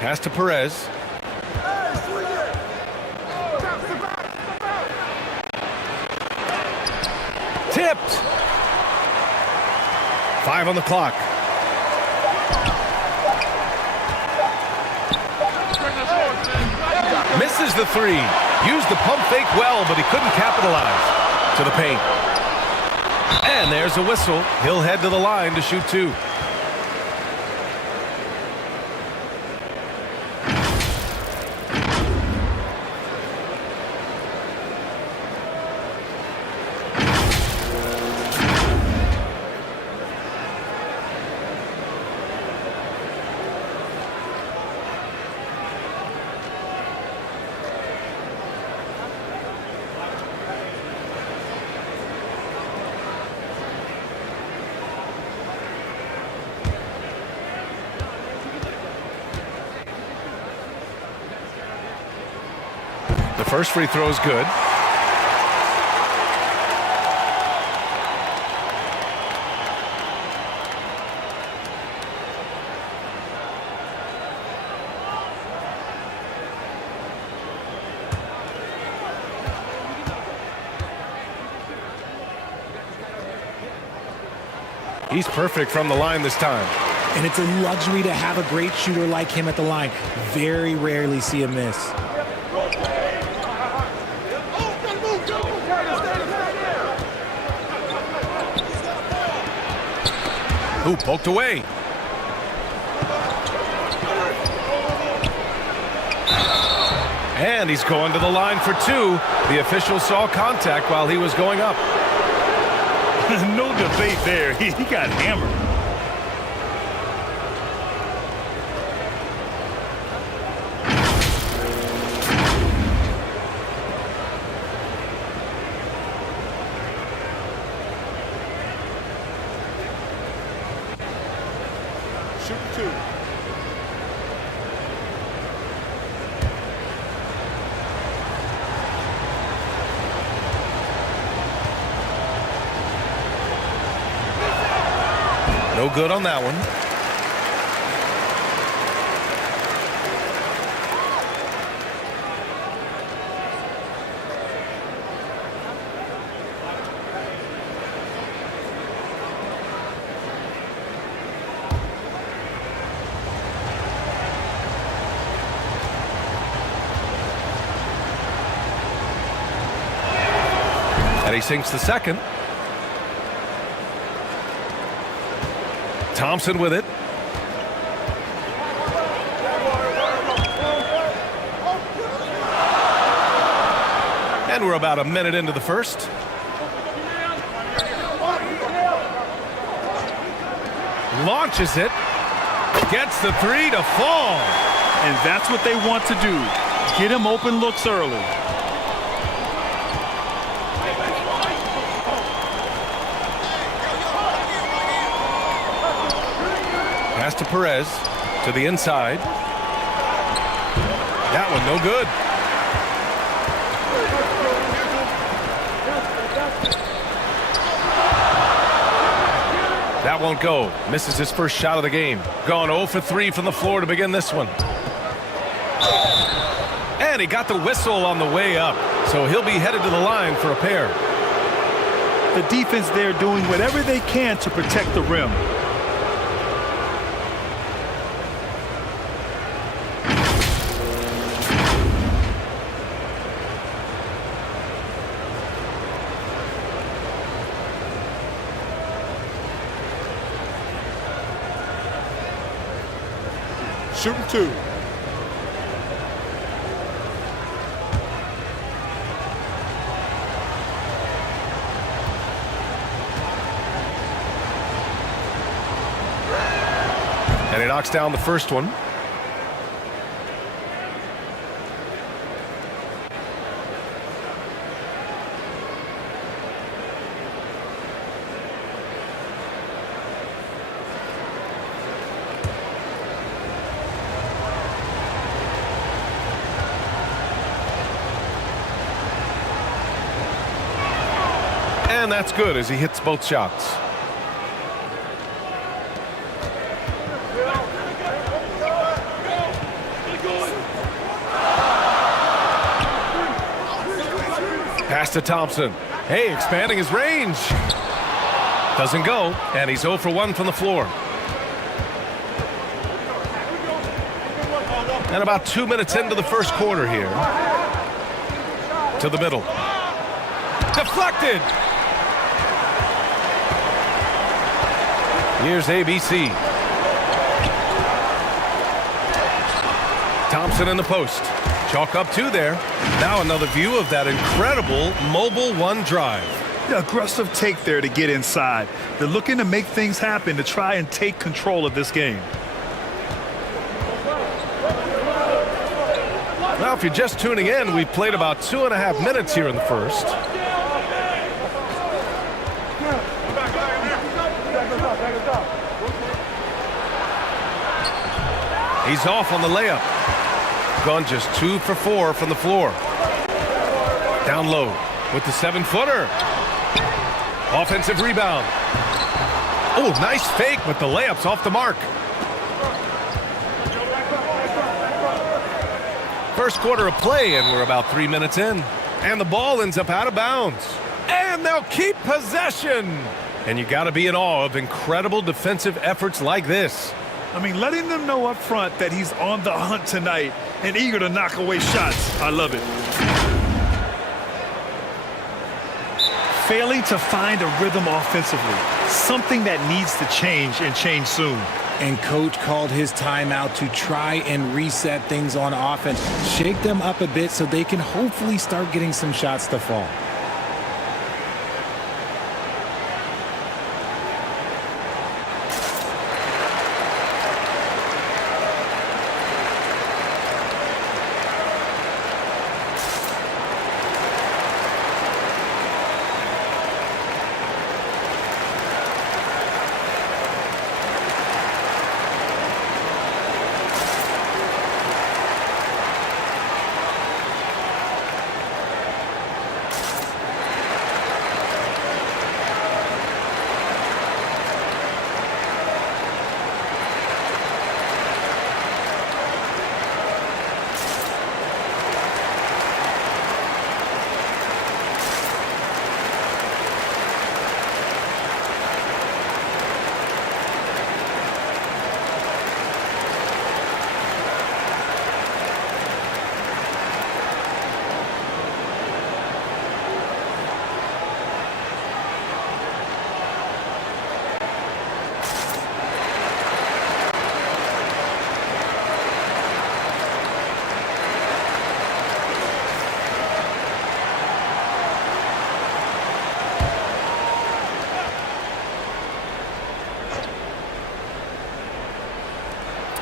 Pass to Perez. Tipped. 5 on the clock. Misses the three. Used the pump fake well, but he couldn't capitalize. To the paint. And there's a whistle. He'll head to the line to shoot 2. The first free throw is good. He's perfect from the line this time. And it's a luxury to have a great shooter like him at the line. Very rarely see him miss. Ooh, poked away. And he's going to the line for 2. The official saw contact while he was going up. No debate there. He got hammered. Shoot 2. No good on that one. And he sinks the second. Thompson with it. And we're about a minute into the first. Launches it. Gets the three to fall. And that's what they want to do. Get him open looks early. Pass to Perez, to the inside. That one no good. That won't go. Misses his first shot of the game. Gone 0 for 3 from the floor to begin this one. And he got the whistle on the way up, so he'll be headed to the line for a pair. The defense there doing whatever they can to protect the rim. Shooting 2. And he knocks down the first one. And that's good as he hits both shots. Pass to Thompson. Hey, expanding his range. Doesn't go, and he's 0 for 1 from the floor. And about 2 minutes into the first quarter here. To the middle. Deflected. Here's ABC. Thompson in the post. Chalk up 2 there. Now another view of that incredible mobile 1 drive. The aggressive take there to get inside. They're looking to make things happen to try and take control of this game. Well, if you're just tuning in, we've played about 2.5 minutes here in the first. He's off on the layup. Gone just 2 for 4 from the floor. Down low with the 7-footer. Offensive rebound. Oh, nice fake, but the layup's off the mark. First quarter of play, and we're about 3 minutes in. And the ball ends up out of bounds. And they'll keep possession. And you got to be in awe of incredible defensive efforts like this. I mean, letting them know up front that he's on the hunt tonight and eager to knock away shots. I love it. Failing to find a rhythm offensively. Something that needs to change and change soon. And coach called his timeout to try and reset things on offense. Shake them up a bit so they can hopefully start getting some shots to fall.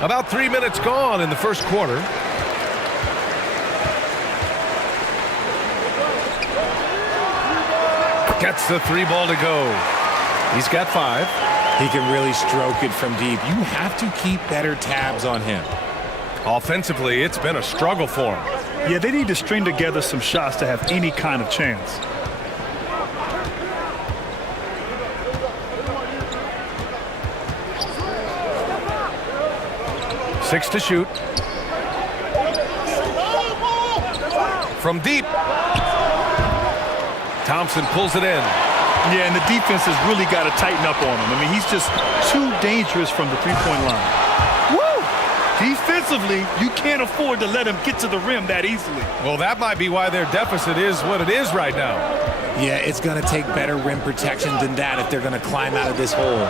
About 3 minutes gone in the first quarter. Gets the 3 ball to go. He's got 5. He can really stroke it from deep. You have to keep better tabs on him. Offensively, it's been a struggle for him. Yeah, they need to string together some shots to have any kind of chance. Six to shoot. From deep. Thompson pulls it in. Yeah, and the defense has really got to tighten up on him. I mean, he's just too dangerous from the three-point line. Woo! Defensively, you can't afford to let him get to the rim that easily. Well, that might be why their deficit is what it is right now. Yeah, it's going to take better rim protection than that if they're going to climb out of this hole.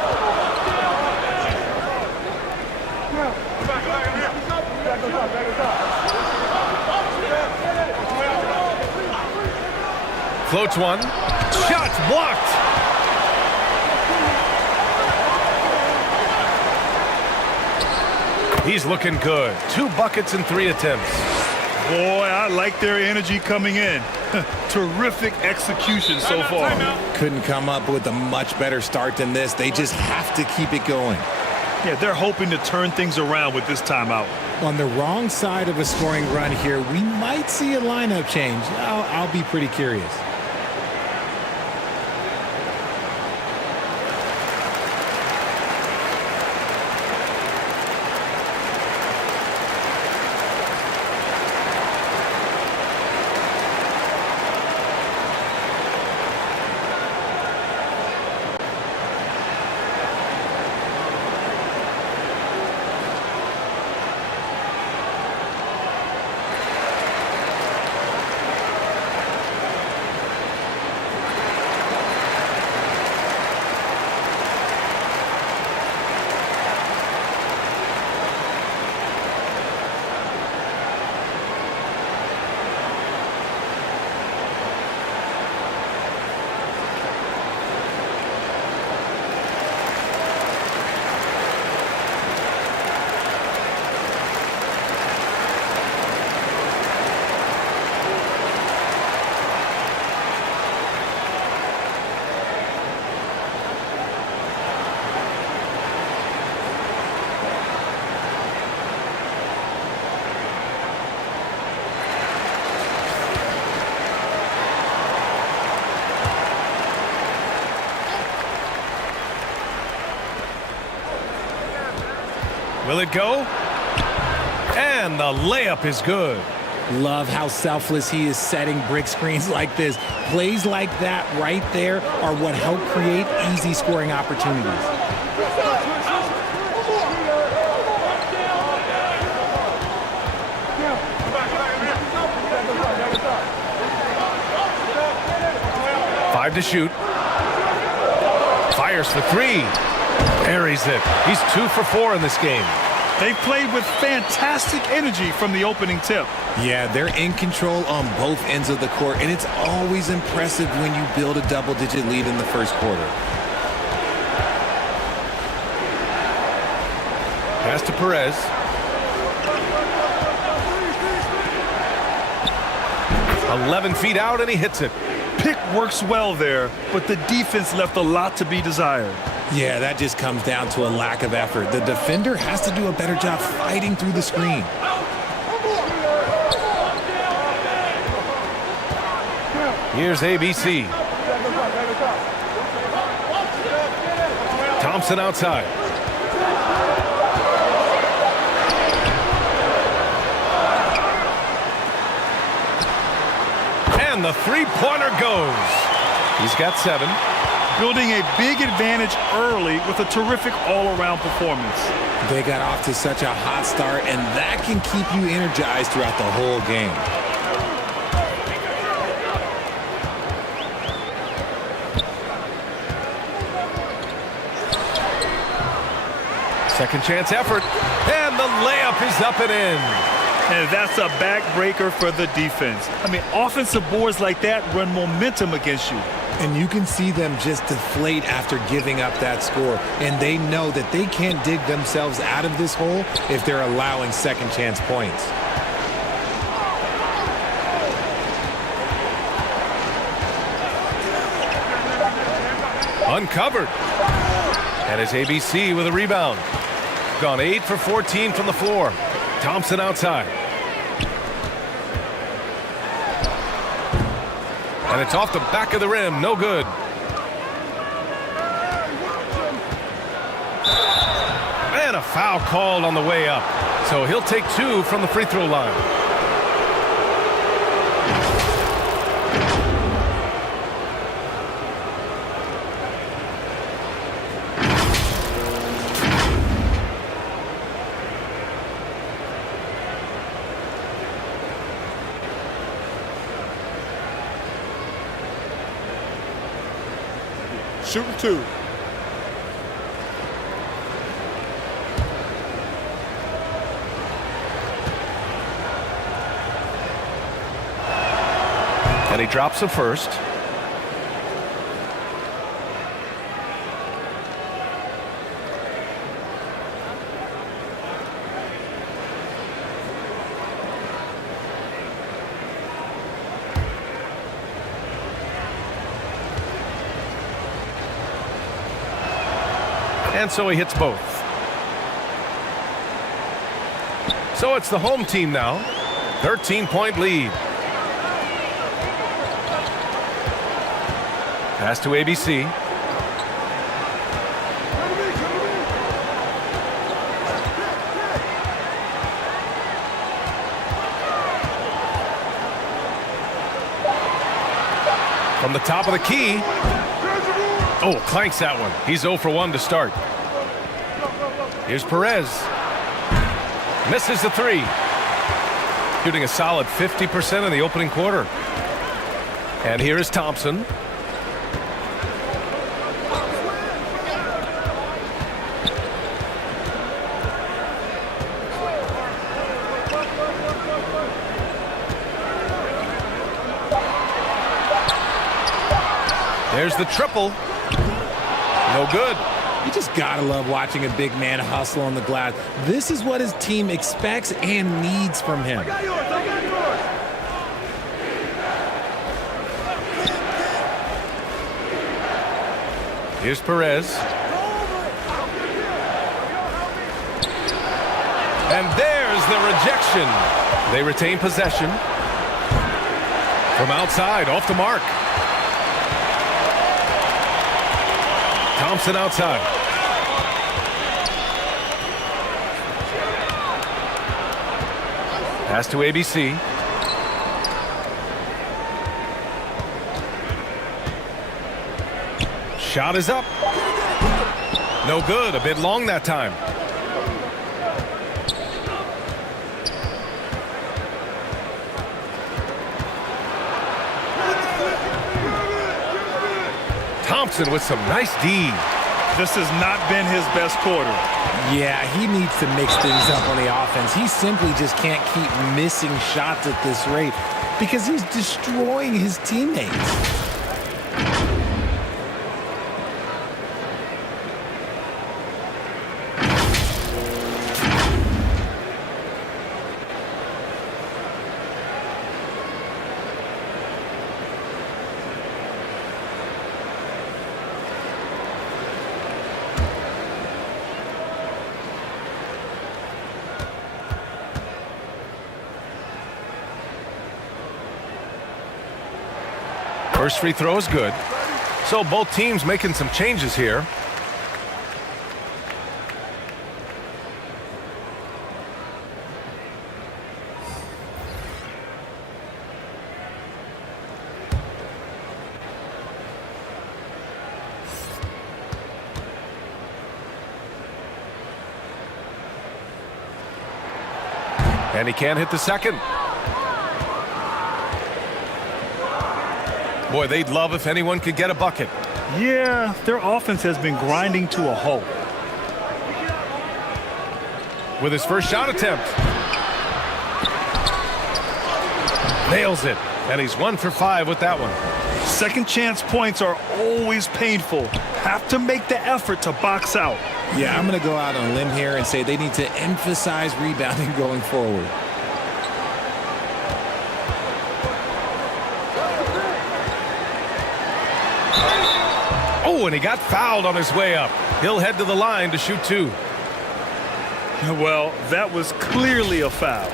Floats one. Shots blocked. He's looking good. 2 buckets and 3 attempts. Boy, I like their energy coming in. Terrific execution so far. Couldn't come up with a much better start than this. They just have to keep it going. Yeah, they're hoping to turn things around with this timeout. On the wrong side of a scoring run here, we might see a lineup change. I'll be pretty curious. Will it go? And the layup is good. Love how selfless he is setting brick screens like this. Plays like that right there are what help create easy scoring opportunities. Five to shoot. Fires for three. Buries it. He's 2 for 4 in this game. They played with fantastic energy from the opening tip. Yeah, they're in control on both ends of the court, and it's always impressive when you build a double-digit lead in the first quarter. Pass to Perez. "11 feet out, and he hits it. Pick works well there, but the defense left a lot to be desired. Yeah, that just comes down to a lack of effort. The defender has to do a better job fighting through the screen. Here's ABC. Thompson outside. And the three-pointer goes. He's got 7. Building a big advantage early with a terrific all-around performance. They got off to such a hot start, and that can keep you energized throughout the whole game. Second chance effort. And the layup is up and in. And that's a backbreaker for the defense. I mean, offensive boards like that run momentum against you. And you can see them just deflate after giving up that score. And they know that they can't dig themselves out of this hole if they're allowing second chance points. Uncovered. And it's ABC with a rebound. Gone 8 for 14 from the floor. Thompson outside. And it's off the back of the rim. No good. And a foul called on the way up. So he'll take 2 from the free throw line. Shooting 2. And he drops the first. And so he hits both. So it's the home team now. 13-point lead. Pass to ABC. From the top of the key. Oh, clanks that one. He's 0 for 1 to start. Here's Perez. Misses the 3. Shooting a solid 50% in the opening quarter. And here is Thompson. There's the triple. No good. You just gotta love watching a big man hustle on the glass. This is what his team expects and needs from him. Here's Perez. And there's the rejection. They retain possession. From outside, off the mark. Thompson outside. Pass to ABC. Shot is up. No good. A bit long that time. Thompson with some nice D. This has not been his best quarter. Yeah, he needs to mix things up on the offense. He simply just can't keep missing shots at this rate because he's destroying his teammates. First free throw is good. So both teams making some changes here. And he can't hit the second. Boy, they'd love if anyone could get a bucket. Yeah, their offense has been grinding to a halt. With his first shot attempt. Nails it. And he's 1 for 5 with that one. Second chance points are always painful. Have to make the effort to box out. Yeah, I'm going to go out on a limb here and say they need to emphasize rebounding going forward. Oh, and he got fouled on his way up. He'll head to the line to shoot 2. Well, that was clearly a foul.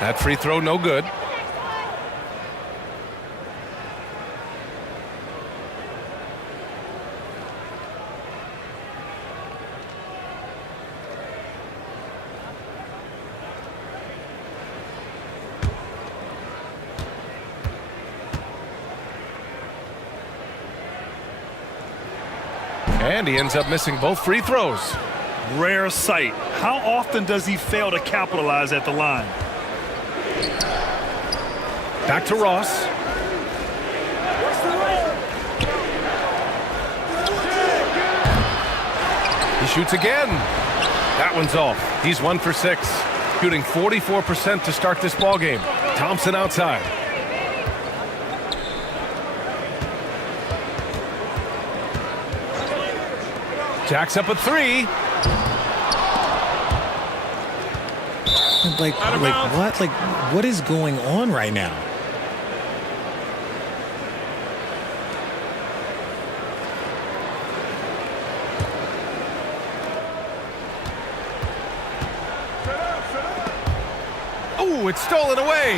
That free throw no good. And he ends up missing both free throws. Rare sight. How often does he fail to capitalize at the line? Back to Ross. He shoots again. That one's off. He's 1 for 6, shooting 44% to start this ball game. Thompson outside. Jacks up a 3. Like what? Like, what is going on right now? Oh, it's stolen away.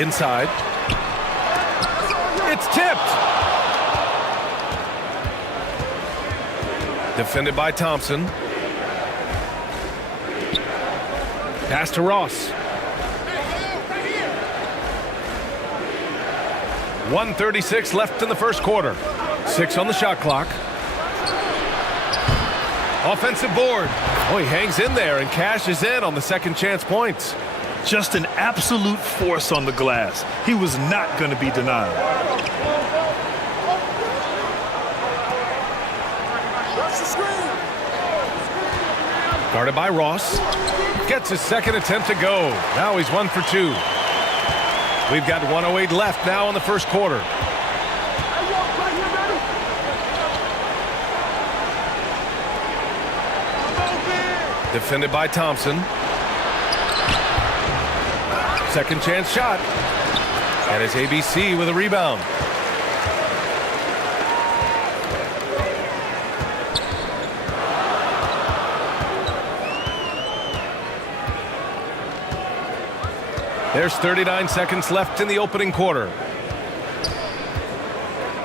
Inside. It's tipped. Defended by Thompson. Pass to Ross. 1:36 left in the first quarter. 6 on the shot clock. Offensive board. Oh, he hangs in there and cashes in on the second chance points. Just an absolute force on the glass. He was not going to be denied. Guarded by Ross. Gets his second attempt to go. Now he's 1 for 2. We've got 1:08 left now in the first quarter. Defended by Thompson. second chance shot. And it's ABC with a rebound. There's 39 seconds left in the opening quarter.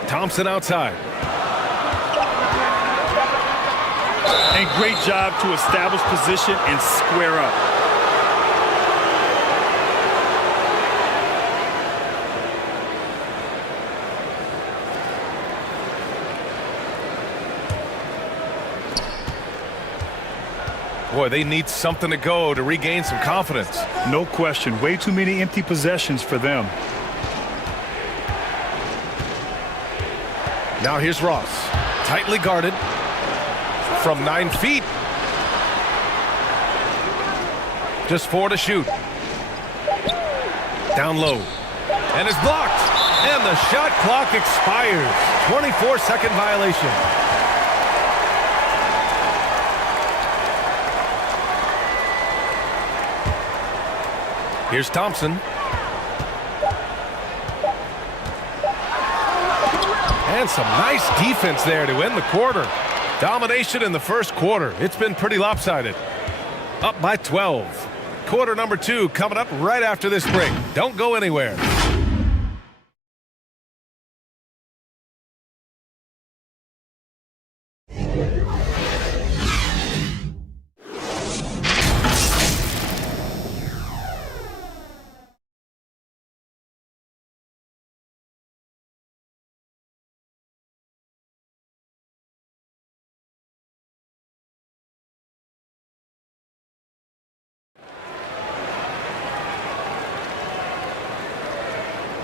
Thompson outside. And great job to establish position and square up. Boy, they need something to go to regain some confidence. No question. Way too many empty possessions for them. Now here's Ross. Tightly guarded from 9 feet. Just 4 to shoot. Down low. And it's blocked. And the shot clock expires. 24-second violation. Here's Thompson. And some nice defense there to end the quarter. Domination in the first quarter. It's been pretty lopsided. Up by 12. Quarter number 2 coming up right after this break. Don't go anywhere.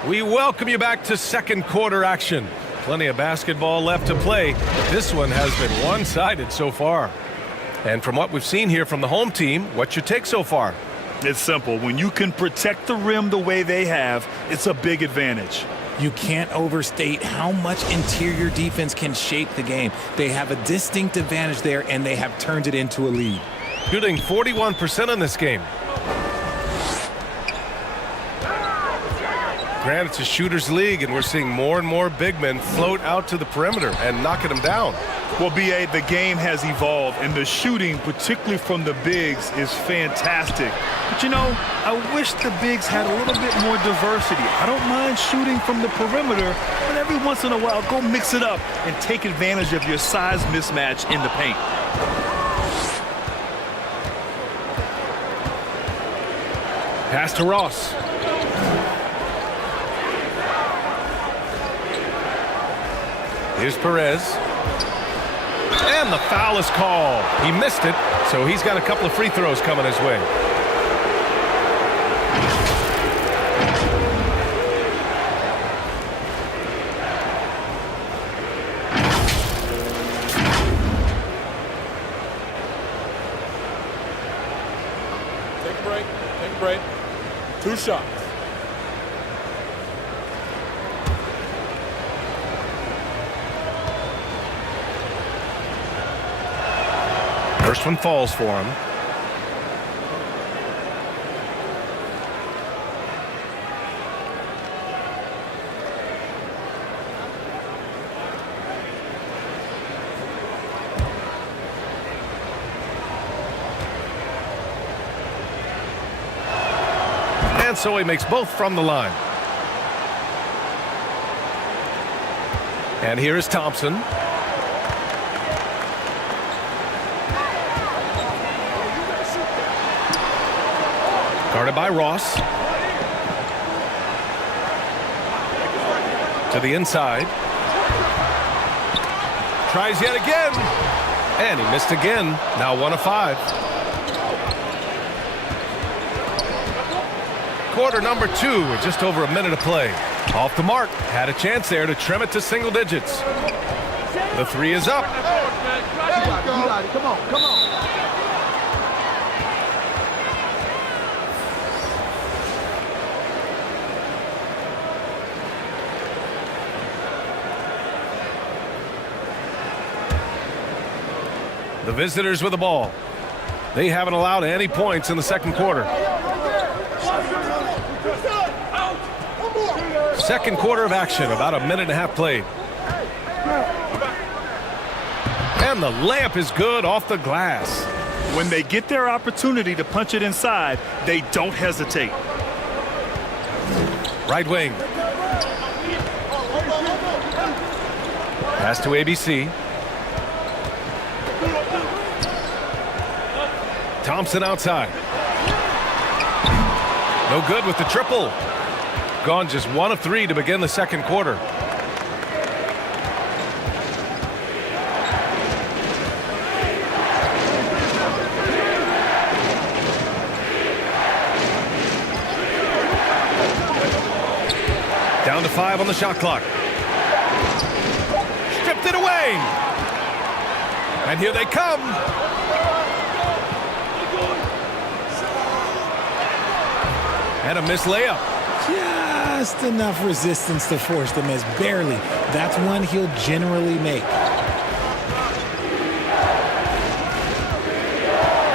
We welcome you back to second quarter action. Plenty of basketball left to play. This one has been one-sided so far. And from what we've seen here from the home team, what's your take so far? It's simple. When you can protect the rim the way they have, it's a big advantage. You can't overstate how much interior defense can shape the game. They have a distinct advantage there, and they have turned it into a lead. Shooting 41% in this game. Granted, it's a shooter's league, and we're seeing more and more big men float out to the perimeter and knocking them down. Well, B.A., the game has evolved, and the shooting, particularly from the bigs, is fantastic. But, you know, I wish the bigs had a little bit more diversity. I don't mind shooting from the perimeter, but every once in a while, go mix it up and take advantage of your size mismatch in the paint. Pass to Ross. Here's Perez. And the foul is called. He missed it, so he's got a couple of free throws coming his way. Take a break. Take a break. 2 shots. First one falls for him. And so he makes both from the line. And here is Thompson. Guarded by Ross. To the inside. Tries yet again. And he missed again. Now 1 of 5. Quarter number 2 with just over a minute to play. Off the mark. Had a chance there to trim it to single digits. The 3 is up. You got it. Come on. Come on. The visitors with the ball. They haven't allowed any points in the second quarter. Second quarter of action, about a minute and a half played. And the layup is good off the glass. When they get their opportunity to punch it inside, they don't hesitate. Right wing. Pass to ABC. Thompson outside. No good with the triple. Gone just 1 of 3 to begin the second quarter. Down to 5 on the shot clock. Stripped it away. And here they come. And a missed layup. Just enough resistance to force the miss. Barely. That's one he'll generally make.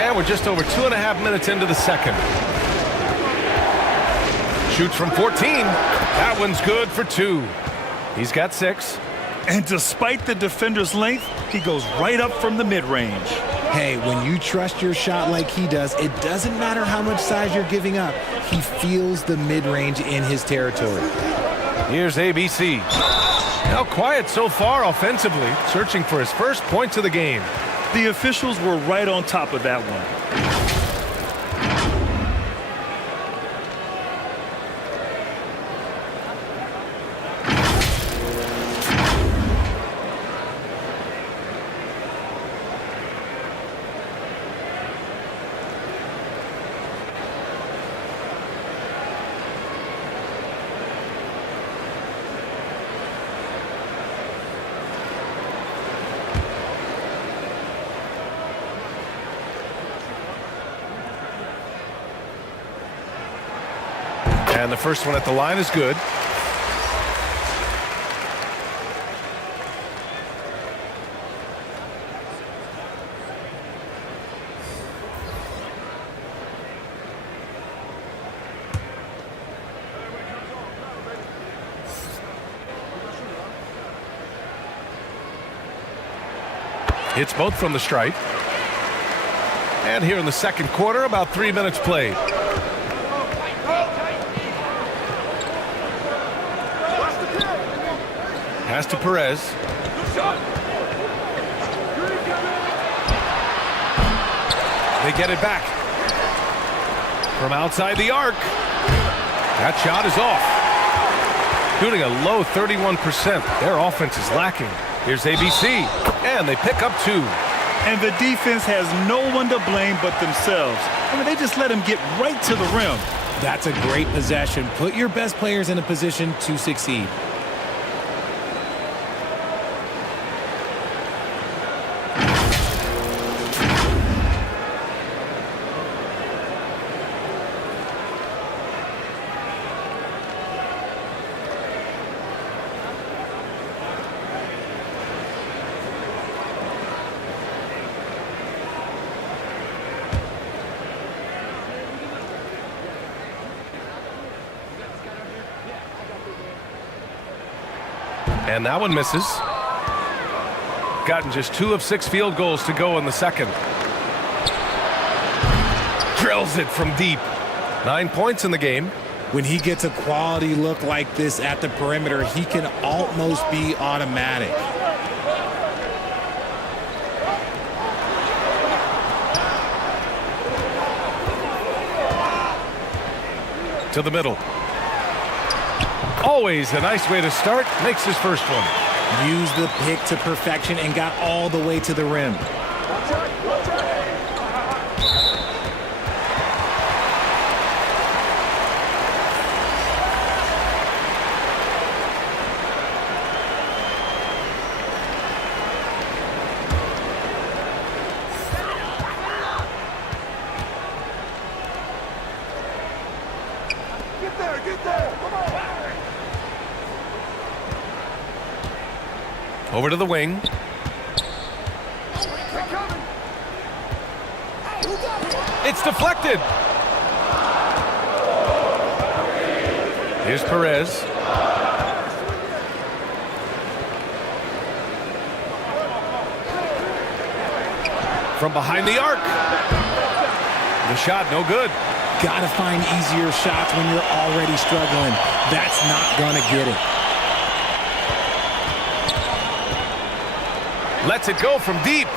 And we're just over 2.5 minutes into the second. Shoots from 14. That one's good for 2. He's got 6. And despite the defender's length, he goes right up from the mid-range. Hey, when you trust your shot like he does, it doesn't matter how much size you're giving up. He feels the mid-range in his territory. Here's ABC. Now quiet so far offensively, searching for his first points of the game. The officials were right on top of that one. And the first one at the line is good. Hits both from the stripe. And here in the second quarter, about 3 minutes played. Pass to Perez. They get it back. From outside the arc. That shot is off. Shooting a low 31%. Their offense is lacking. Here's ABC. And they pick up 2. And the defense has no one to blame but themselves. I mean, they just let him get right to the rim. That's a great possession. Put your best players in a position to succeed. And that one misses. Gotten just 2 of 6 field goals to go in the second. Drills it from deep. 9 points in the game. When he gets a quality look like this at the perimeter, he can almost be automatic. To the middle. Always a nice way to start. Makes his first one. Used the pick to perfection and got all the way to the rim. Over to the wing. It's deflected. Here's Perez. From behind the arc. The shot, no good. Gotta find easier shots when you're already struggling. That's not gonna get it. Lets it go from deep.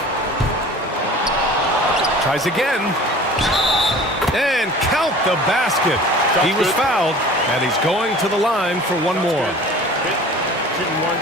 Tries again. And count the basket. He was fouled, and he's going to the line for one more. Shooting one.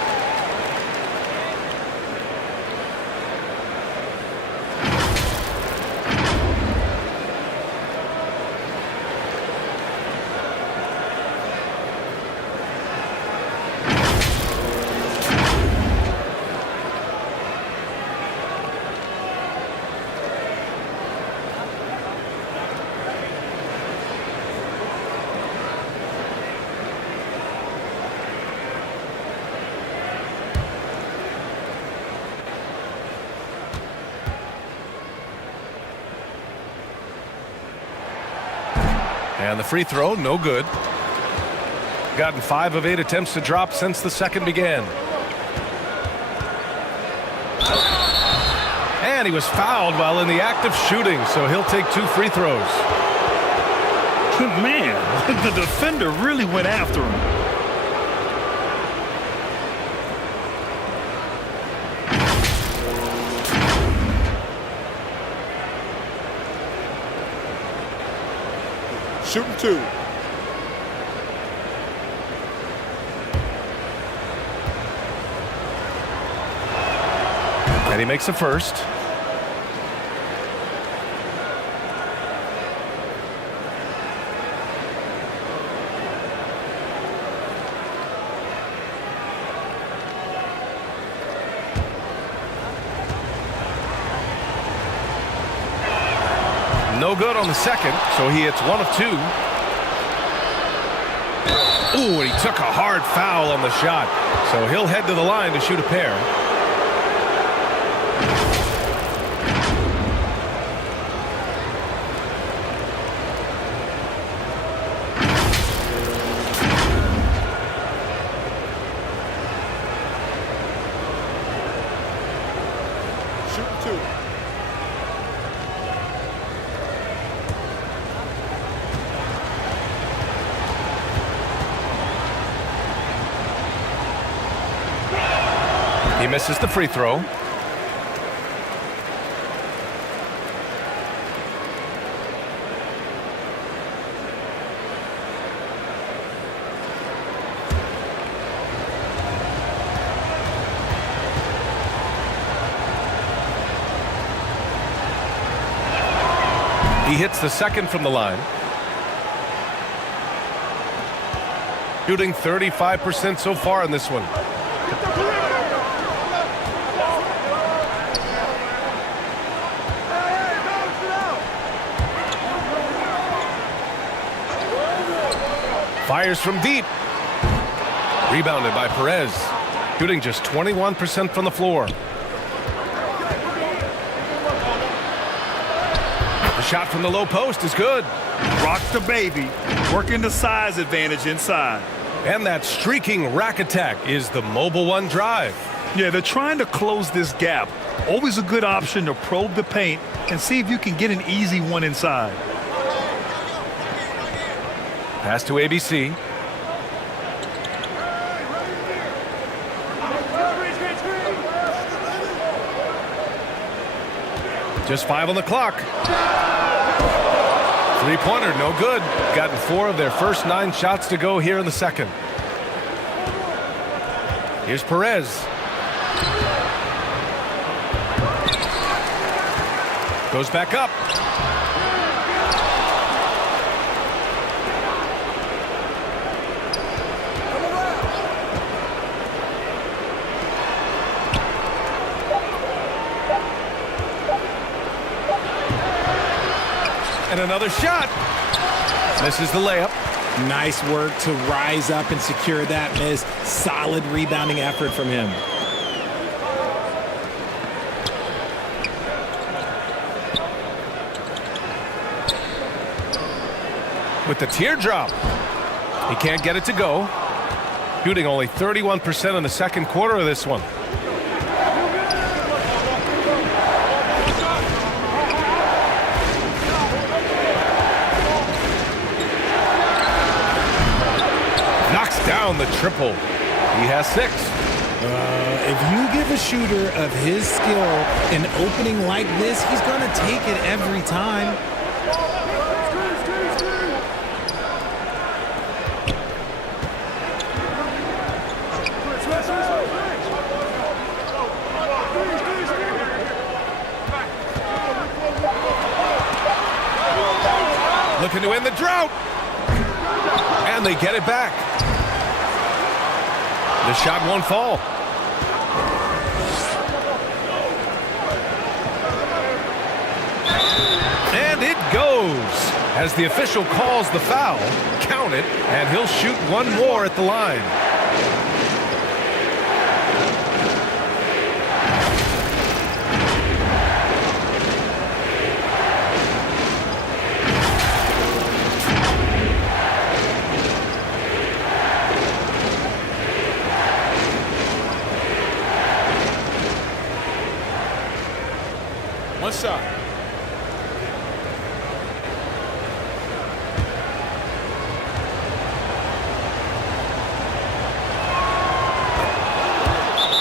And the free throw, no good. Gotten 5 of 8 attempts to drop since the second began. And he was fouled while in the act of shooting, so he'll take 2 free throws. Man, the defender really went after him. Shooting 2. And he makes the first. No good on the second, so he hits 1 of 2. Ooh, and he took a hard foul on the shot, so he'll head to the line to shoot a pair. Shooting 2. He misses the free throw. He hits the second from the line. Shooting 35% so far in this one. Fires from deep. Rebounded by Perez. Shooting just 21% from the floor. The shot from the low post is good. Rock the baby. Working the size advantage inside. And that streaking rack attack is the Mobile One drive. Yeah, they're trying to close this gap. Always a good option to probe the paint and see if you can get an easy one inside. Pass to ABC. Just 5 on the clock. Three-pointer, no good. Gotten 4 of their first 9 shots to go here in the second. Here's Perez. Goes back up. And another shot. Misses the layup. Nice work to rise up and secure that miss. Solid rebounding effort from him. With the teardrop. He can't get it to go. Shooting only 31% in the second quarter of this one. Knocks down the triple. He has 6. If you give a shooter of his skill an opening like this, he's going to take it every time. Looking to end the drought. And they get it back. The shot won't fall. And it goes. As the official calls the foul, count it, and he'll shoot one more at the line. One shot.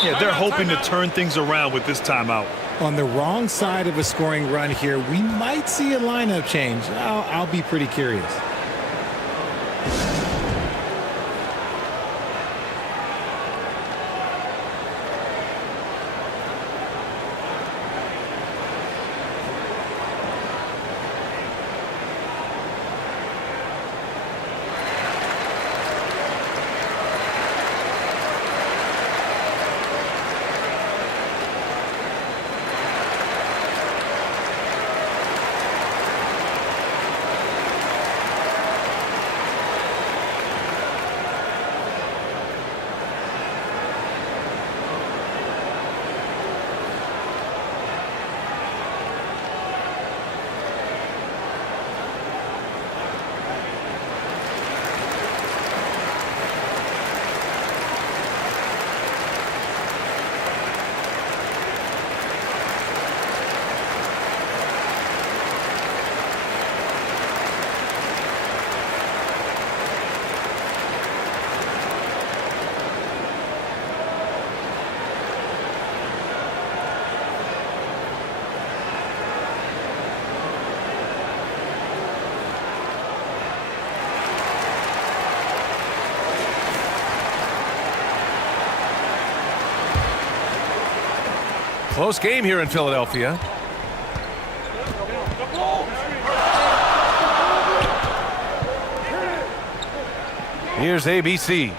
Yeah, they're hoping to turn things around with this timeout. On the wrong side of a scoring run here, we might see a lineup change. I'll be pretty curious. Close game here in Philadelphia. Here's ABC.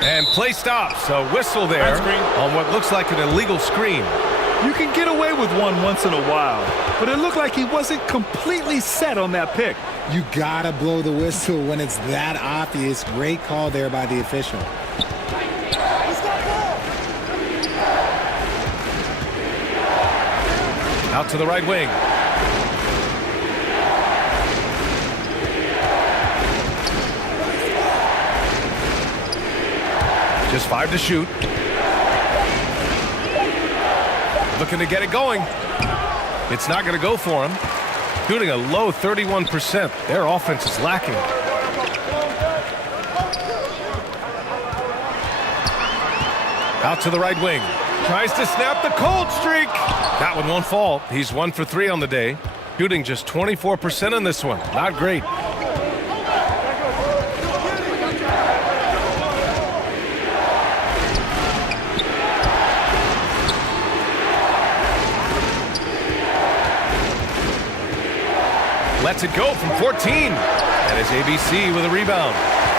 And play stops. A whistle there on what looks like an illegal screen. You can get away with one once in a while, but it looked like he wasn't completely set on that pick. You gotta blow the whistle when it's that obvious. Great call there by the official. Out to the right wing. Just 5 to shoot. Looking to get it going. It's not going to go for him. Shooting a low 31%. Their offense is lacking. Out to the right wing. Tries to snap the cold streak. That one won't fall. He's 1 for 3 on the day. Shooting just 24% in this one. Not great. Lets it go from 14. That is ABC with a rebound.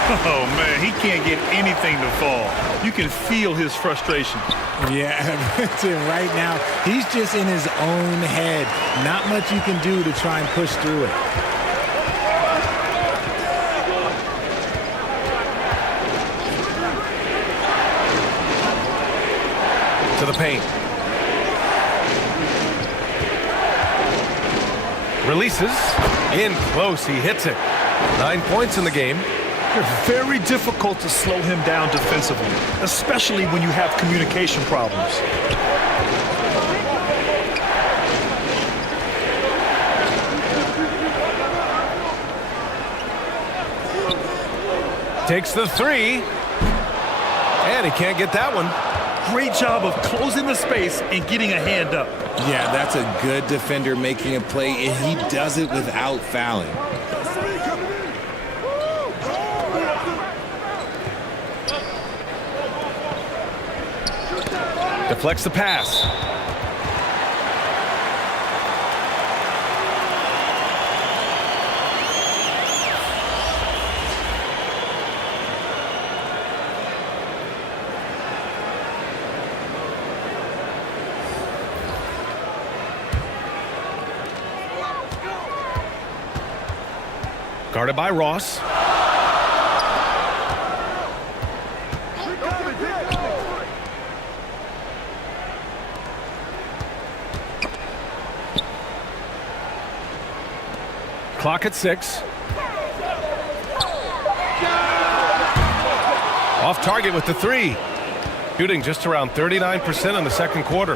Oh, man, he can't get anything to fall. You can feel his frustration. Yeah, right now, he's just in his own head. Not much you can do to try and push through it. To the paint. Releases. In close. He hits it. 9 points in the game. It's very difficult to slow him down defensively, especially when you have communication problems. Takes the three. And he can't get that one. Great job of closing the space and getting a hand up. Yeah, that's a good defender making a play, and he does it without fouling. Deflects the pass. Guarded by Ross. Clock at 6. Off target with the three. Shooting just around 39% in the second quarter.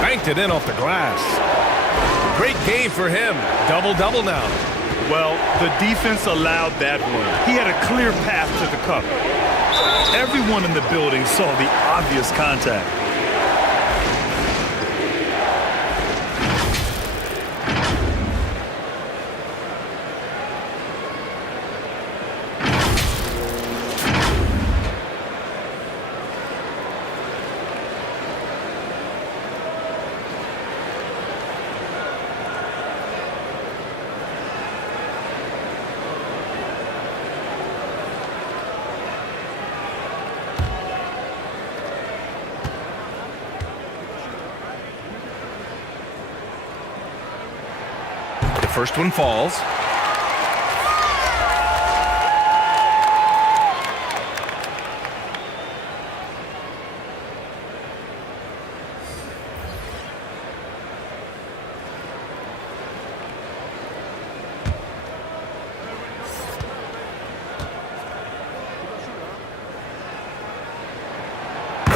Banked it in off the glass. Great game for him. Double-double now. Well, the defense allowed that one. He had a clear path to the cup. Everyone in the building saw the obvious contact. First one falls.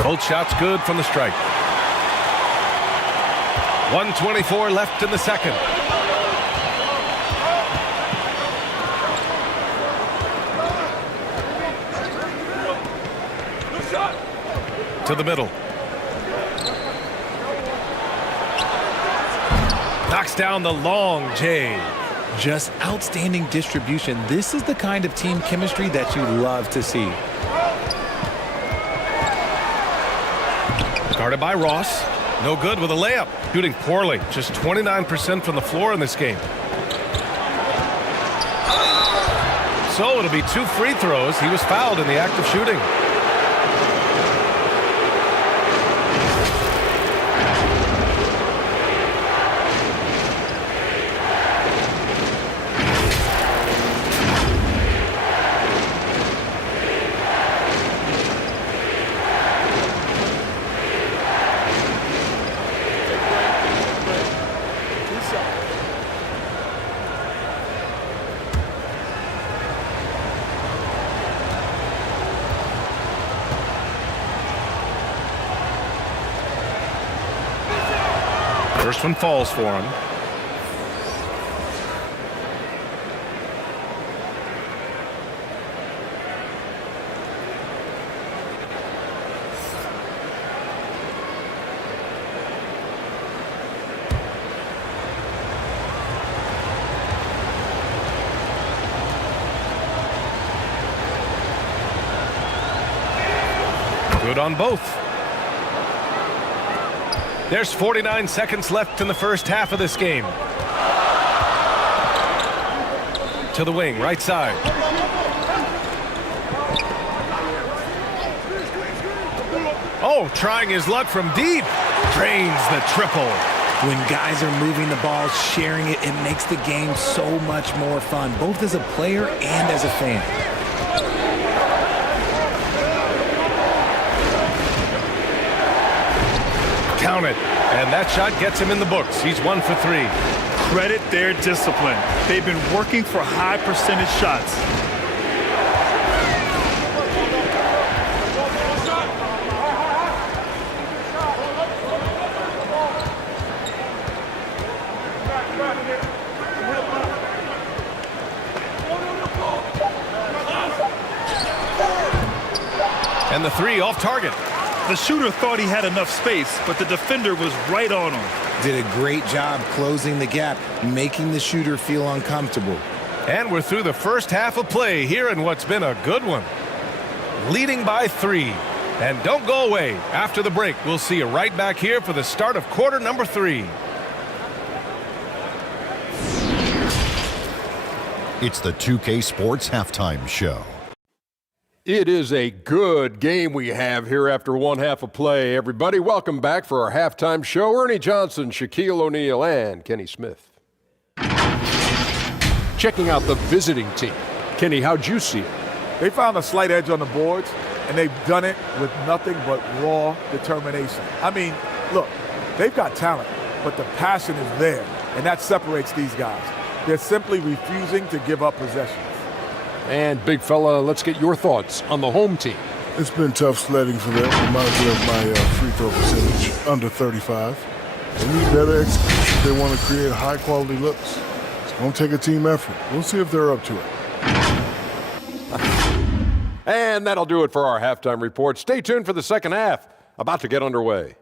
Both shots good from the strike. 1:24 left in the second. To the middle. Knocks down the long J. Just outstanding distribution. This is the kind of team chemistry that you love to see. Guarded by Ross. No good with a layup. Shooting poorly. Just 29% from the floor in this game. So it'll be 2 free throws. He was fouled in the act of shooting. First one falls for him. Good on both. There's 49 seconds left in the first half of this game. To the wing, right side. Oh, trying his luck from deep. Drains the triple. When guys are moving the ball, sharing it, it makes the game so much more fun, both as a player and as a fan. Count it. And that shot gets him in the books. He's 1 for 3. Credit their discipline. They've been working for high percentage shots. And the 3 off target. The shooter thought he had enough space, but the defender was right on him. Did a great job closing the gap, making the shooter feel uncomfortable. And we're through the first half of play here in what's been a good one. Leading by 3. And don't go away. After the break, we'll see you right back here for the start of quarter number 3. It's the 2K Sports Halftime Show. It is a good game we have here after one half of play. Everybody, welcome back for our halftime show. Ernie Johnson, Shaquille O'Neal, and Kenny Smith. Checking out the visiting team. Kenny, how'd you see it? They found a slight edge on the boards, and they've done it with nothing but raw determination. I mean, look, they've got talent, but the passion is there, and that separates these guys. They're simply refusing to give up possessions. And big fella, let's get your thoughts on the home team. It's been tough sledding for them. Reminds me of my free throw percentage, under 35. They need better execution if they want to create high-quality looks. It's going to take a team effort. We'll see if they're up to it. And that'll do it for our halftime report. Stay tuned for the second half, about to get underway.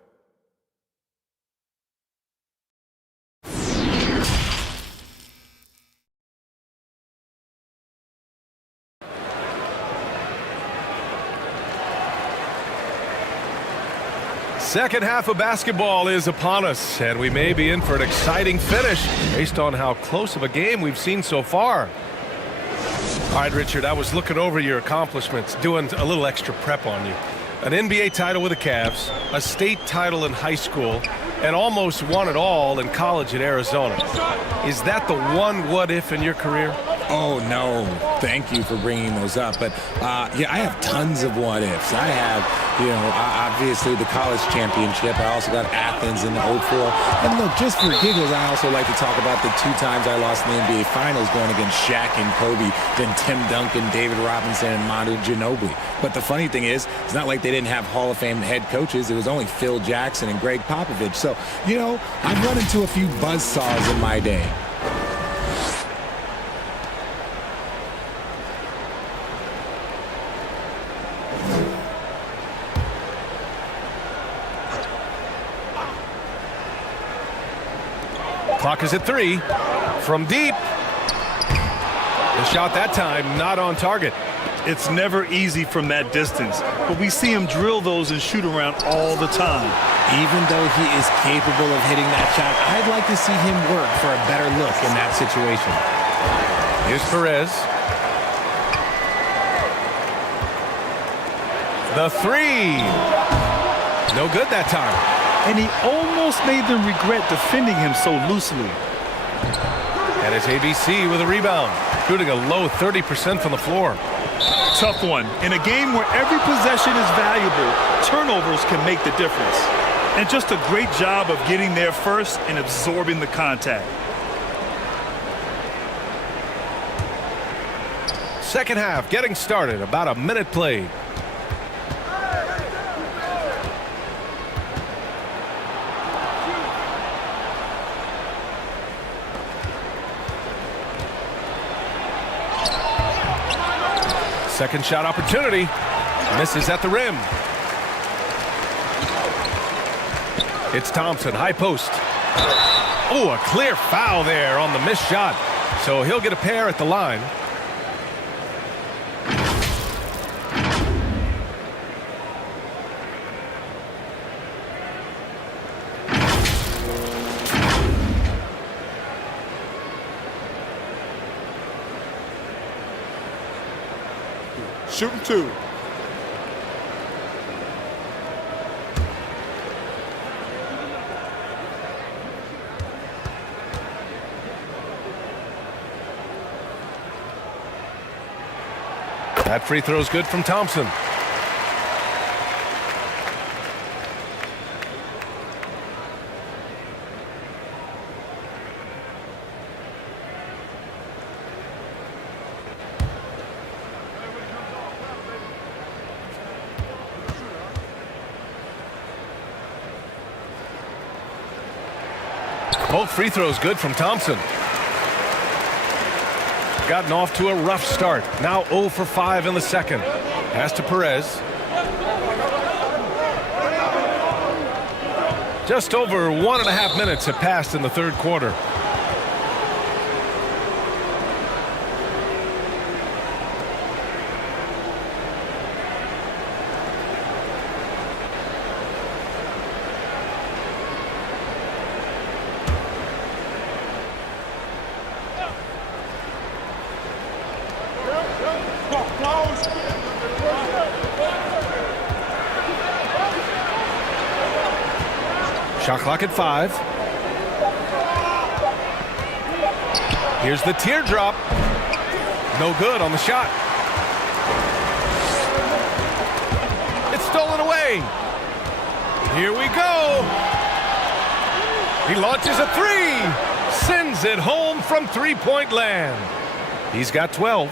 Second half of basketball is upon us, and we may be in for an exciting finish based on how close of a game we've seen so far. All right, Richard, I was looking over your accomplishments, doing a little extra prep on you. An NBA title with the Cavs, a state title in high school, and almost won it all in college at Arizona. Is that the one what-if in your career? Oh, no. Thank you for bringing those up. But, yeah, I have tons of what-ifs. I have, obviously the college championship. I also got Athens in the 04. And, look, just for giggles, I also like to talk about the 2 times I lost in the NBA Finals going against Shaq and Kobe, then Tim Duncan, David Robinson, and Manu Ginobili. But the funny thing is, it's not like they didn't have Hall of Fame head coaches. It was only Phil Jackson and Greg Popovich. So, I've run into a few buzzsaws in my day. Clock is at 3. From deep. The shot that time not on target. It's never easy from that distance, but we see him drill those and shoot around all the time. Even though he is capable of hitting that shot, I'd like to see him work for a better look in that situation. Here's Perez. The 3. No good that time. And he almost made them regret defending him so loosely. And it's ABC with a rebound, shooting a low 30% from the floor. Tough one. In a game where every possession is valuable, turnovers can make the difference. And just a great job of getting there first and absorbing the contact. Second half getting started, about a minute played. Second shot opportunity. Misses at the rim. It's Thompson, high post. Oh, a clear foul there on the missed shot. So he'll get a pair at the line. Shooting 2. That free throw is good from Thompson. Both free throws good from Thompson. Gotten off to a rough start. Now 0 for 5 in the second. Pass to Perez. Just over 1.5 minutes have passed in the third quarter. Shot clock at 5. Here's the teardrop. No good on the shot. It's stolen away. Here we go. He launches a 3. Sends it home from three-point land. He's got 12.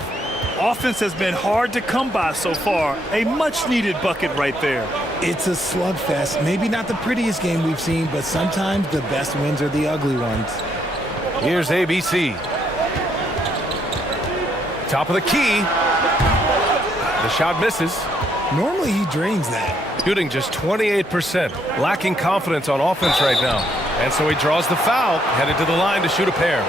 Offense has been hard to come by so far. A much-needed bucket right there. It's a slugfest. Maybe not the prettiest game we've seen, but sometimes the best wins are the ugly ones. Here's ABC. Top of the key. The shot misses. Normally he drains that. Shooting just 28%. Lacking confidence on offense right now. And so he draws the foul. Headed to the line to shoot a pair.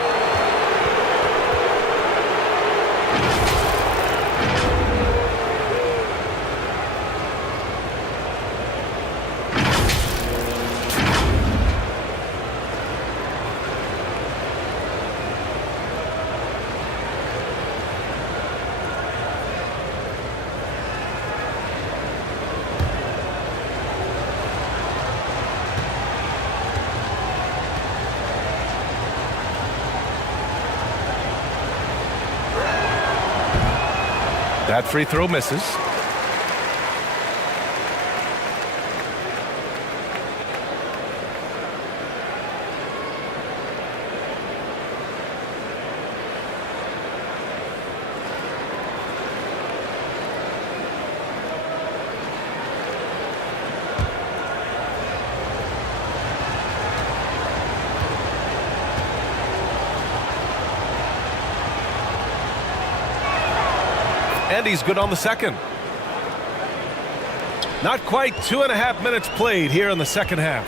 That free throw misses. And he's good on the second. Not quite 2.5 minutes played here in the second half.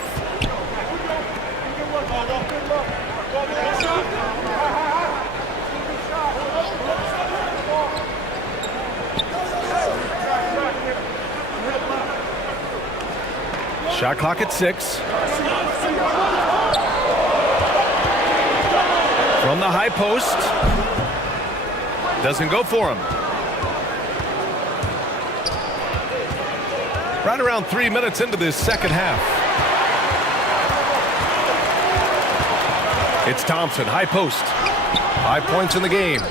Shot clock at 6. From the high post. Doesn't go for him. Right around 3 minutes into this second half. It's Thompson, high post. 5 points in the game.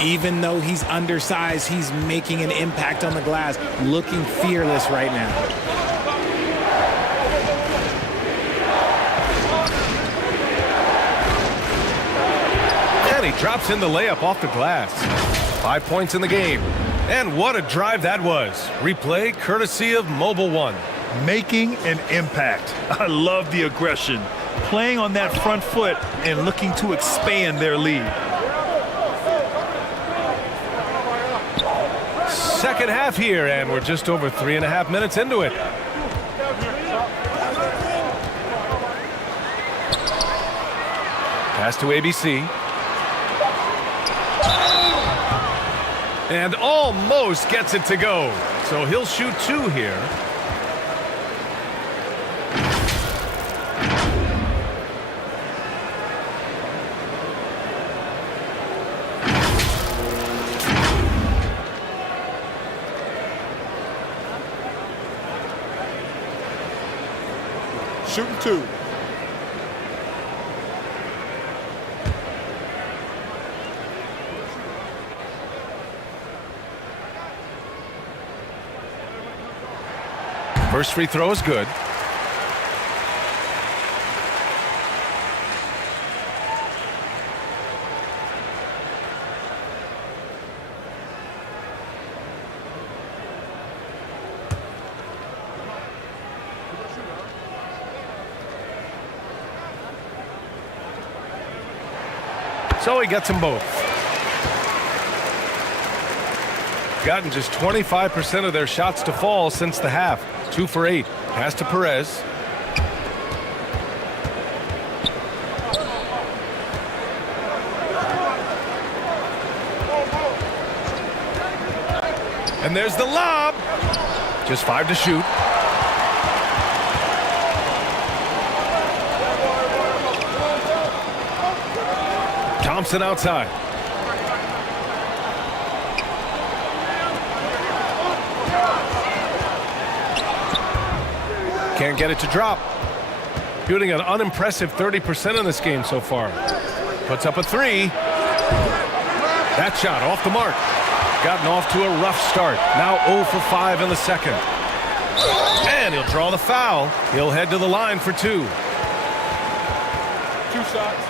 Even though he's undersized, he's making an impact on the glass, looking fearless right now. And he drops in the layup off the glass. 5 points in the game. And what a drive that was. Replay courtesy of Mobile One. Making an impact. I love the aggression. Playing on that front foot and looking to expand their lead. Second half here, and we're just over 3.5 minutes into it. Pass to ABC. And almost gets it to go. So he'll shoot 2 here. Shooting 2. First free throw is good. So he gets them both. Gotten just 25% of their shots to fall since the half. 2 for 8. Pass to Perez. And there's the lob. Just 5 to shoot. Thompson outside. Can't get it to drop. Shooting an unimpressive 30% in this game so far. Puts up a 3. That shot off the mark. Gotten off to a rough start. Now 0 for 5 in the second. And he'll draw the foul. He'll head to the line for 2. 2 shots.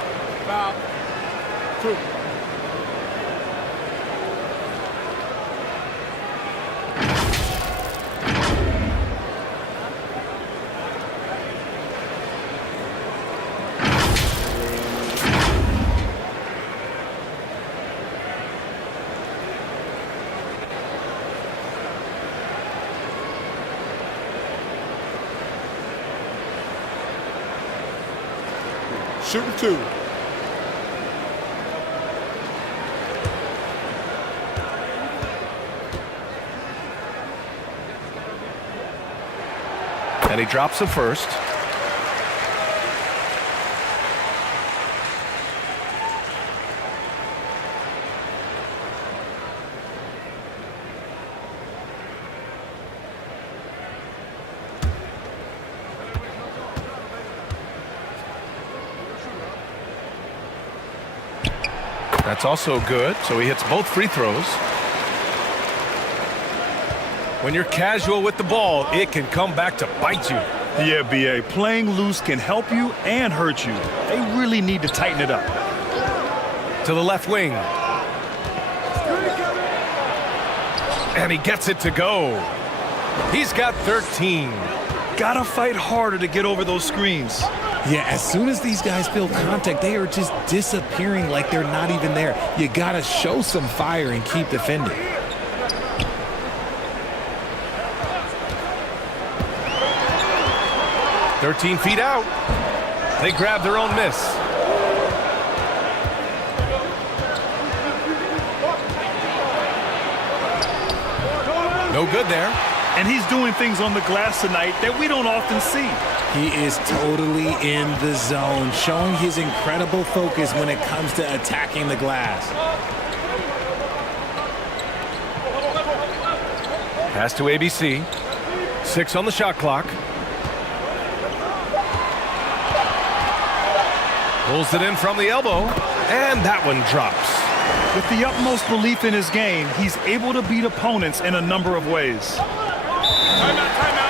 Foul. 2. Shooting 2. And he drops the first. That's also good, so he hits both free throws. When you're casual with the ball, it can come back to bite you. Yeah, BA, playing loose can help you and hurt you. They really need to tighten it up. To the left wing. And he gets it to go. He's got 13. Gotta fight harder to get over those screens. Yeah, as soon as these guys feel contact, they are just disappearing like they're not even there. You got to show some fire and keep defending. "13 feet out." They grab their own miss. No good there. And he's doing things on the glass tonight that we don't often see. He is totally in the zone, showing his incredible focus when it comes to attacking the glass. Pass to ABC. 6 on the shot clock. Pulls it in from the elbow, and that one drops. With the utmost belief in his game, he's able to beat opponents in a number of ways. Timeout, timeout.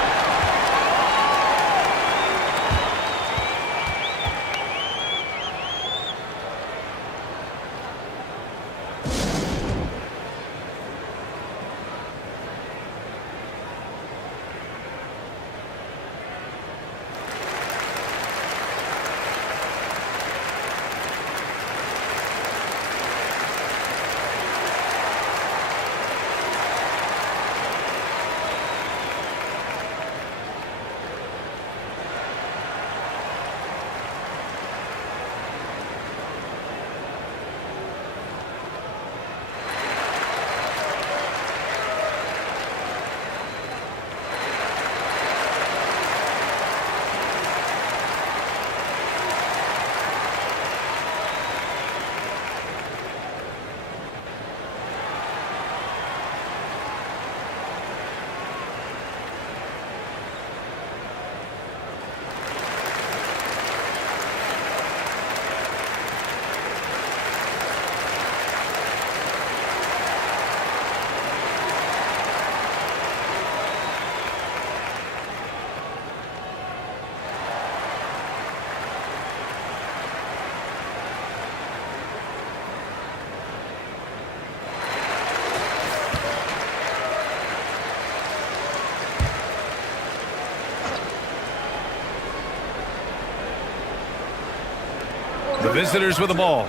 The visitors with the ball.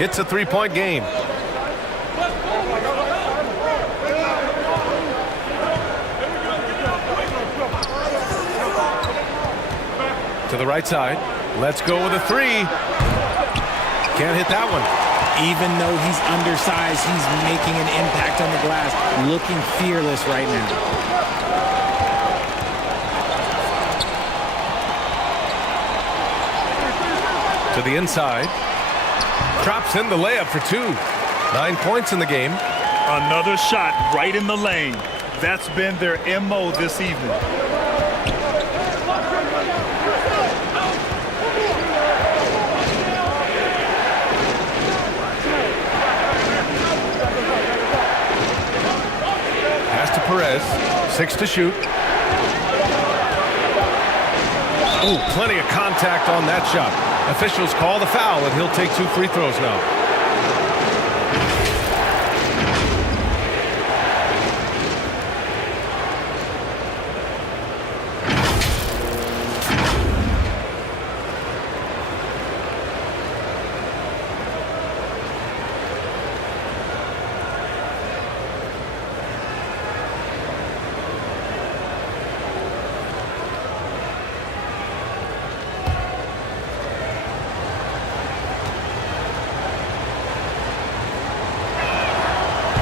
It's a three-point game. To the right side. Let's go with a three. Can't hit that one. Even though he's undersized, he's making an impact on the glass. Looking fearless right now. To the inside. Drops in the layup for two. 9 points in the game. Another shot right in the lane. That's been their MO this evening. Pass to Perez. 6 to shoot. Oh, plenty of contact on that shot. Officials call the foul, and he'll take 2 free throws now.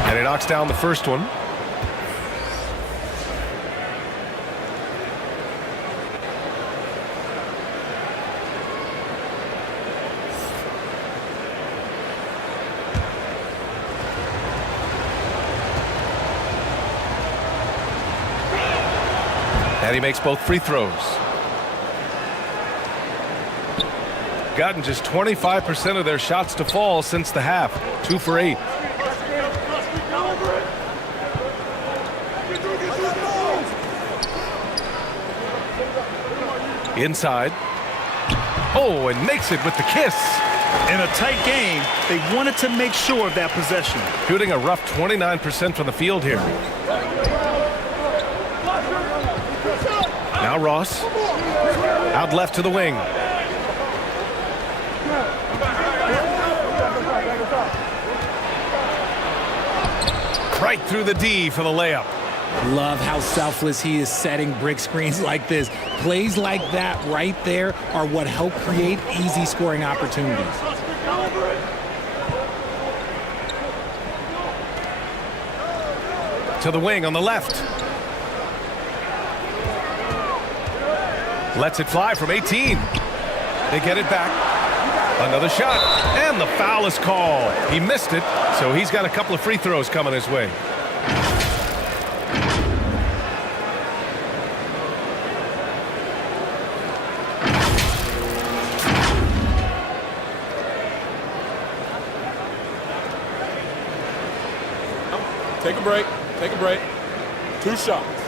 And he knocks down the first one. And he makes both free throws. Gotten just 25% of their shots to fall since the half. 2 for 8. Inside. Oh, and makes it with the kiss. In a tight game, they wanted to make sure of that possession. Shooting a rough 29% from the field here. Now Ross. Out left to the wing. Right through the D for the layup. Love how selfless he is setting brick screens like this. Plays like that right there are what help create easy scoring opportunities. To the wing on the left. Lets it fly from 18. They get it back. Another shot. And the foul is called. He missed it, so he's got a couple of free throws coming his way. Take a break. Take a break. 2 shots.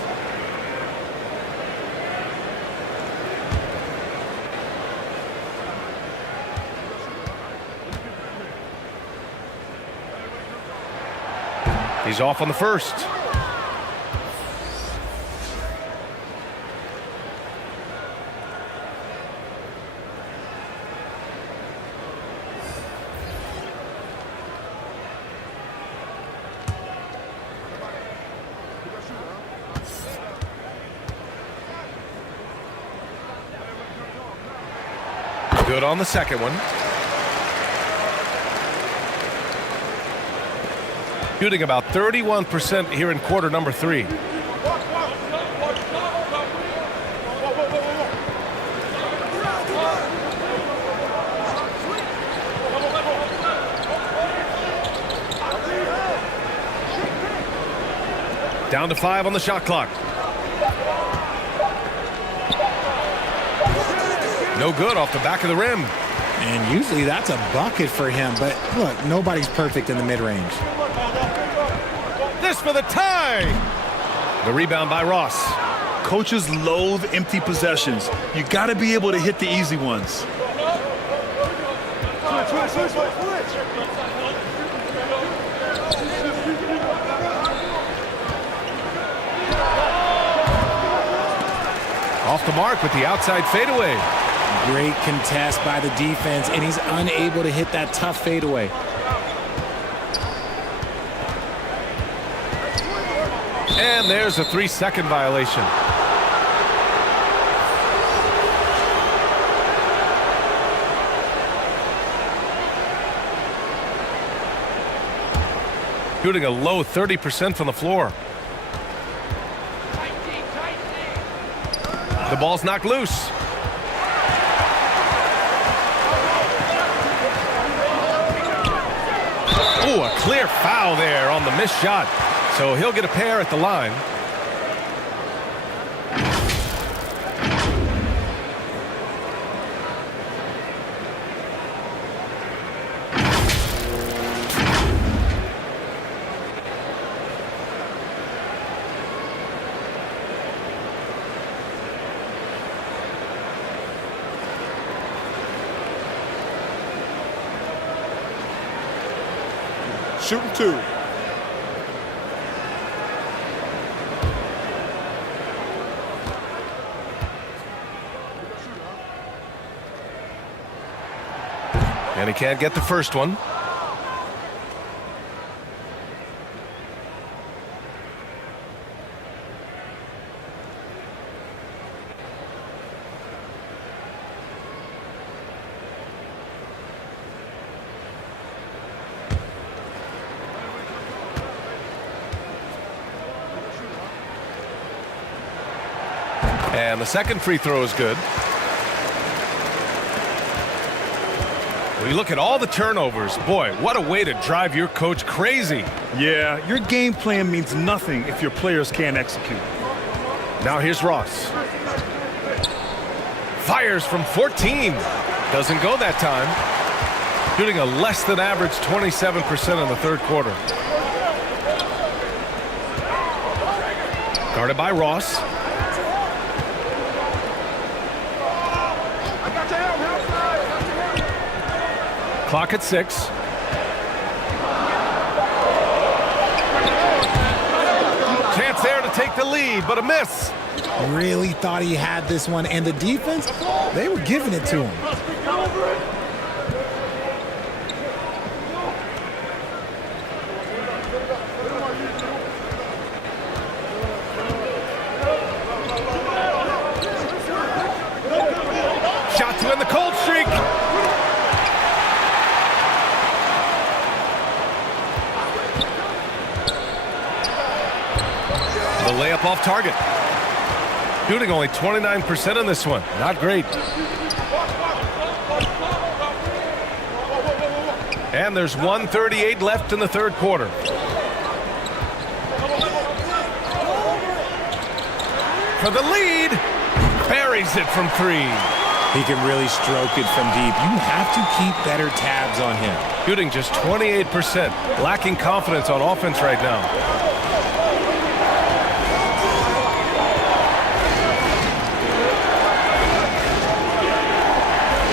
He's off on the first. Good on the second one. Shooting about 31% here in quarter number 3. Down to 5 on the shot clock. No good off the back of the rim. And usually that's a bucket for him, but look, nobody's perfect in the mid-range. This for the tie. The rebound by Ross. Coaches loathe empty possessions. You got to be able to hit the easy ones. Off the mark with the outside fadeaway. Great contest by the defense, and he's unable to hit that tough fadeaway. And there's a 3-second violation. Shooting a low 30% from the floor. The ball's knocked loose. Ooh, a clear foul there on the missed shot. So he'll get a pair at the line. Shooting 2. And he can't get the first one. And the second free throw is good. We look at all the turnovers. Boy, what a way to drive your coach crazy. Yeah, your game plan means nothing if your players can't execute. Now here's Ross. Fires from 14. Doesn't go that time. Shooting a less than average 27% in the third quarter. Guarded by Ross. Clock at 6. Chance there to take the lead, but a miss. Really thought he had this one, and the defense, they were giving it to him. Shot to end the cold streak. The layup off target. Shooting only 29% in this one. Not great. And there's 1:38 left in the third quarter. For the lead. Buries it from 3. He can really stroke it from deep. You have to keep better tabs on him. Shooting just 28%. Lacking confidence on offense right now.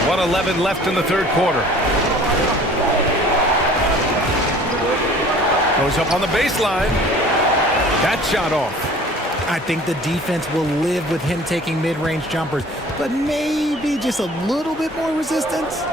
1:11 left in the third quarter. Goes up on the baseline. That shot off. I think the defense will live with him taking mid-range jumpers, but maybe just a little bit more resistance.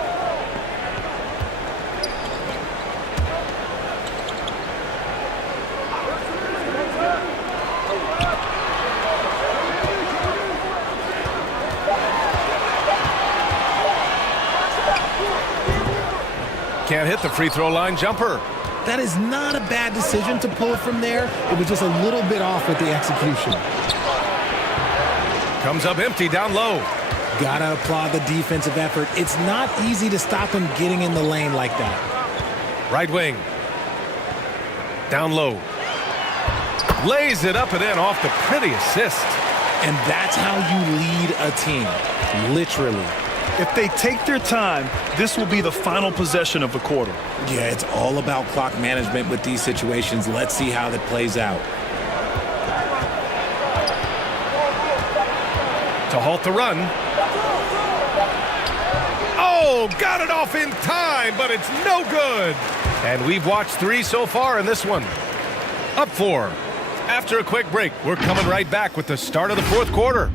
Can't hit the free throw line jumper. That is not a bad decision to pull it from there. It was just a little bit off with the execution. Comes up empty down low. Gotta applaud the defensive effort. It's not easy to stop him getting in the lane like that. Right wing. Down low. Lays it up and in off the pretty assist. And that's how you lead a team. Literally. If they take their time, this will be the final possession of the quarter. Yeah, it's all about clock management with these situations. Let's see how that plays out. To halt the run. Oh, got it off in time, but it's no good. And we've watched 3 so far in this one. Up 4. After a quick break, we're coming right back with the start of the fourth quarter.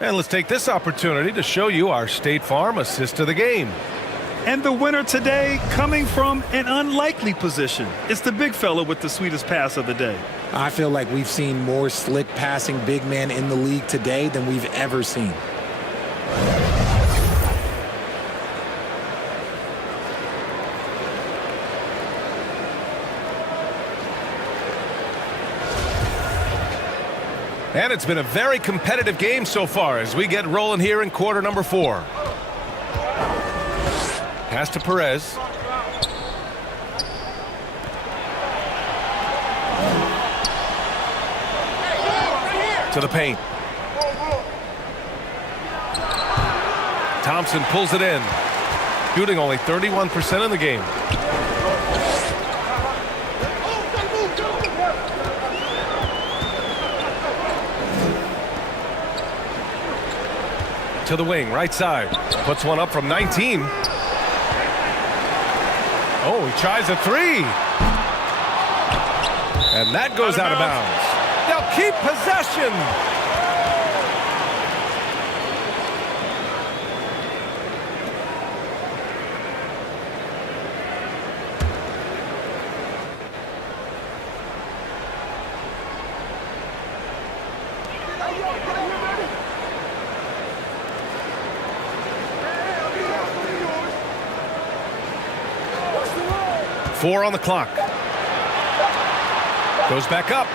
And let's take this opportunity to show you our State Farm assist of the game. And the winner today coming from an unlikely position. It's the big fella with the sweetest pass of the day. I feel like we've seen more slick passing big men in the league today than we've ever seen. And it's been a very competitive game so far as we get rolling here in quarter number 4. Pass to Perez. To the paint. Thompson pulls it in. Shooting only 31% in the game. To the wing, right side. Puts one up from 19. Oh, he tries a 3. And that goes out of bounds. They'll keep possession. Four on the clock. Goes back up.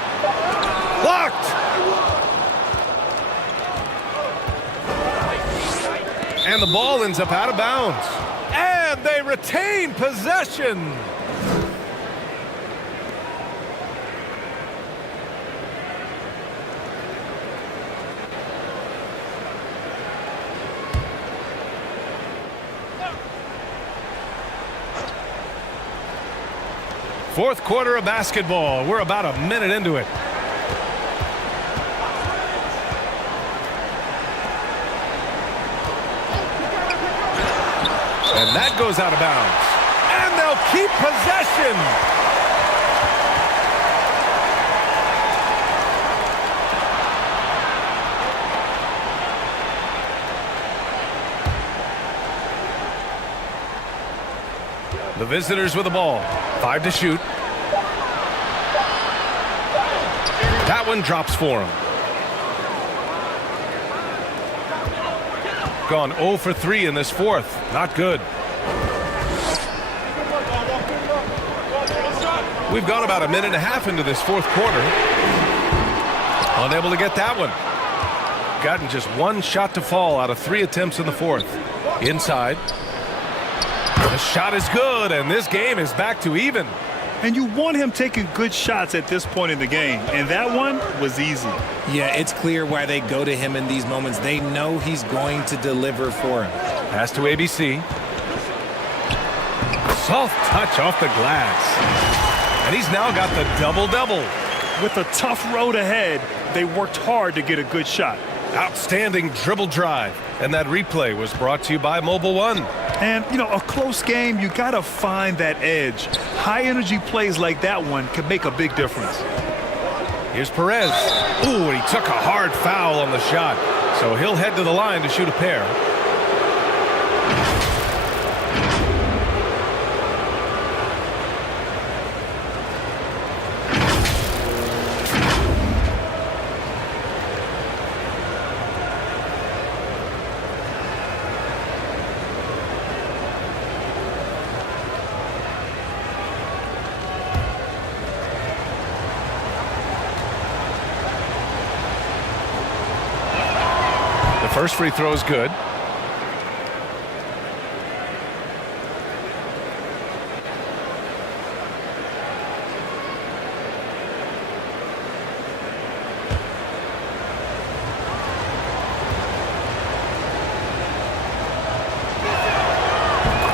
Blocked! And the ball ends up out of bounds. And they retain possession. Fourth quarter of basketball. We're about a minute into it. And that goes out of bounds. And they'll keep possession. The visitors with the ball. 5 to shoot. That one drops for him. Gone 0 for 3 in this fourth. Not good. We've gone about a minute and a half into this fourth quarter. Unable to get that one. Gotten just one shot to fall out of 3 attempts in the fourth. Inside. The shot is good, and this game is back to even. And you want him taking good shots at this point in the game, and that one was easy. Yeah, it's clear why they go to him in these moments. They know he's going to deliver for him. Pass to ABC. Soft touch off the glass. And he's now got the double-double. With a tough road ahead, they worked hard to get a good shot. Outstanding dribble drive. And that replay was brought to you by Mobile One. And, you know, a close game, you got to find that edge. High-energy plays like that one can make a big difference. Here's Perez. Ooh, and he took a hard foul on the shot. So he'll head to the line to shoot a pair. First free throw is good.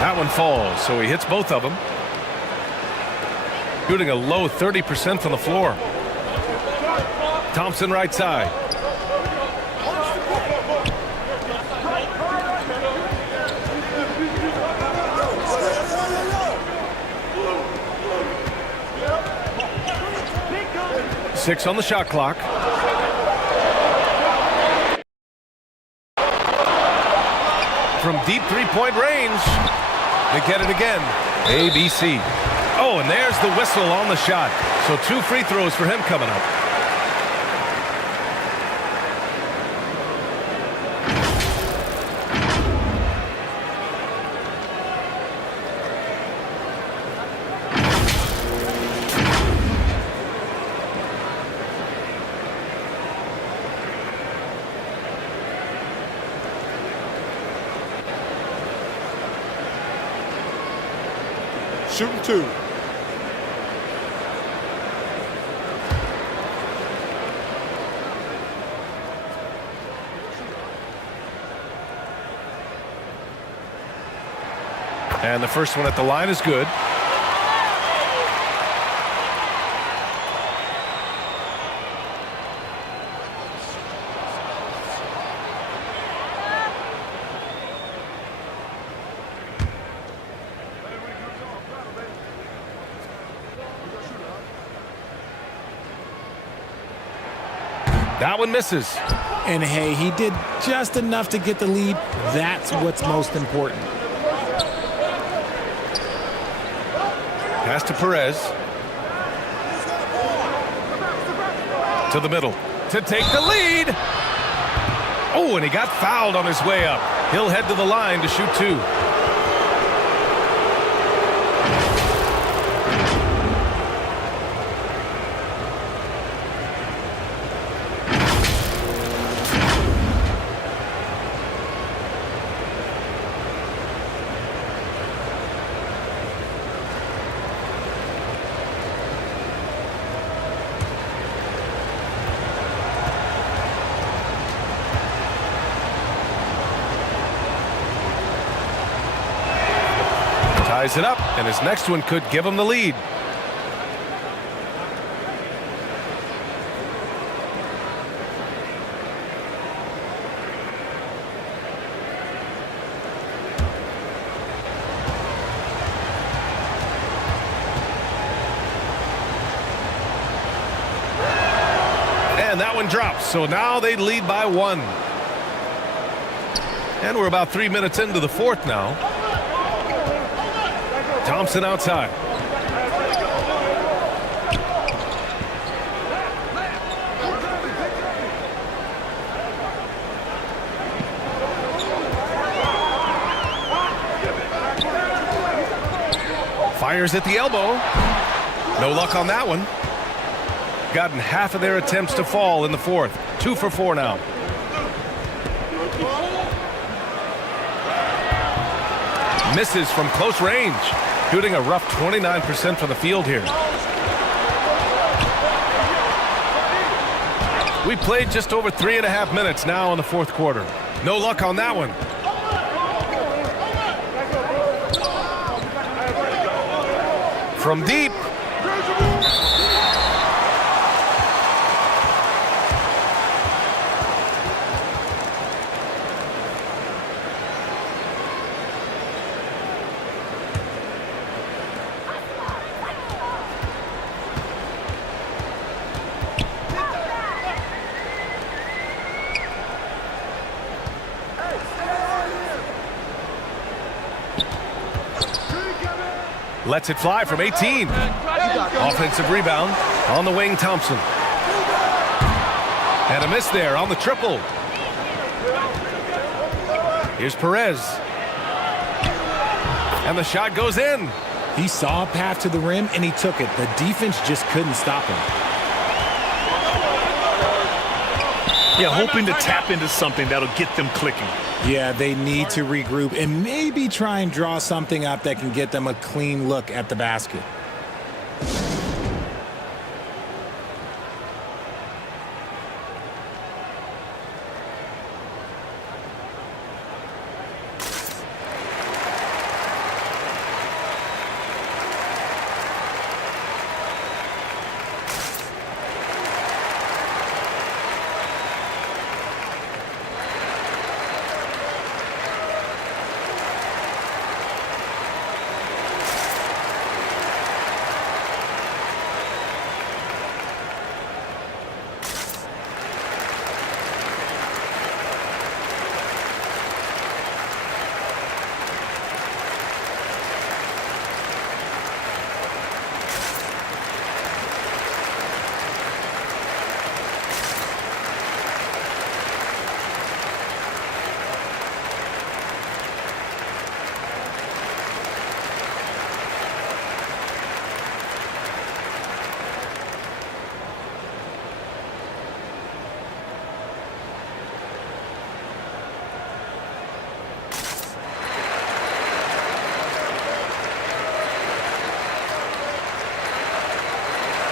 That one falls, so he hits both of them. Shooting a low 30% from the floor. Thompson right side. Six on the shot clock. from deep three-point range. They get it again. ABC. Oh, and there's the whistle on the shot. So 2 free throws for him coming up. Shooting 2. And the first one at the line is good. That one misses. And hey, he did just enough to get the lead. That's what's most important. Pass to Perez. To the middle. To take the lead. Oh, and he got fouled on his way up. He'll head to the line to shoot 2. Ties it up, and his next one could give him the lead. And that one drops, so now they lead by 1. And we're about 3 minutes into the fourth now. Thompson outside. Fires at the elbow. No luck on that one. Gotten half of their attempts to fall in the fourth. 2 for 4 now. Misses from close range. Shooting a rough 29% from the field here. We played just over 3.5 minutes now in the fourth quarter. No luck on that one. From deep. Lets it fly from 18. Offensive rebound on the wing, Thompson. And a miss there on the triple. Here's Perez. And the shot goes in. He saw a path to the rim, and he took it. The defense just couldn't stop him. Yeah, hoping to tap into something that'll get them clicking. Yeah, they need to regroup and maybe try and draw something up that can get them a clean look at the basket.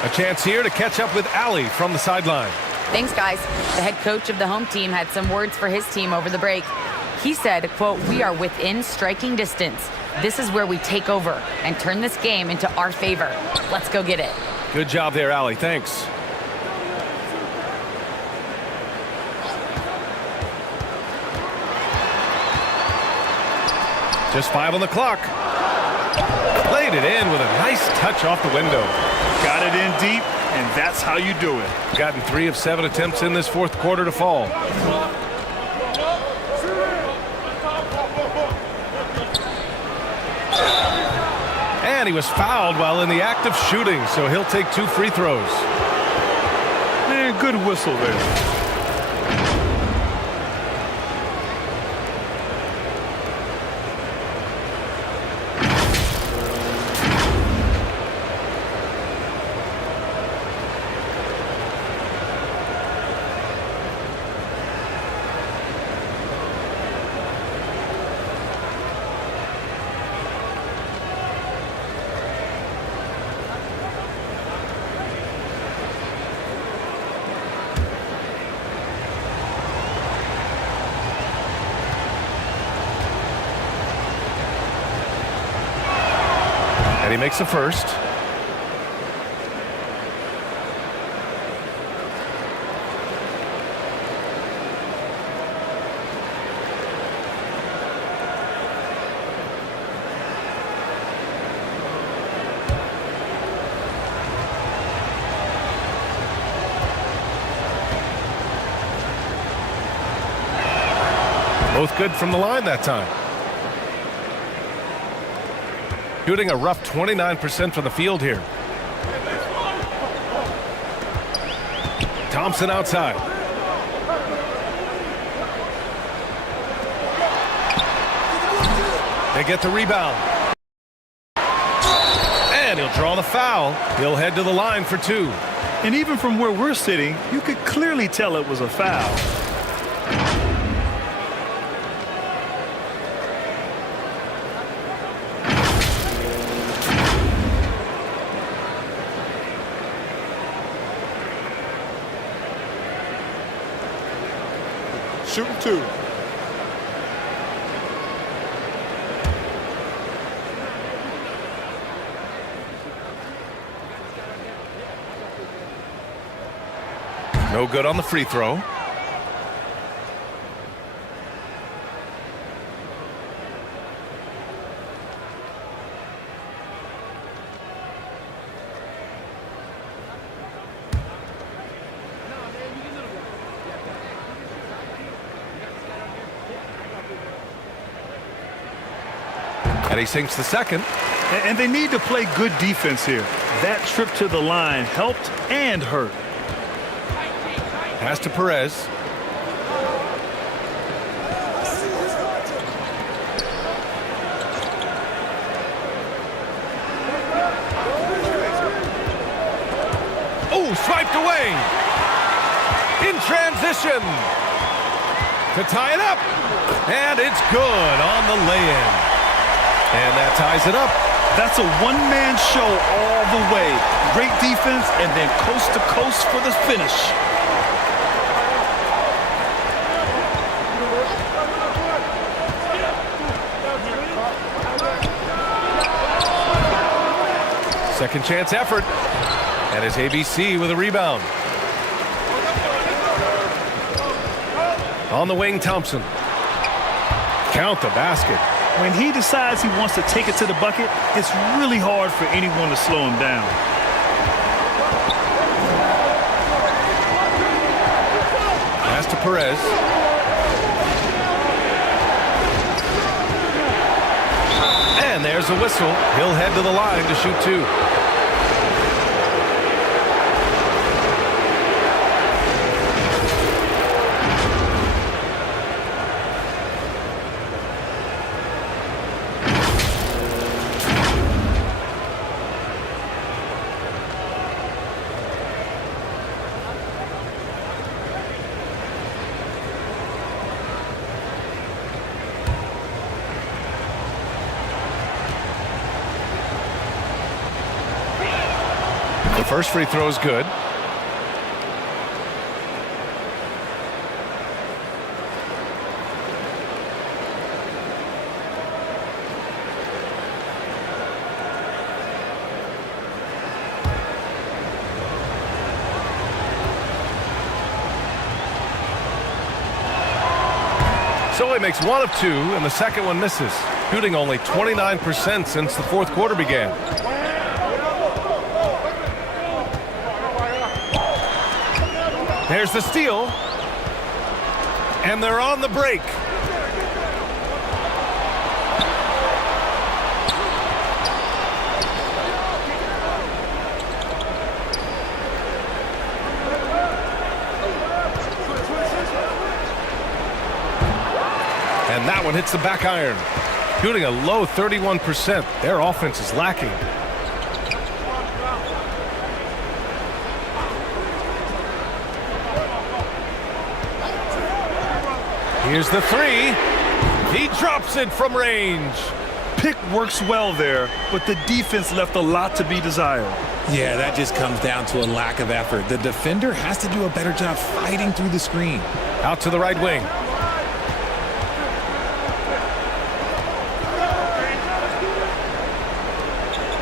A chance here to catch up with Allie from the sideline. Thanks, guys. The head coach of the home team had some words for his team over the break. He said, quote, "We are within striking distance. This is where we take over and turn this game into our favor. Let's go get it." Good job there, Allie. Thanks. Just 5 on the clock. Played it in with a nice touch off the window. Got it in deep, and that's how you do it. Gotten 3 of 7 attempts in this fourth quarter to fall. And he was fouled while in the act of shooting, so he'll take 2 free throws. Man, good whistle there. And he makes the first. Both good from the line that time. Shooting a rough 29% from the field here. Thompson outside. They get the rebound. And he'll draw the foul. He'll head to the line for 2. And even from where we're sitting, you could clearly tell it was a foul. Shooting 2. No good on the free throw. And he sinks the second. And they need to play good defense here. That trip to the line helped and hurt. Pass to Perez. Oh, swiped away. In transition. To tie it up. And it's good on the lay-in. And that ties it up. That's a one-man show all the way. Great defense and then coast to coast for the finish. Second chance effort. And it's ABC with a rebound. On the wing, Thompson. Count the basket. When he decides he wants to take it to the bucket, it's really hard for anyone to slow him down. Pass to Perez. And there's a whistle. He'll head to the line to shoot 2. The first free throw is good. So he makes one of two, and the second one misses. Shooting only 29% since the fourth quarter began. There's the steal. And they're on the break. And that one hits the back iron. Shooting a low 31%. Their offense is lacking. Here's the three. He drops it from range. Pick works well there, but the defense left a lot to be desired. Yeah, that just comes down to a lack of effort. The defender has to do a better job fighting through the screen. Out to the right wing.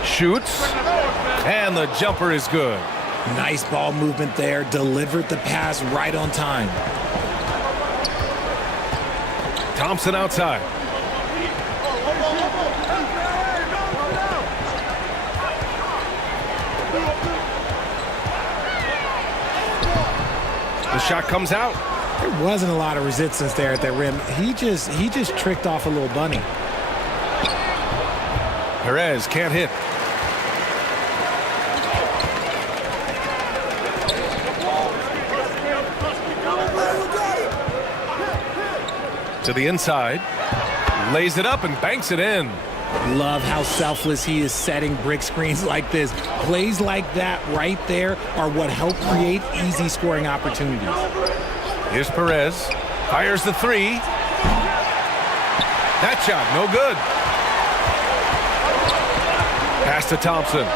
Shoots, and the jumper is good. Nice ball movement there. Delivered the pass right on time. Thompson outside. The shot comes out. There wasn't a lot of resistance there at the rim. He just tricked off a little bunny. Perez can't hit. To the inside, lays it up and banks it in. Love how selfless he is setting brick screens like this. Plays like that right there are what help create easy scoring opportunities. Here's Perez, fires the three. That shot, no good. Pass to Thompson.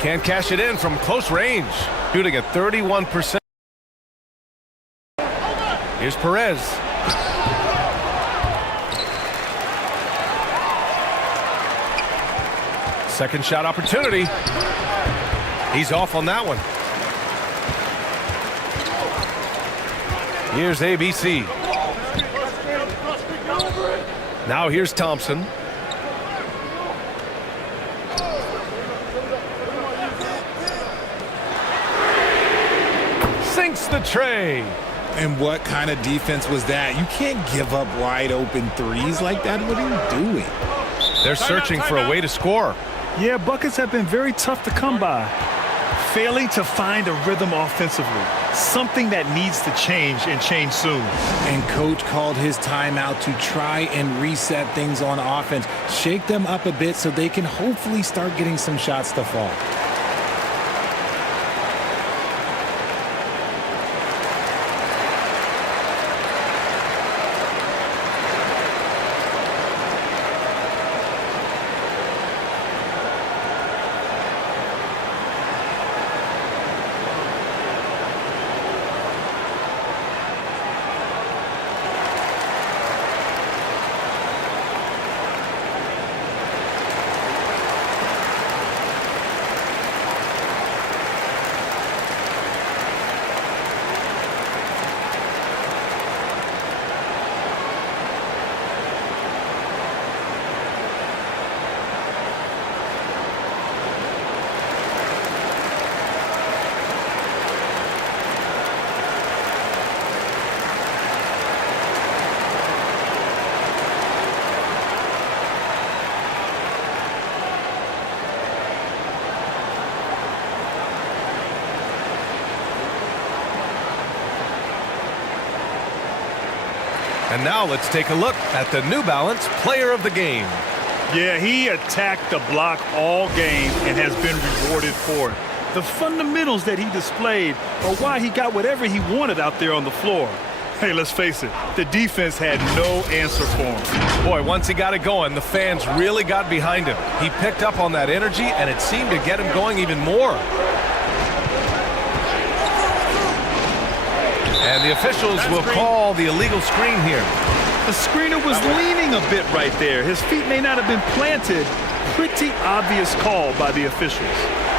Can't cash it in from close range. Shooting at 31%. Here's Perez. Second shot opportunity. He's off on that one. Here's ABC. Now here's Thompson. Sinks the tray. And what kind of defense was that? You can't give up wide open threes like that. What are you doing? They're searching for a way to score. Yeah, buckets have been very tough to come by. Failing to find a rhythm offensively. Something that needs to change and change soon. And coach called his timeout to try and reset things on offense. Shake them up a bit so they can hopefully start getting some shots to fall. And now let's take a look at the New Balance Player of the Game. Yeah, he attacked the block all game and has been rewarded for it. The fundamentals that he displayed are why he got whatever he wanted out there on the floor. Hey, let's face it, the defense had no answer for him. Boy, once he got it going, the fans really got behind him. He picked up on that energy, and it seemed to get him going even more. And the officials will call the illegal screen here. The screener was leaning a bit right there. His feet may not have been planted. Pretty obvious call by the officials.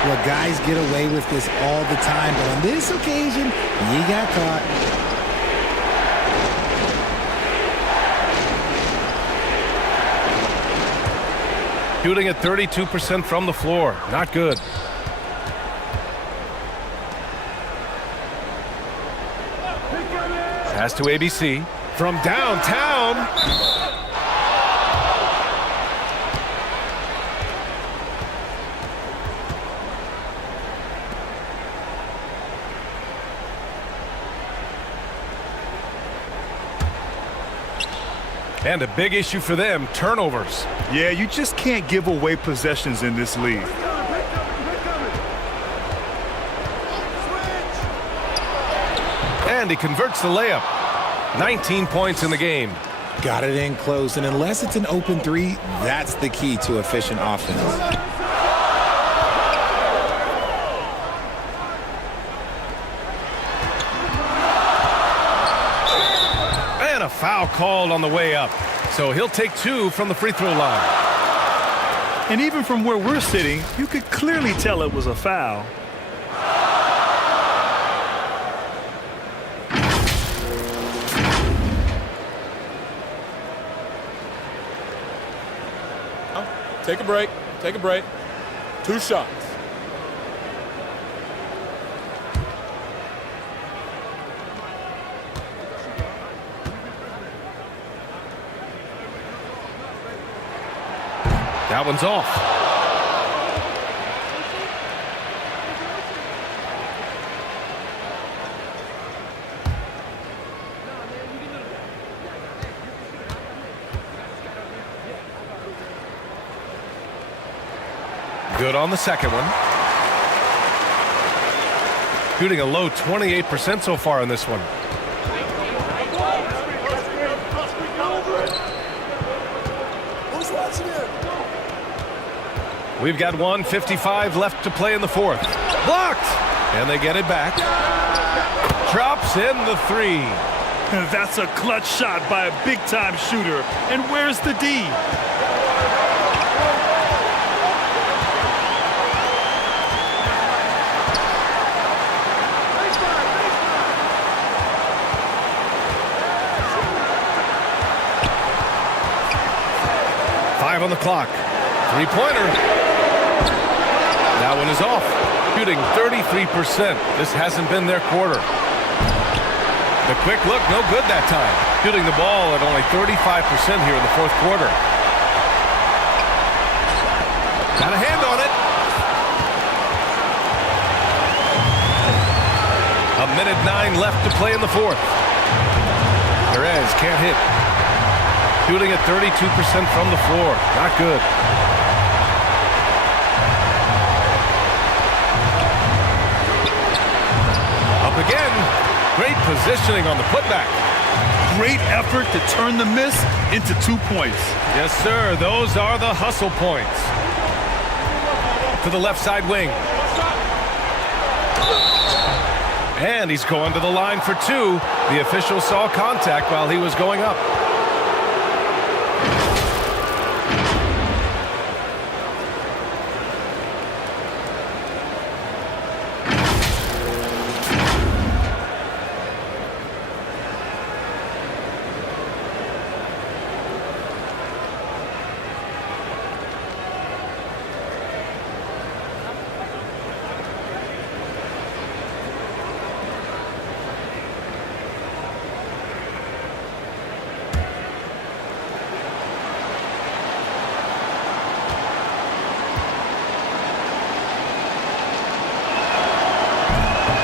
Well, guys get away with this all the time, but on this occasion, he got caught. Shooting at 32% from the floor. Not good. Pass to ABC. From downtown. And a big issue for them, turnovers. Yeah, you just can't give away possessions in this league. And he converts the layup. 19 points in the game. Got it in close, and unless it's an open three, that's the key to efficient offense. And a foul called on the way up. So he'll take 2 from the free throw line. And even from where we're sitting, you could clearly tell it was a foul. Take a break. Take a break. 2 shots. That one's off. Good on the second one. Shooting a low 28% so far in this one. We've got 1:55 left to play in the fourth. Blocked! And they get it back. Drops in the 3. That's a clutch shot by a big-time shooter. And where's the D? On the clock. 3-pointer. That one is off. Shooting 33%. This hasn't been their quarter. The quick look, no good that time. Shooting the ball at only 35% here in the fourth quarter. Got a hand on it. A minute 9 left to play in the fourth. Perez can't hit. Shooting at 32% from the floor. Not good. Up again. Great positioning on the putback. Great effort to turn the miss into 2 points. Yes, sir. Those are the hustle points. To the left side wing. And he's going to the line for 2. The official saw contact while he was going up.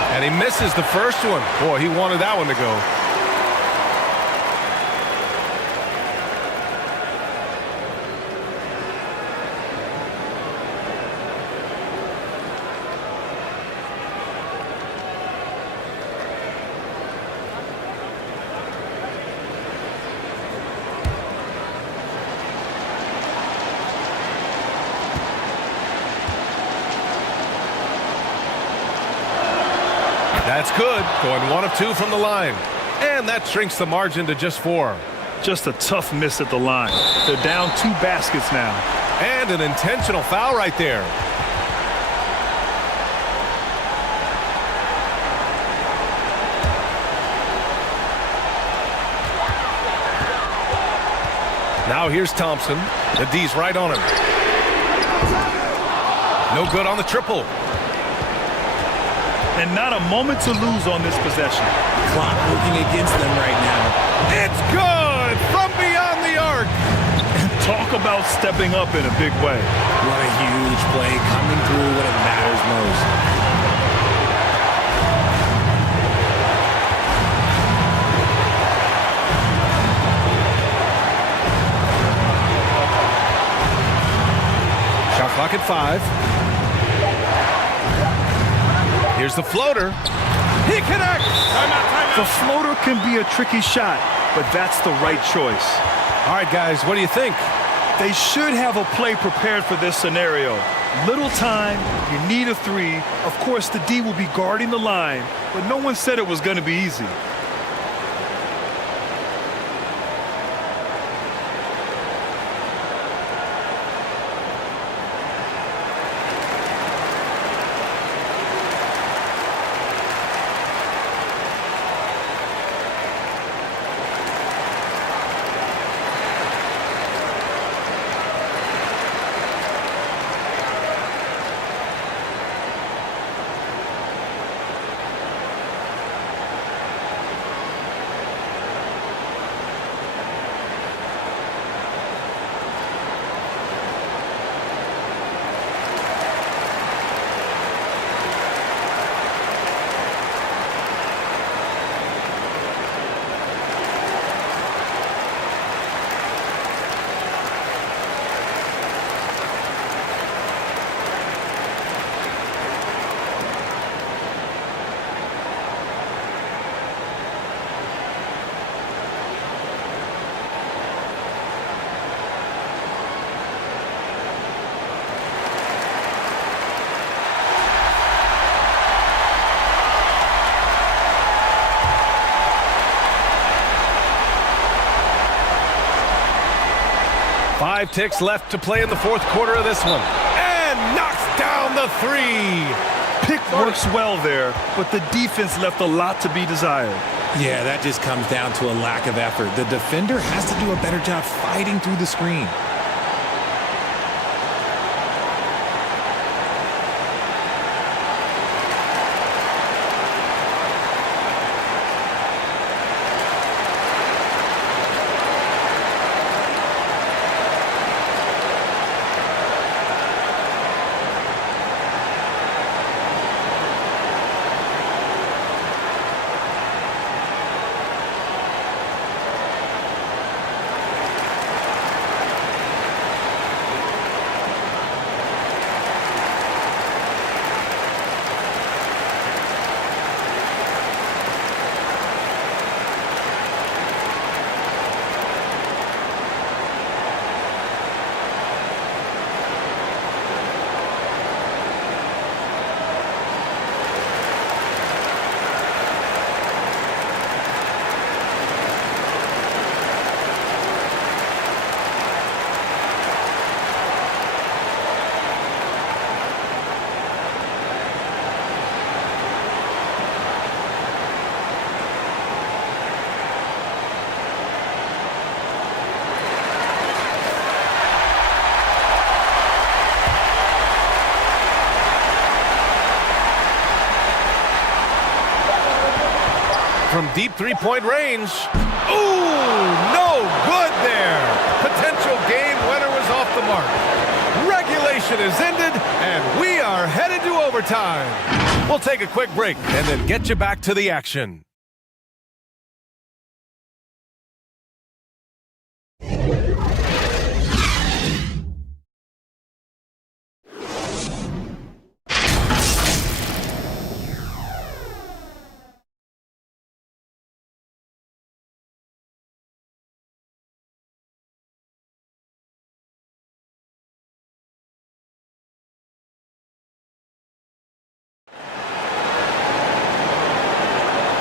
And he misses the first one. Boy, he wanted that one to go. That's good. Going 1 of 2 from the line. And that shrinks the margin to just 4. Just a tough miss at the line. They're down 2 baskets now. And an intentional foul right there. Now here's Thompson. The D's right on him. No good on the triple. And not a moment to lose on this possession. Clock working against them right now. It's good from beyond the arc. Talk about stepping up in a big way. What a huge play, coming through when it matters most. Shot clock at 5. Here's the floater. He connects. The floater can be a tricky shot, but that's the right choice. All right, guys, what do you think? They should have a play prepared for this scenario. Little time, you need a 3. Of course, the D will be guarding the line, but no one said it was going to be easy. Five ticks left to play in the fourth quarter of this one. And knocks down the 3. Pick works well there, but the defense left a lot to be desired. Yeah, that just comes down to a lack of effort. The defender has to do a better job fighting through the screen. From deep three-point range. Ooh, no good there. Potential game winner was off the mark. Regulation is ended, and we are headed to overtime. We'll take a quick break and then get you back to the action.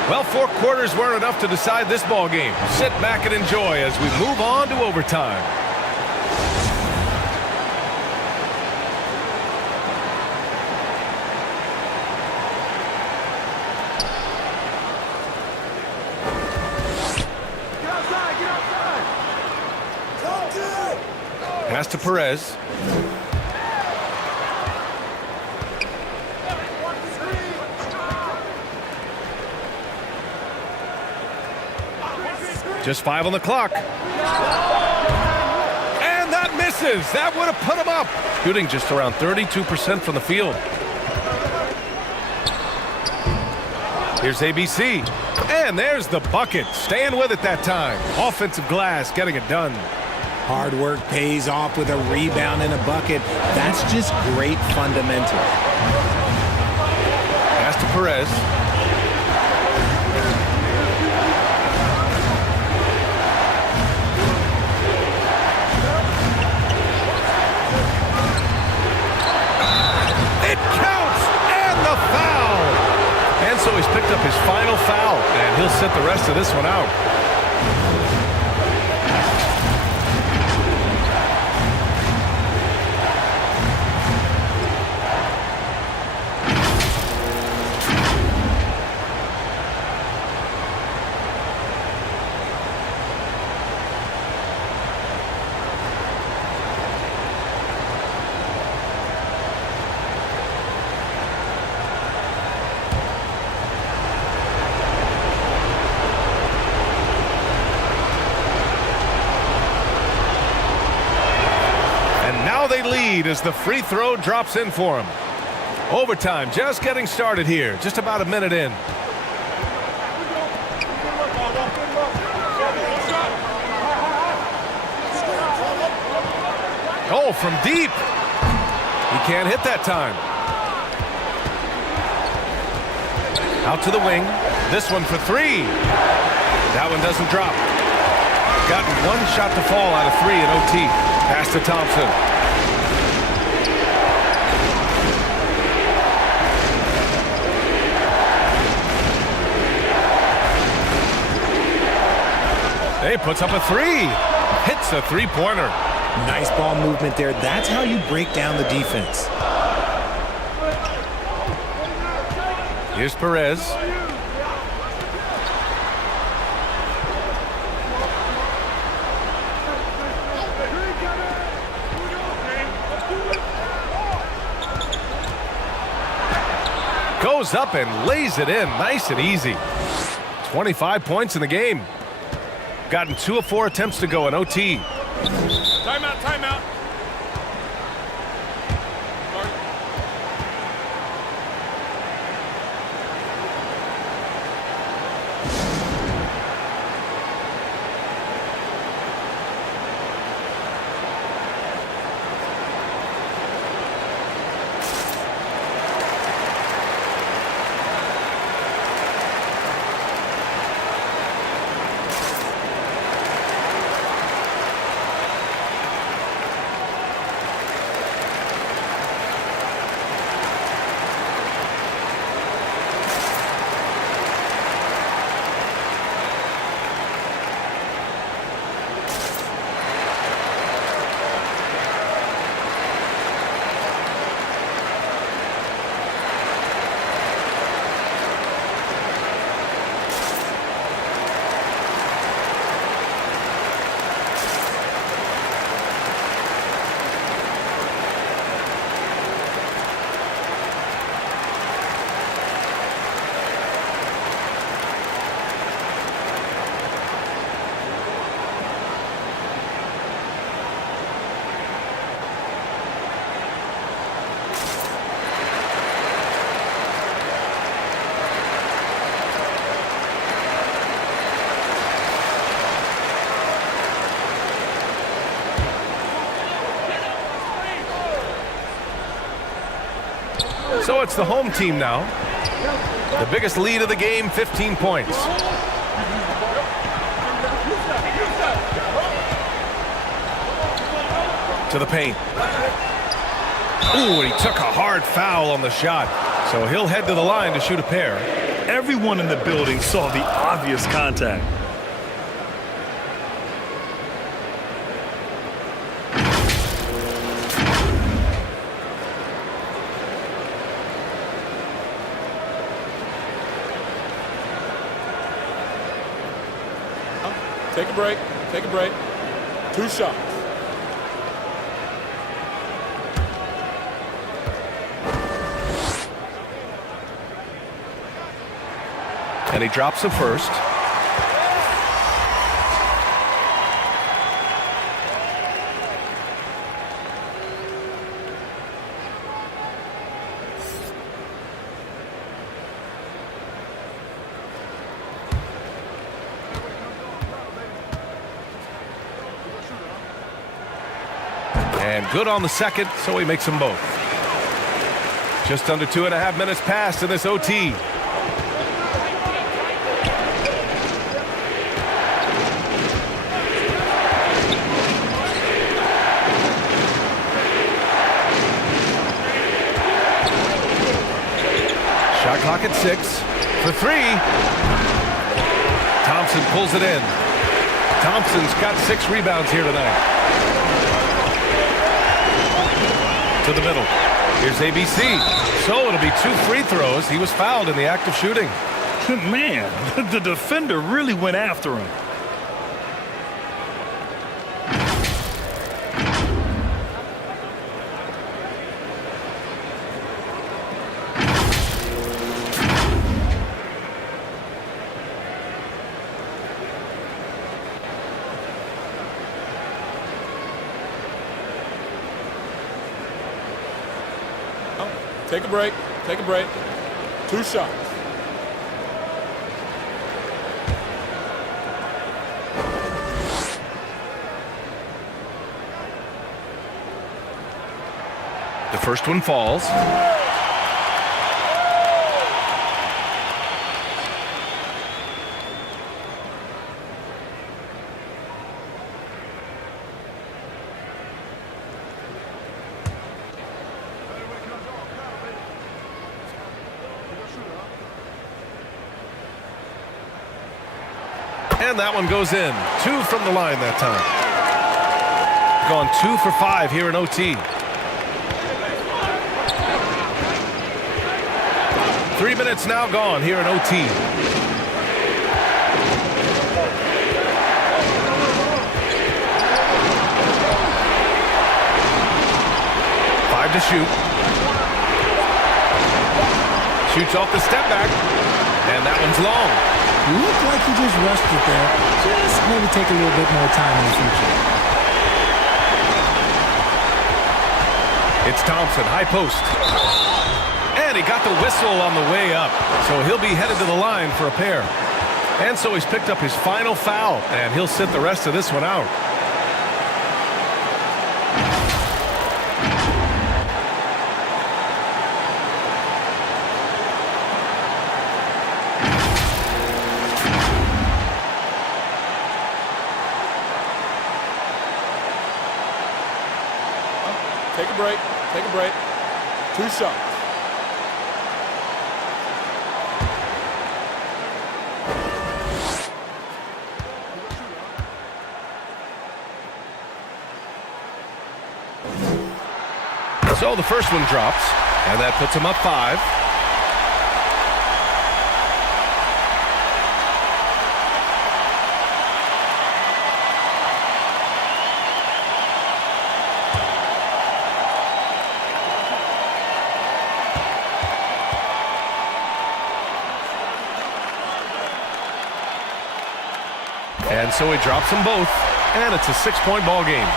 Well, 4 quarters weren't enough to decide this ball game. Sit back and enjoy as we move on to overtime. Pass to Perez. Just 5 on the clock. And that misses. That would have put him up. Shooting just around 32% from the field. Here's ABC. And there's the bucket. Staying with it that time. Offensive glass getting it done. Hard work pays off with a rebound and a bucket. That's just great fundamental. Pass to Perez. It counts! And the foul! And so he's picked up his final foul, and he'll sit the rest of this one out. They lead as the free throw drops in for him. Overtime just getting started here. Just about a minute in. Oh, from deep. He can't hit that time. Out to the wing. This one for 3. That one doesn't drop. Gotten 1 shot to fall out of 3 in OT. Pass to Thompson. He puts up a 3. Hits a 3-pointer. Nice ball movement there. That's how you break down the defense. Here's Perez. Goes up and lays it in. Nice and easy. 25 points in the game. Gotten 2 of 4 attempts to go in OT. Timeout, timeout. So it's the home team now. The biggest lead of the game, 15 points. To the paint. Ooh, and he took a hard foul on the shot. So he'll head to the line to shoot a pair. Everyone in the building saw the obvious contact. Take a break. Take a break. 2 shots. And he drops the first. And good on the second, so he makes them both. Just under 2.5 minutes passed in this OT. Shot clock at 6 for 3. Thompson pulls it in. Thompson's got 6 rebounds here tonight. To the middle. Here's ABC. So it'll be 2 free throws. He was fouled in the act of shooting. Man, the defender really went after him. Take a break. Take a break. 2 shots. The first one falls. And that one goes in. 2 from the line that time. Gone 2 for 5 here in OT. 3 minutes now gone here in OT. Five to shoot. Shoots off the step back. And that one's long. Looked like he just rushed it there. Just maybe take a little bit more time in the future. It's Thompson, high post. And he got the whistle on the way up. So he'll be headed to the line for a pair. And so he's picked up his final foul. And he'll sit the rest of this one out. Take a break. Take a break. 2 shots. So the first one drops, and that puts him up 5. And so he drops them both, and it's a 6-point ball game.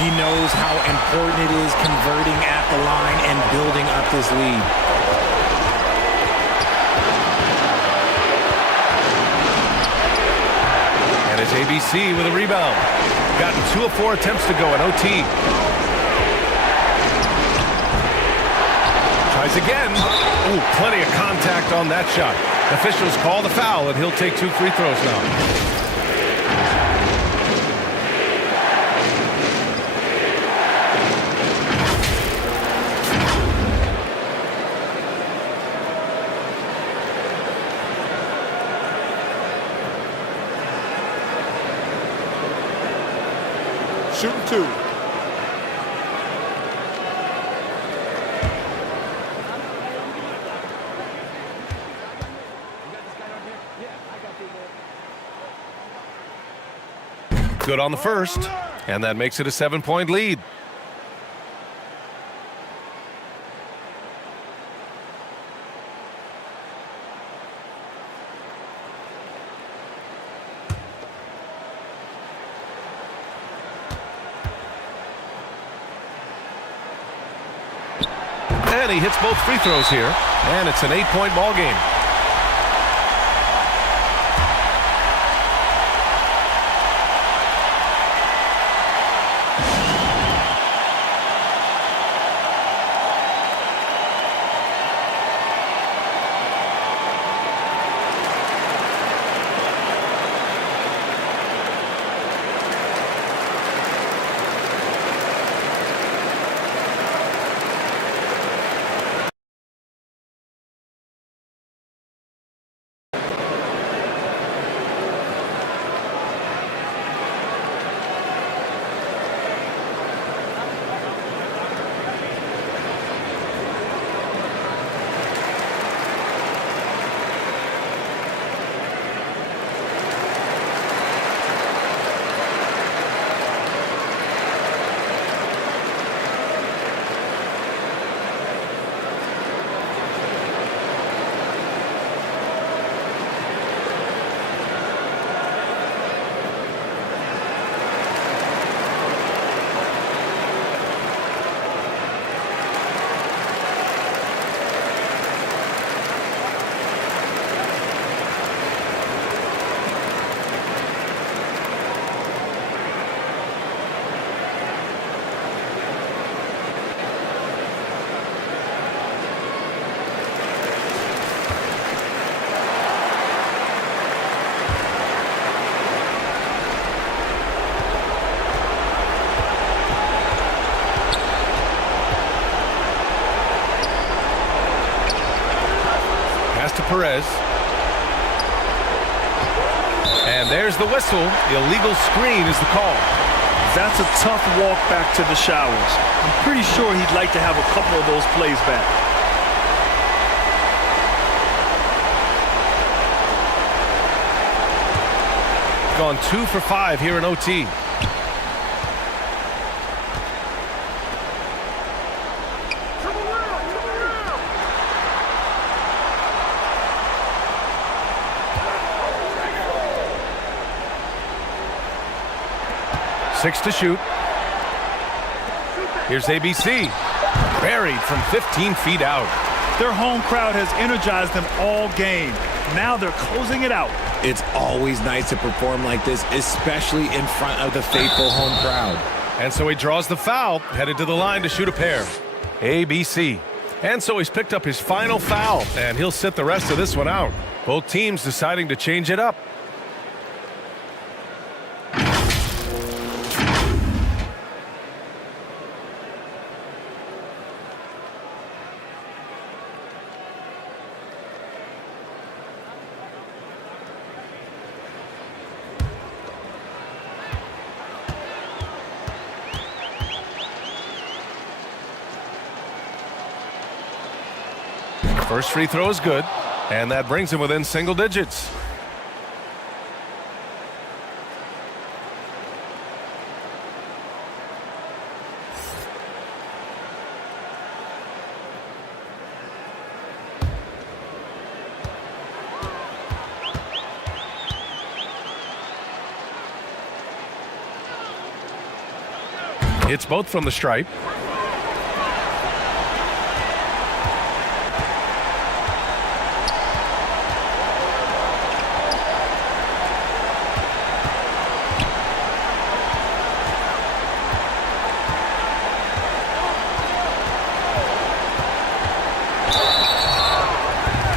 He knows how important it is converting at the line and building up this lead. And it's ABC with a rebound. Gotten 2 of 4 attempts to go in OT. Tries again. Ooh, plenty of contact on that shot. Officials call the foul, and he'll take 2 free throws now. shooting 2. Good on the first, and that makes it a 7-point lead. And he hits both free throws here, and it's an 8-point ball game. To Perez. And there's the whistle. Illegal screen is the call. That's a tough walk back to the showers. I'm pretty sure he'd like to have a couple of those plays back. Gone 2 for 5 here in OT. Six to shoot. Here's ABC. Buried from 15 feet out. Their home crowd has energized them all game. Now they're closing it out. It's always nice to perform like this, especially in front of the faithful home crowd. And so he draws the foul, headed to the line to shoot a pair. ABC. And so he's picked up his final foul, and he'll sit the rest of this one out. Both teams deciding to change it up. First free throw is good, and that brings him within single digits. It's both from the stripe.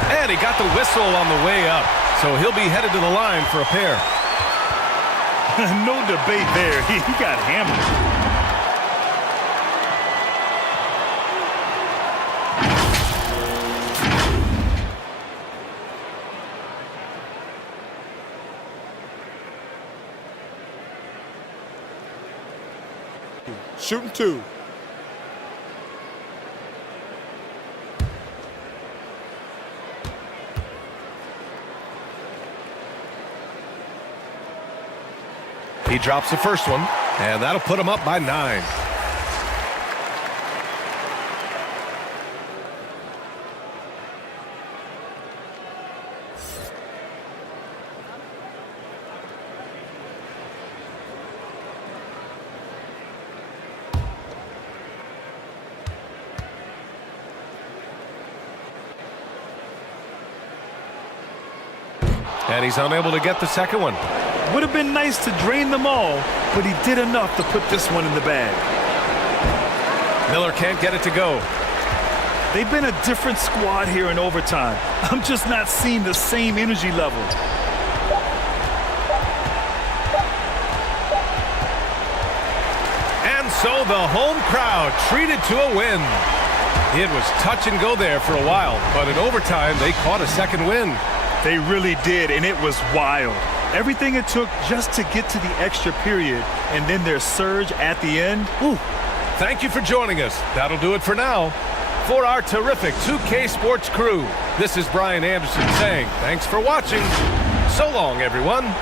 And he got the whistle on the way up, so he'll be headed to the line for a pair. No debate there. He got hammered. Shooting 2. He drops the first one, and that'll put him up by 9. And he's unable to get the second one. Would have been nice to drain them all, but he did enough to put this one in the bag. Miller can't get it to go. They've been a different squad here in overtime. I'm just not seeing the same energy level. And so the home crowd treated to a win. It was touch and go there for a while, but in overtime they caught a second win. They really did, and it was wild. Everything it took just to get to the extra period, and then their surge at the end. Ooh. Thank you for joining us. That'll do it for now. For our terrific 2K Sports crew, this is Brian Anderson saying thanks for watching. So long, everyone.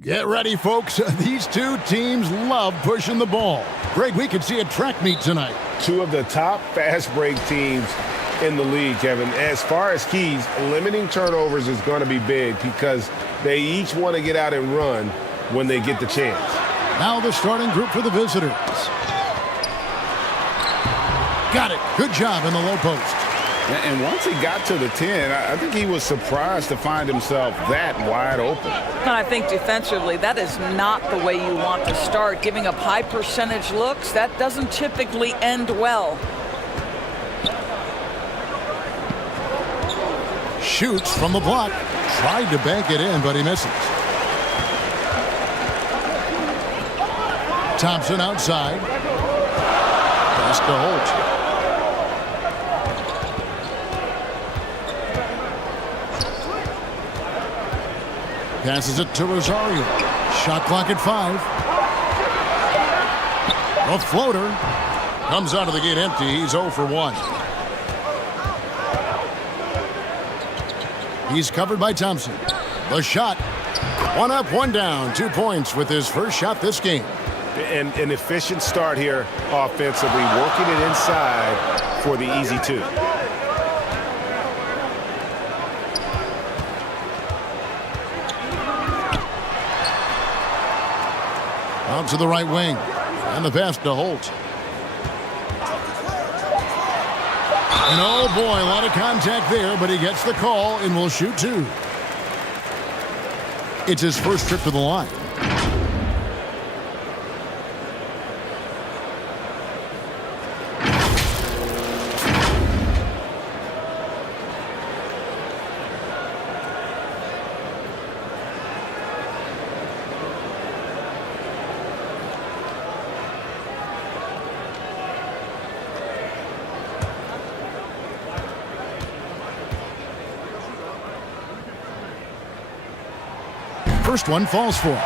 Get ready, folks. These two teams love pushing the ball. Greg, we could see a track meet tonight. Two of the top fast break teams in the league, Kevin. As far as keys, limiting turnovers is going to be big because they each want to get out and run when they get the chance. Now the starting group for the visitors. Got it. Good job in the low post. And once he got to the 10, I think he was surprised to find himself that wide open. And I think defensively, that is not the way you want to start. Giving up high percentage looks, that doesn't typically end well. Shoots from the block. Tried to bank it in, but he misses. Thompson outside. Pass to Holt. Passes it to Rosario. Shot clock at 5. A floater. Comes out of the gate empty. He's 0 for 1. He's covered by Thompson. The shot. 1 up, 1 down. 2 points with his first shot this game. And an efficient start here offensively, working it inside for the easy 2. Out to the right wing. And the pass to Holt. And oh boy, a lot of contact there, but he gets the call and will shoot 2. It's his first trip to the line. First one falls for him.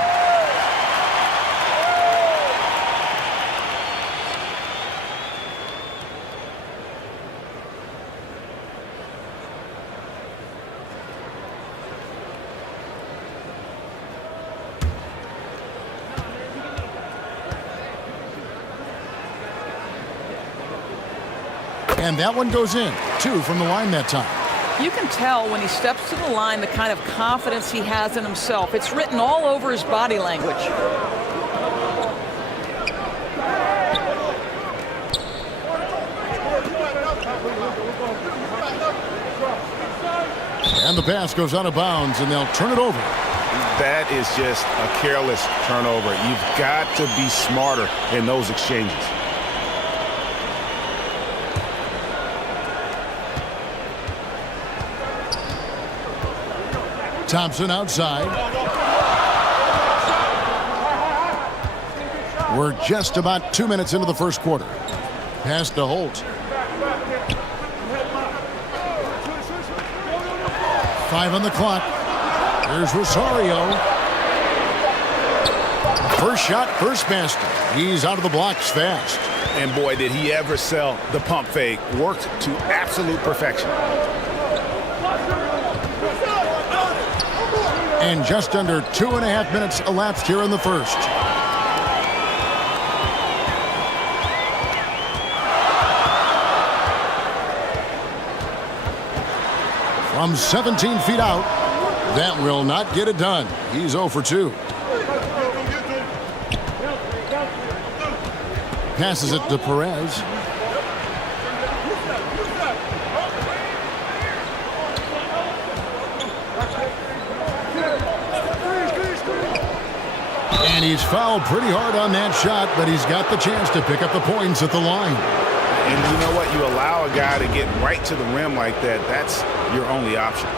And that one goes in. 2 from the line that time. You can tell when he steps to the line the kind of confidence he has in himself. It's written all over his body language. And the pass goes out of bounds, and they'll turn it over. That is just a careless turnover. You've got to be smarter in those exchanges. Thompson outside. We're just about 2 minutes into the first quarter. Pass to Holt. 5 on the clock. Here's Rosario. First shot, first basket. He's out of the blocks fast. And boy, did he ever sell the pump fake. Worked to absolute perfection. And just under 2.5 minutes elapsed here in the first. From 17 feet out, that will not get it done. He's 0 for 2. Passes it to Perez. And he's fouled pretty hard on that shot, but he's got the chance to pick up the points at the line. And you know what? You allow a guy to get right to the rim like that. That's your only option.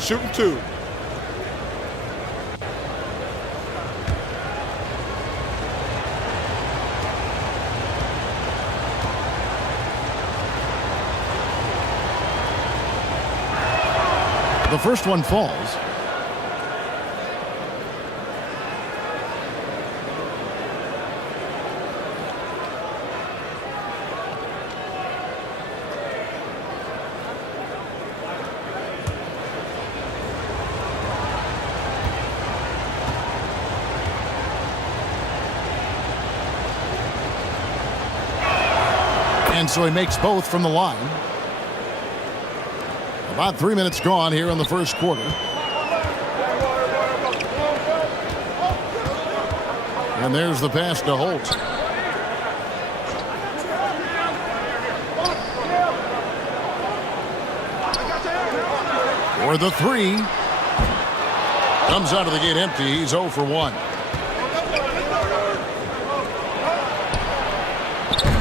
Shooting 2. The first one falls. And so he makes both from the line. About 3 minutes gone here in the first quarter. And there's the pass to Holt. For the three. Comes out of the gate empty. He's 0 for 1.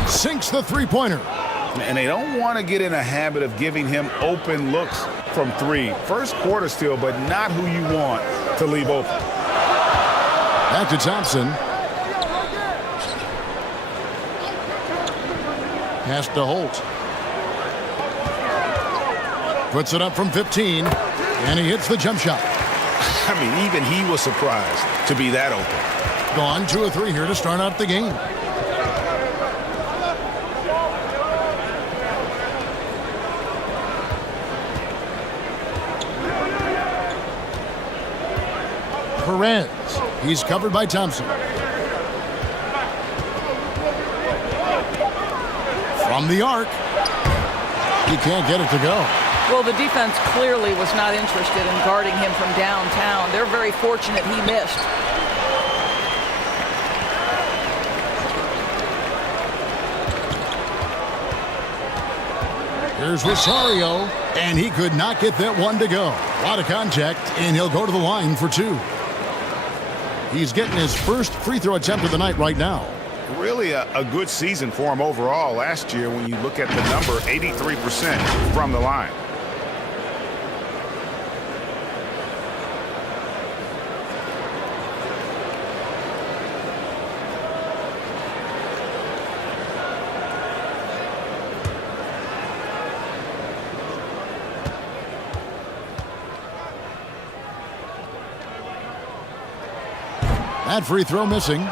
Sinks the three-pointer. And they don't want to get in a habit of giving him open looks from three. First quarter still, but not who you want to leave open. Back to Thompson. Pass to Holt. Puts it up from 15, and he hits the jump shot. I mean, even he was surprised to be that open. Gone 2 of 3 here to start out the game. Perez. He's covered by Thompson. From the arc. He can't get it to go. Well, the defense clearly was not interested in guarding him from downtown. They're very fortunate he missed. Here's Rosario, and he could not get that one to go. A lot of contact, and he'll go to the line for 2. He's getting his first free throw attempt of the night right now. Really a good season for him overall last year when you look at the number, 83% from the line. That free throw missing.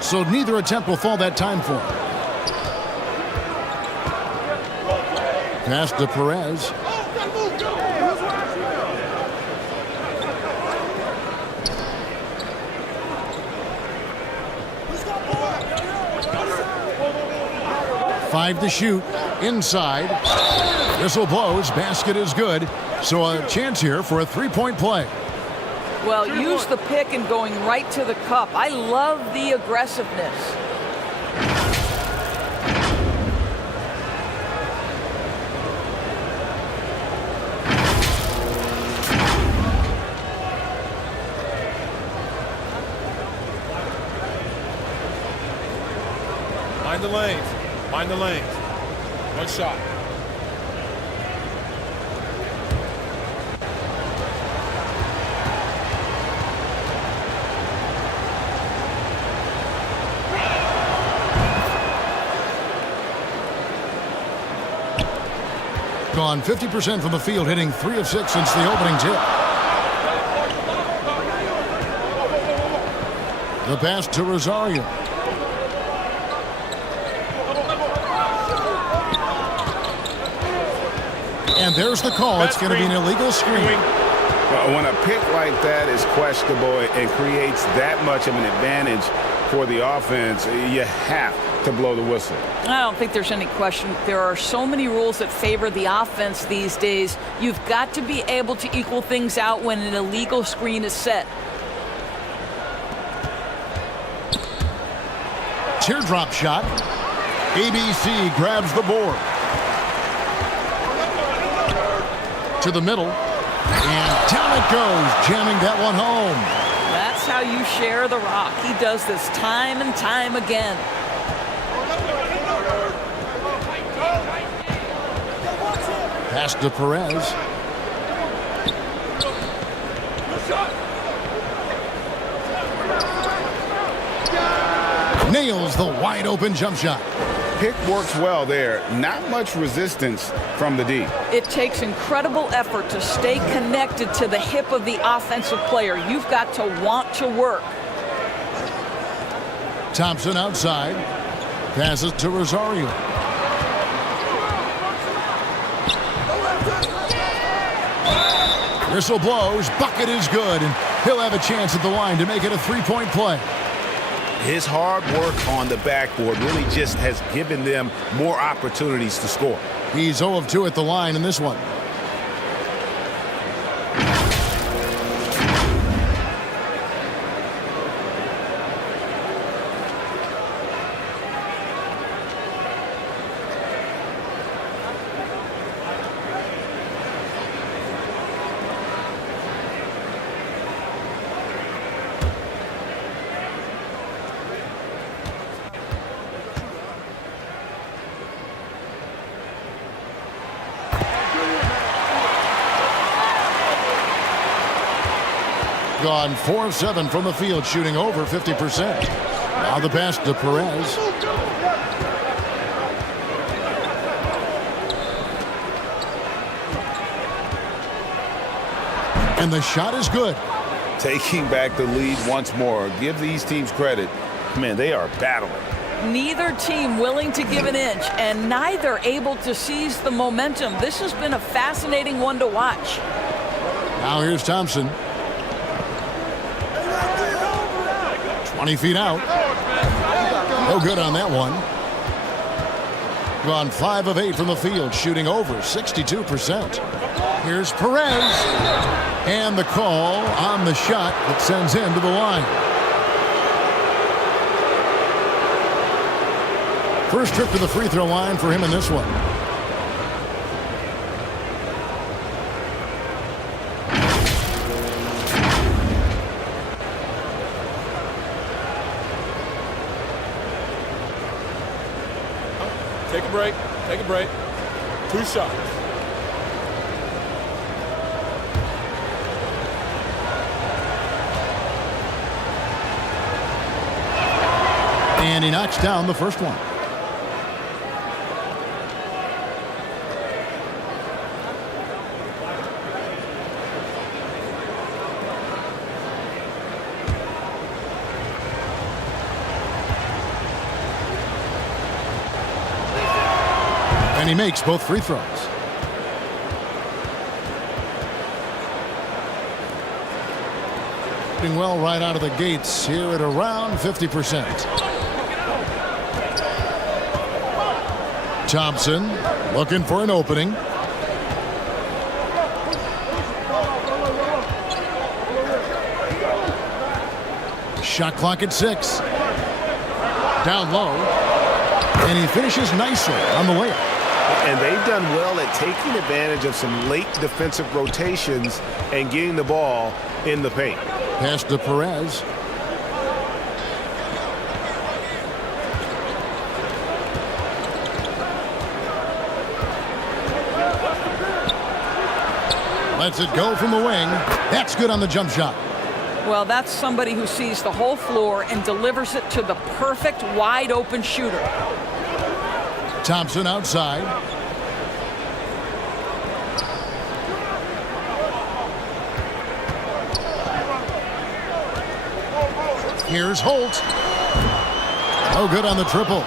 So neither attempt will fall that time for him. Pass to Perez. Five to shoot. Inside. Whistle blows. Basket is good. So a chance here for a three-point play. Well, use the pick and going right to the cup. I love the aggressiveness. Mind the lanes. Mind the lanes. One shot. Gone 50% from the field, hitting 3 of 6 since the opening tip. The pass to Rosario. And there's the call. It's going to be an illegal screen. When a pick like that is questionable and creates that much of an advantage for the offense, you have to blow the whistle. I don't think there's any question. There are so many rules that favor the offense these days. You've got to be able to equal things out when an illegal screen is set. Teardrop shot. ABC grabs the board. To the middle. And down it goes, jamming that one home. That's how you share the rock. He does this time and time again. Pass to Perez. Nails the wide open jump shot. pick works well there. Not much resistance from the D. It takes incredible effort to stay connected to the hip of the offensive player. You've got to want to work. Thompson outside. Passes to Rosario. Whistle blows. Bucket is good. And he'll have a chance at the line to make it a three-point play. His hard work on the backboard really just has given them more opportunities to score. He's 0 of 2 at the line in this one. Gone 4 of 7 from the field, shooting over 50%. Now the pass to Perez. And the shot is good. Taking back the lead once more. Give these teams credit. Man, they are battling. Neither team willing to give an inch, and neither able to seize the momentum. This has been a fascinating one to watch. Now here's Thompson. 20 feet out. No good on that one. Gone 5 of 8 from the field, shooting over 62%. Here's Perez. And the call on the shot that sends him to the line. First trip to the free throw line for him in this one. Take a break. Take a break. 2 shots. And he knocks down the first one. And he makes both free throws. Doing well right out of the gates here at around 50%. Thompson looking for an opening. Shot clock at 6. Down low. And he finishes nicely on the layup. And they've done well at taking advantage of some late defensive rotations and getting the ball in the paint. Pass to Perez. Lets it go from the wing. That's good on the jump shot. Well, that's somebody who sees the whole floor and delivers it to the perfect wide open shooter. Thompson outside. Here's Holt. No good on the triple.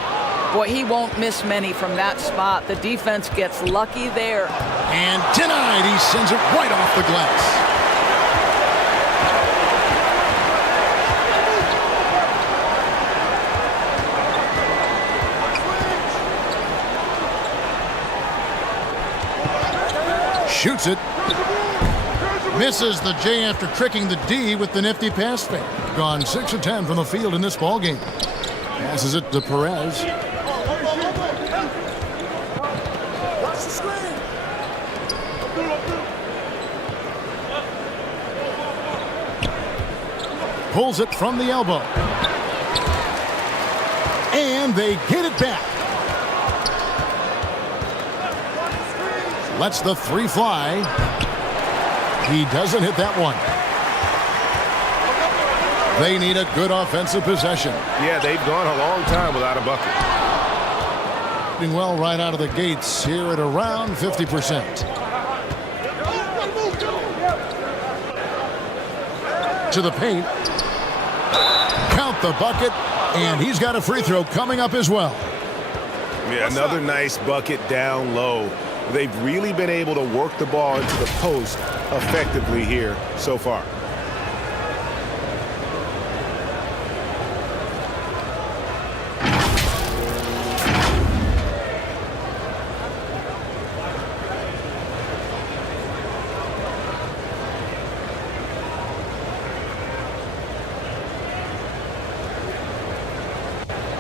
Boy, he won't miss many from that spot. The defense gets lucky there. And denied. He sends it right off the glass. Shoots it. Misses the J after tricking the D with the nifty pass fake. Gone 6 of 10 from the field in this ballgame. Passes it to Perez. Pulls it from the elbow. And they get it back. Lets the 3 fly. He doesn't hit that one. They need a good offensive possession. Yeah, they've gone a long time without a bucket. shooting well right out of the gates here at around 50%. To the paint. Count the bucket, and he's got a free throw coming up as well. Yeah, another nice bucket down low. They've really been able to work the ball into the post effectively here so far.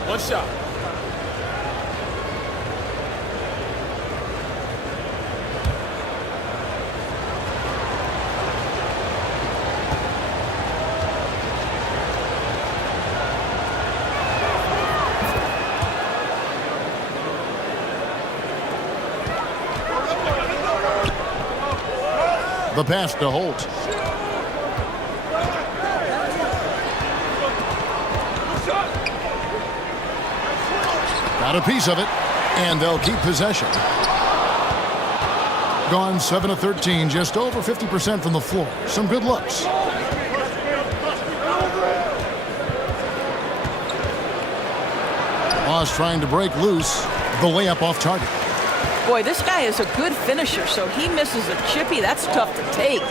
One shot. The pass to Holt. Got a piece of it, and they'll keep possession. Gone 7 of 13, just over 50% from the floor. Some good looks. Ross trying to break loose. The layup off target. Boy, this guy is a good finisher, so he misses a chippy. That's tough to take.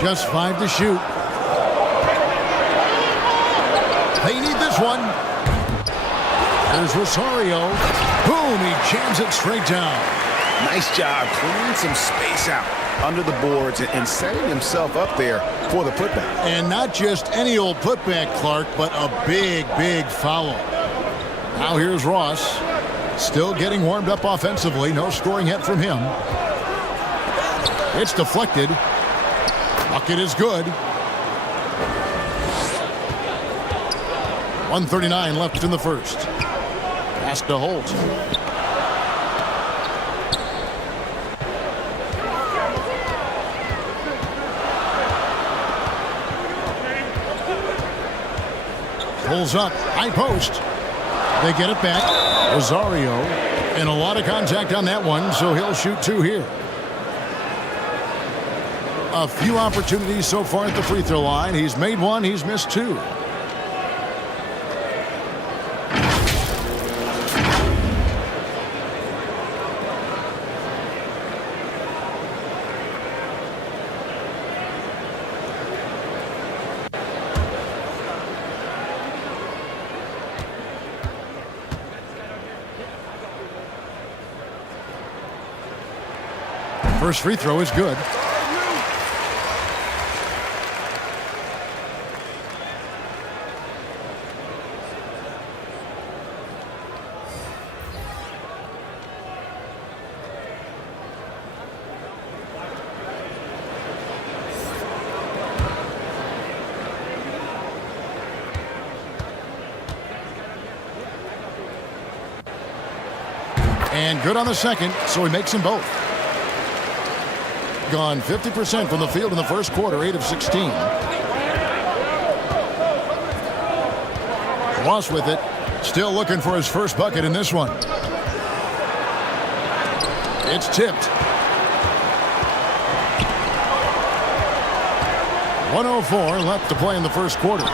Just 5 to shoot. They need this one. There's Rosario. Boom, he jams it straight down. Nice job clearing some space out under the boards and setting himself up there for the putback. And not just any old putback, Clark, but a big, big foul. Now here's Ross. Still getting warmed up offensively. No scoring yet from him. It's deflected. Bucket is good. 1:39 left in the first. Pass to Holt. Pulls up, high post. They get it back. Rosario, and a lot of contact on that one, so he'll shoot 2 here. A few opportunities so far at the free throw line. He's made 1, he's missed 2. First free throw is good. And good on the second, so he makes them both. Gone 50% from the field in the first quarter, 8 of 16. Ross with it, still looking for his first bucket in this one. It's tipped. 1:04 left to play in the first quarter.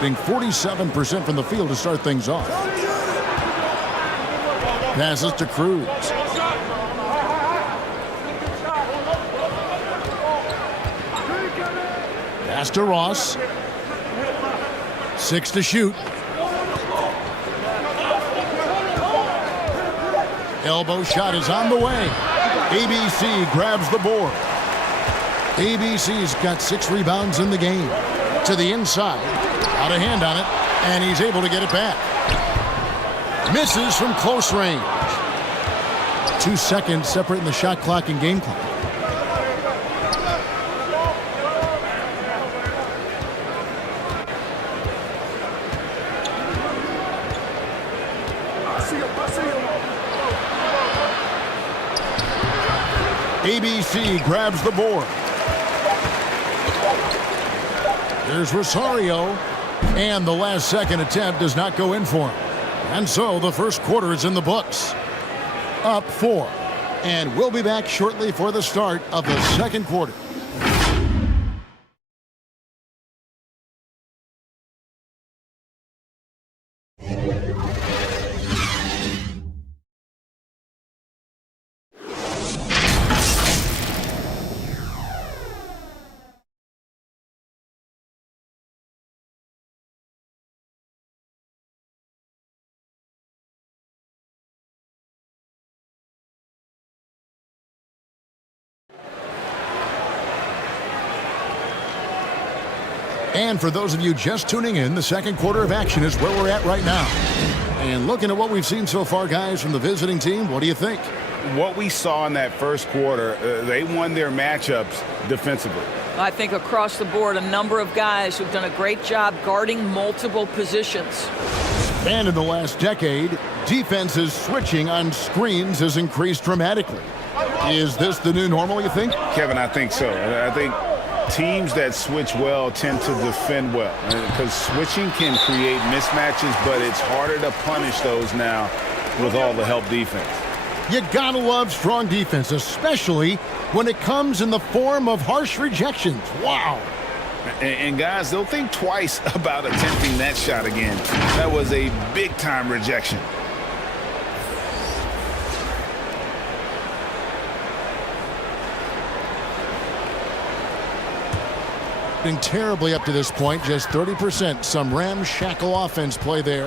Being 47% from the field to start things off. Passes to Cruz. Pass to Ross. 6 to shoot. Elbow shot is on the way. ABC grabs the board. ABC's got 6 rebounds in the game. To the inside. Out of hand on it. And he's able to get it back. Misses from close range. 2 seconds separating the shot clock and game clock. ABC grabs the board. There's Rosario, and the last second attempt does not go in for him. And so the first quarter is in the books. Up 4. And we'll be back shortly for the start of the second quarter. And for those of you just tuning in, the second quarter of action is where we're at right now. And looking at what we've seen so far, guys, from the visiting team, what do you think? What we saw in that first quarter, they won their matchups defensively. I think across the board, a number of guys who've done a great job guarding multiple positions. And in the last decade, defenses switching on screens has increased dramatically. Is this the new normal, you think? Kevin, I think so. I think teams that switch well tend to defend well, because switching can create mismatches, but it's harder to punish those now with all the help defense. You gotta love strong defense, especially when it comes in the form of harsh rejections. Wow. And guys, they'll think twice about attempting that shot again. That was a big-time rejection. Been terribly up to this point, just 30%. Some ramshackle offense play there.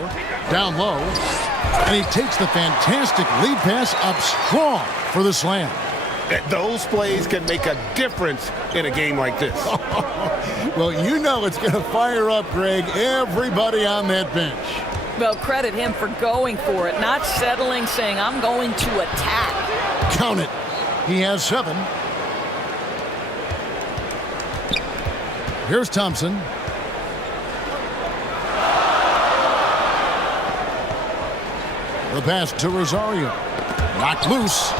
Down low. And he takes the fantastic lead pass up strong for the slam. Those plays can make a difference in a game like this. Well, you know it's going to fire up, Greg, everybody on that bench. Well, credit him for going for it, not settling, saying, I'm going to attack. Count it. He has 7. Here's Thompson. The pass to Rosario. Knocked loose.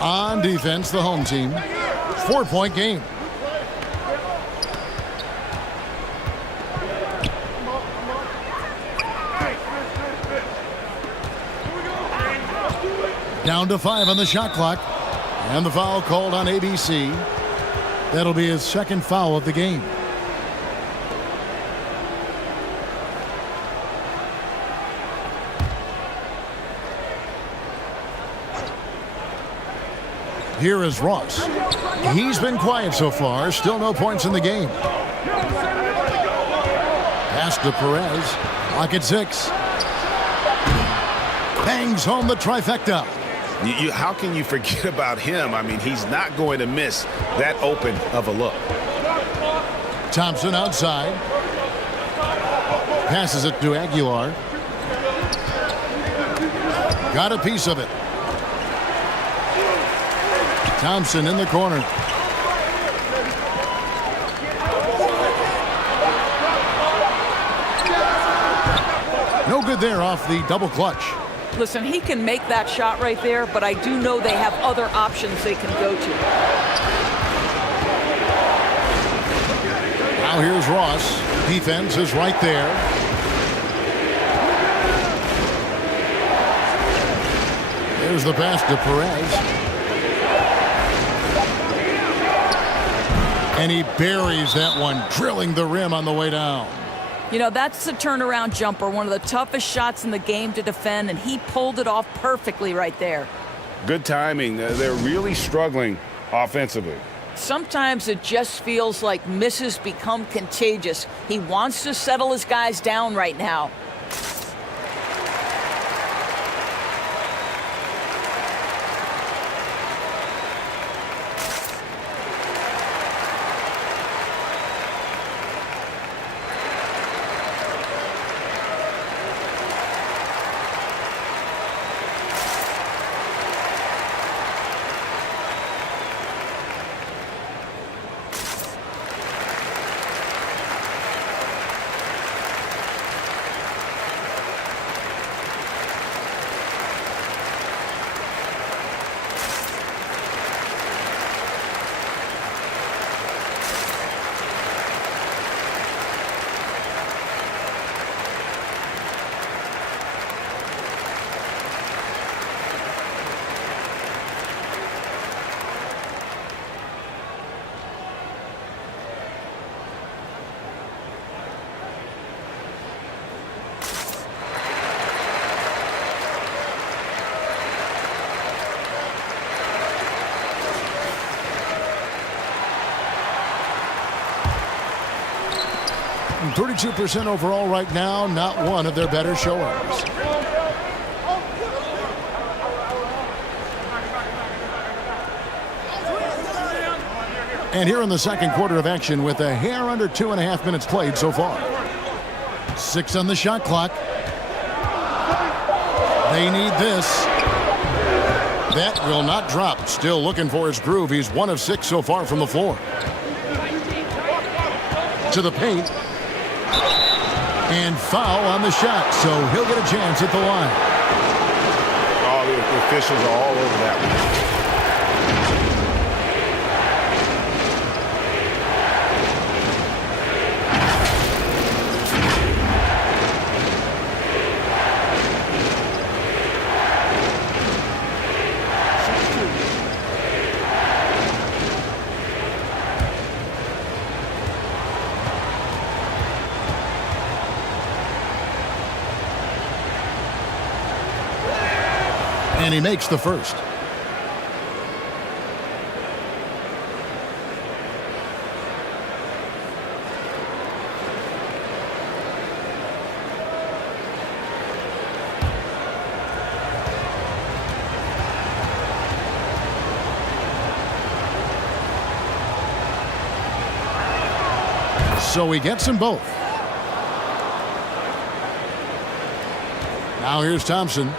On defense, the home team. 4-point game. Down to 5 on the shot clock. And the foul called on ABC. That'll be his second foul of the game. Here is Ross. He's been quiet so far. Still no points in the game. Pass to Perez. Clock at 6. Bangs home the trifecta. How can you forget about him? I mean, he's not going to miss that open of a look. Thompson outside. Passes it to Aguilar. Got a piece of it. Thompson in the corner. No good there off the double clutch. Listen, he can make that shot right there, but I do know they have other options they can go to. Now here's Ross. Defense is right there. There's the pass to Perez. And he buries that one, drilling the rim on the way down. You know, that's the turnaround jumper, one of the toughest shots in the game to defend, and he pulled it off perfectly right there. Good timing. They're really struggling offensively. Sometimes it just feels like misses become contagious. He wants to settle his guys down right now. Shooting 32% overall right now, not one of their better showings. And here in the second quarter of action with a hair under 2.5 minutes played so far. 6 on the shot clock. They need this. That will not drop. Still looking for his groove. He's 1 of 6 so far from the floor. To the paint. And foul on the shot, so he'll get a chance at the line. Oh, the officials are all over that one. And he makes the first. So he gets them both. Now here's Thompson.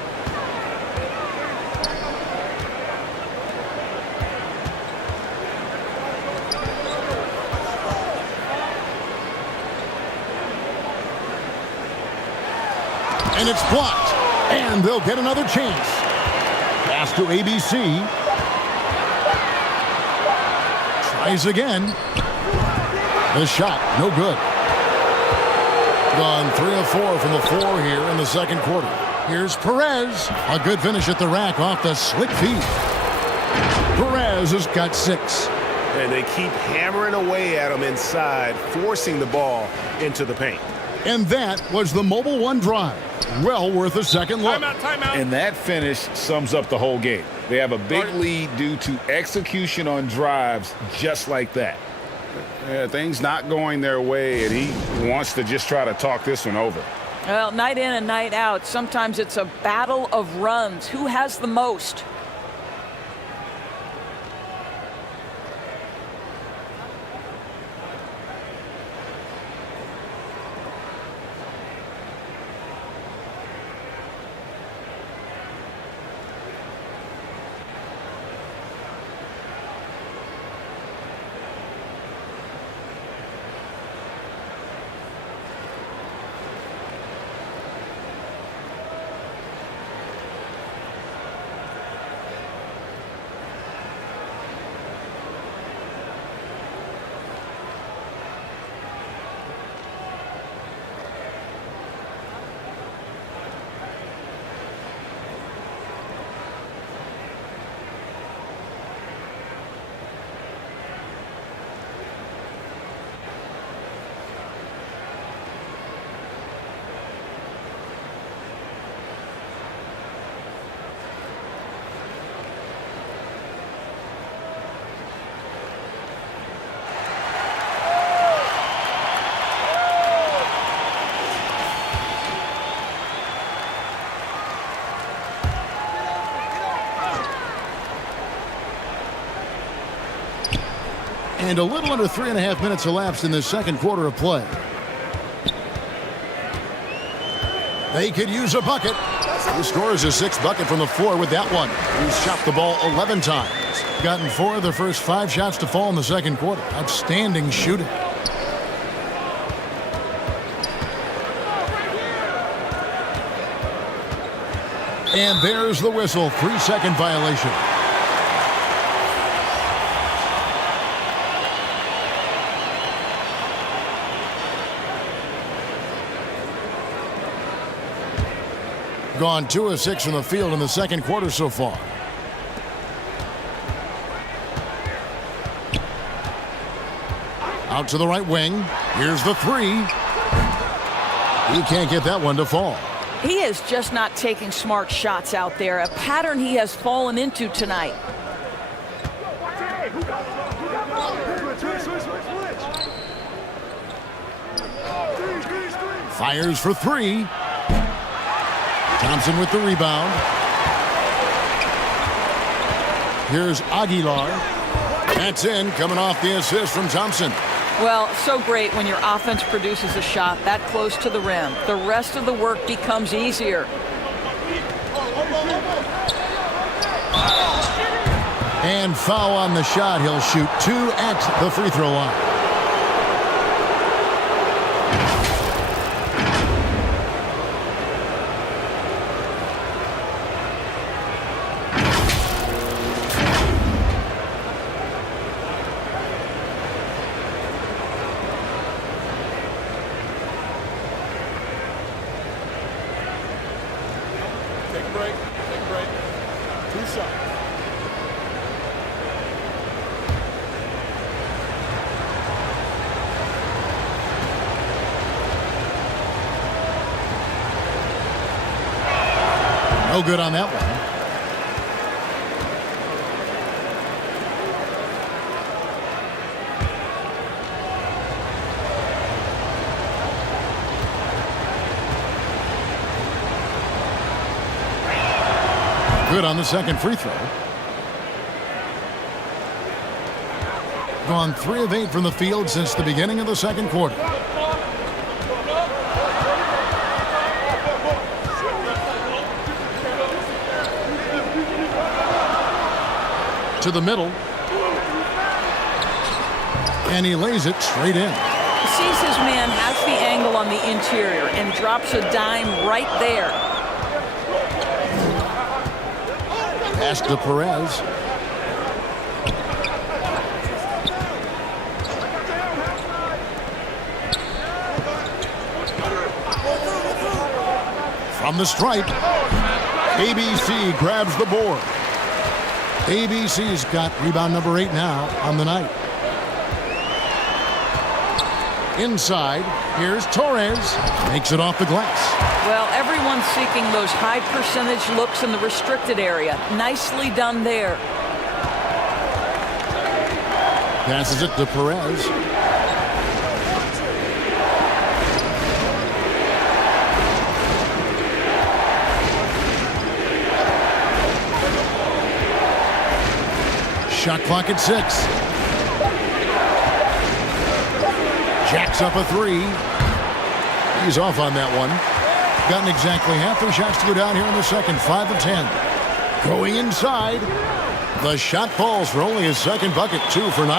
And it's blocked. And they'll get another chance. Pass to ABC. Tries again. The shot, no good. Gone 3 of 4 from the floor here in the second quarter. Here's Perez. A good finish at the rack off the slick feed. Perez has got 6. And they keep hammering away at him inside, forcing the ball into the paint. And that was the Mobile One drive. Well worth a second look. Timeout. And that finish sums up the whole game. They have a big lead due to execution on drives just like that. Things not going their way, and he wants to just try to talk this one over. Well, night in and night out, sometimes it's a battle of runs. Who has the most? And a little under 3.5 minutes elapsed in the second quarter of play. They could use a bucket. He scores his 6th bucket from the floor with that one. He's shot the ball 11 times. Gotten 4 of the first 5 shots to fall in the second quarter. Outstanding shooting. And there's the whistle. 3-second violation. Gone 2 of 6 from the field in the second quarter so far. Out to the right wing. Here's the 3. He can't get that one to fall. He is just not taking smart shots out there, a pattern he has fallen into tonight. Fires for three. Thompson with the rebound. Here's Aguilar. That's in, coming off the assist from Thompson. Well, so great when your offense produces a shot that close to the rim. The rest of the work becomes easier. And foul on the shot. He'll shoot 2 at the free throw line. Take a break. Take a break. 2 shots. No good on that one. Good on the second free throw. Gone 3 of 8 from the field since the beginning of the second quarter. To the middle. And he lays it straight in. Sees his man has the angle on the interior and drops a dime right there. Pass to Perez. From the stripe, ABC grabs the board. ABC's got rebound number 8 now on the night. Inside, here's Torres. Makes it off the glass. Well, everyone's seeking those high percentage looks in the restricted area. Nicely done there. Passes it to Perez. Shot clock at 6. Jacks up a 3. He's off on that one. Gotten exactly half their shots to go down here in the second. 5 of 10. Going inside. The shot falls for only his second bucket. 2 for 9.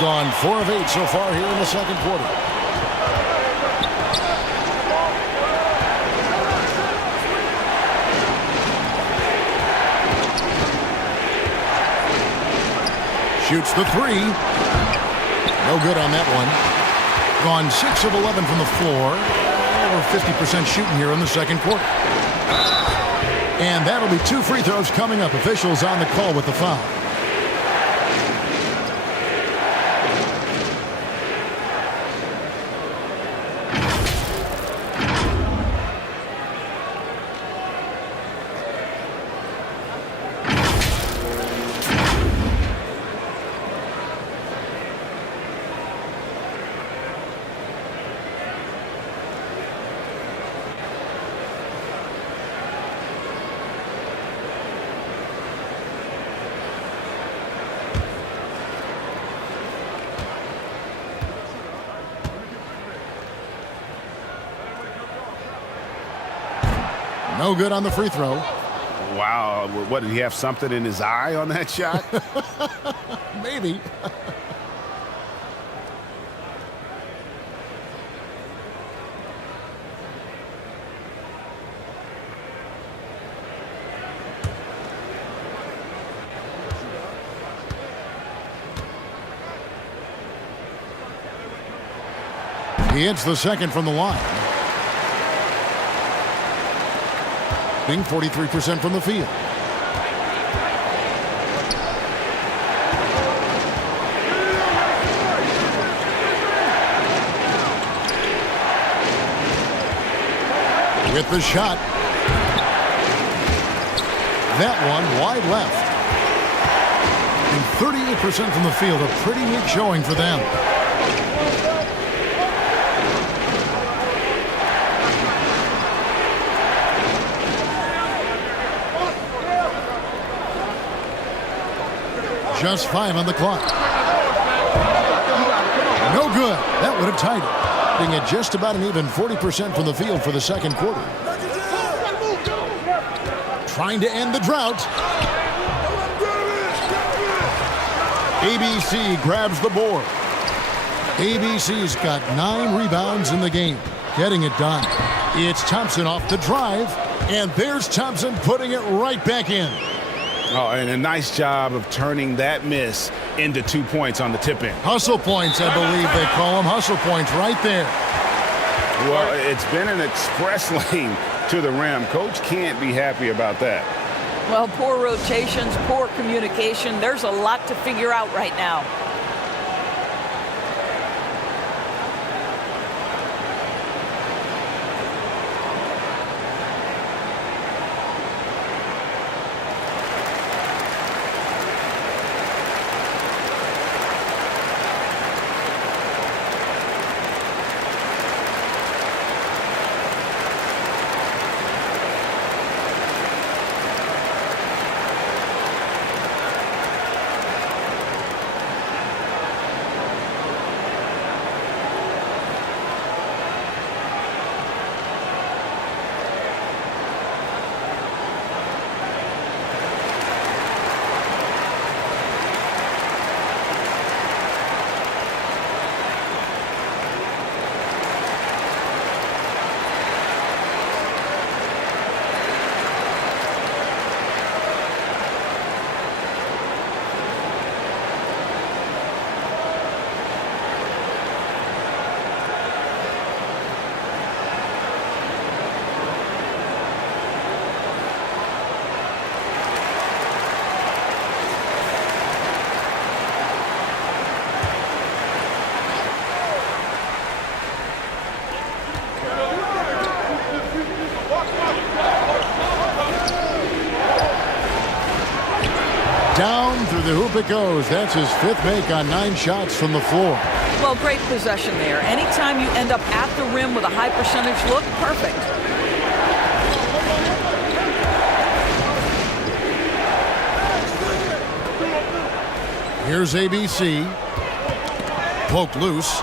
Gone 4 of 8 so far here in the second quarter. Shoots the 3. No good on that one. Gone 6 of 11 from the floor. Over 50% shooting here in the second quarter. And that'll be 2 free throws coming up. Officials on the call with the foul. No good on the free throw. Wow. What, did he have something in his eye on that shot? Maybe. He hits the second from the line. Being 43% from the field. With the shot. That one wide left. And 38% from the field. A pretty neat showing for them. Just 5 on the clock. No good. That would have tied it. Being at just about an even 40% from the field for the second quarter. Trying to end the drought. ABC grabs the board. ABC's got 9 rebounds in the game, getting it done. It's Thompson off the drive, and there's Thompson putting it right back in. Oh, and a nice job of turning that miss into 2 points on the tip-in. Hustle points, I believe they call them. Hustle points right there. Well, it's been an express lane to the rim. Coach can't be happy about that. Well, poor rotations, poor communication. There's a lot to figure out right now. Down through the hoop it goes. That's his 5th make on 9 shots from the floor. Well, great possession there. Anytime you end up at the rim with a high percentage look, perfect. Here's ABC. Poked loose.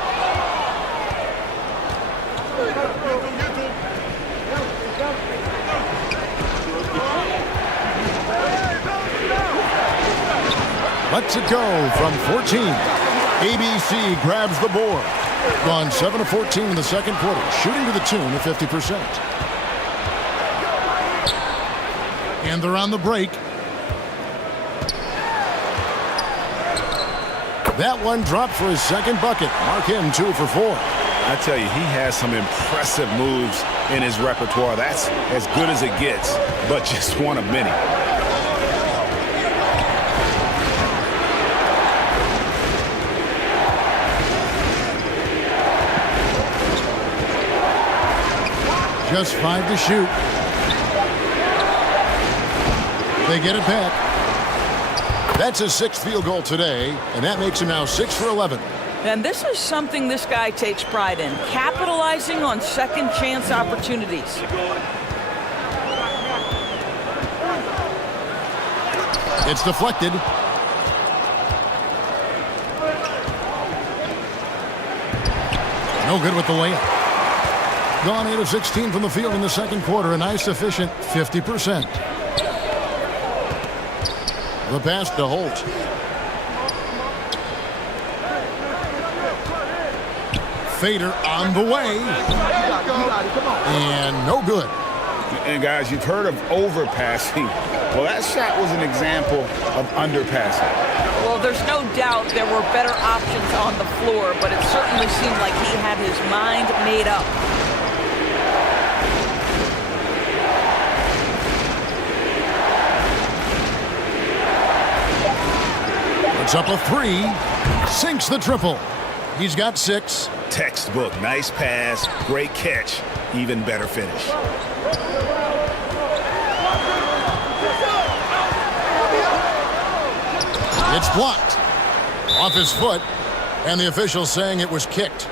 Lets it go from 14. ABC grabs the board. Gone 7 of 14 in the second quarter, shooting to the tune of 50%. And they're on the break. That one dropped for his second bucket. Mark him 2 for 4. I tell you, he has some impressive moves in his repertoire. That's as good as it gets, but just one of many. Just 5 to shoot. They get it back. That's his 6th field goal today, and that makes him now 6 for 11. And this is something this guy takes pride in, capitalizing on second chance opportunities. It's deflected. No good with the layup. Gone 8 of 16 from the field in the second quarter. A nice, efficient 50%. The pass to Holt. Fader on the way. And no good. And guys, you've heard of overpassing. Well, that shot was an example of underpassing. Well, there's no doubt there were better options on the floor, but it certainly seemed like he had his mind made up. It's up a 3. Sinks the triple. He's got 6. Textbook. Nice pass. Great catch. Even better finish. It's blocked. Off his foot. And the official saying it was kicked.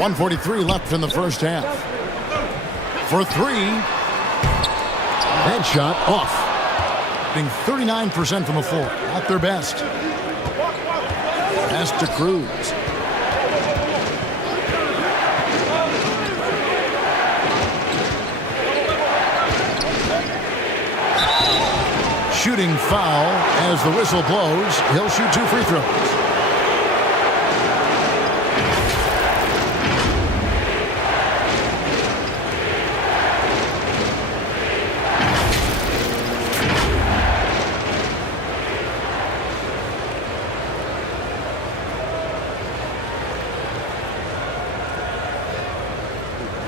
1:43 left in the first half. For three. That shot off. Being 39% from the floor. Not their best. Pass to Cruz. Shooting foul as the whistle blows. He'll shoot 2 free throws.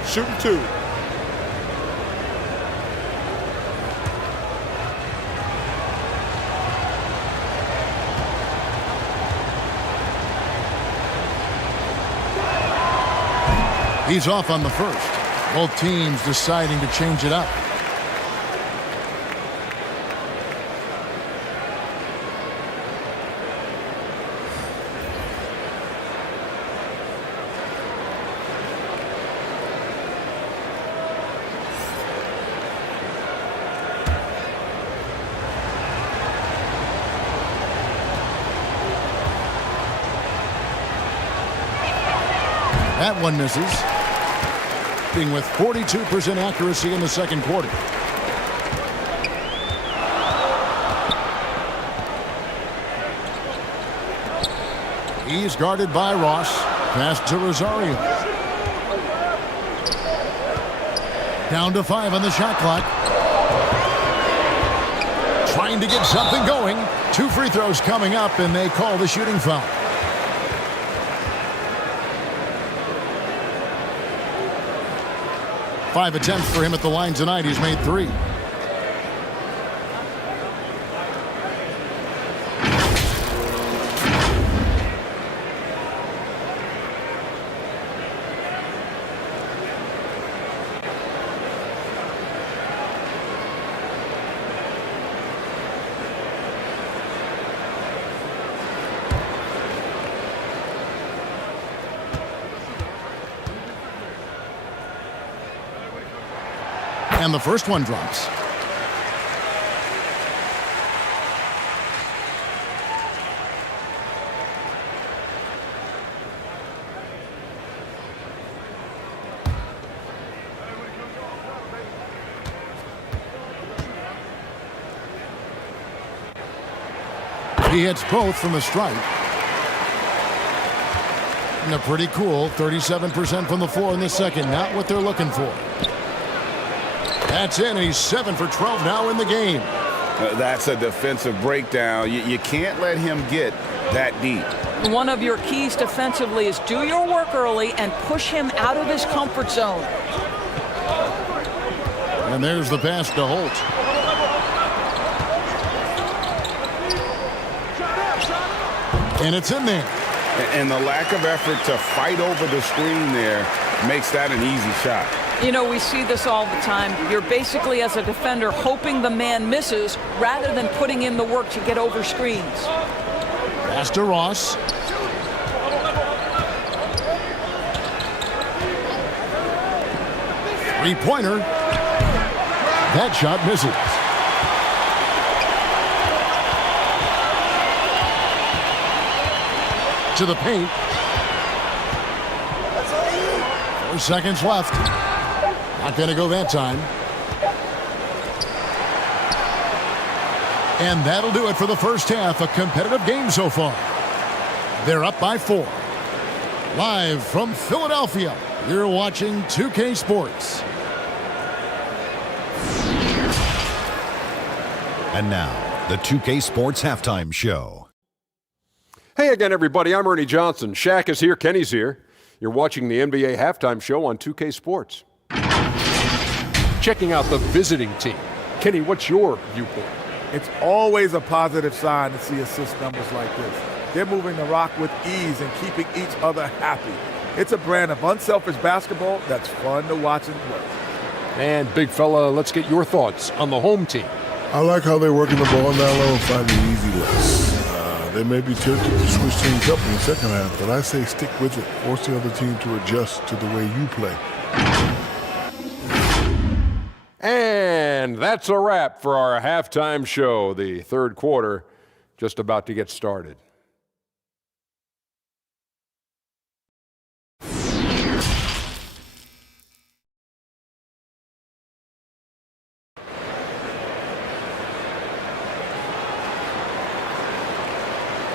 Shooting 2. He's off on the first. Both teams deciding to change it up. That one misses. Being with 42% accuracy in the second quarter. He's guarded by Ross. Pass to Rosario. Down to 5 on the shot clock. Trying to get something going. 2 free throws coming up, and they call the shooting foul. 5 attempts for him at the line tonight. He's made 3. And the first one drops. He hits both from the stripe. And a pretty cool 37% from the floor in the second. Not what they're looking for. That's in, and he's 7 for 12 now in the game. That's a defensive breakdown. You can't let him get that deep. One of your keys defensively is do your work early and push him out of his comfort zone. And there's the pass to Holt. And it's in there. And the lack of effort to fight over the screen there makes that an easy shot. You know, we see this all the time. You're basically, as a defender, hoping the man misses rather than putting in the work to get over screens. Pass to Ross. Three-pointer. That shot misses. To the paint. 4 seconds left. Not going to go that time. And that'll do it for the first half. A competitive game so far. They're up by 4. Live from Philadelphia, you're watching 2K Sports. And now, the 2K Sports Halftime Show. Hey again, everybody. I'm Ernie Johnson. Shaq is here. Kenny's here. You're watching the NBA Halftime Show on 2K Sports. Checking out the visiting team. Kenny, what's your viewpoint? It's always a positive sign to see assist numbers like this. They're moving the rock with ease and keeping each other happy. It's a brand of unselfish basketball that's fun to watch and play. And big fella, let's get your thoughts on the home team. I like how they're working the ball down low and finding easy looks. They may be tempted to switch things up in the second half, but I say stick with it. Force the other team to adjust to the way you play. And that's a wrap for our halftime show. The third quarter just about to get started.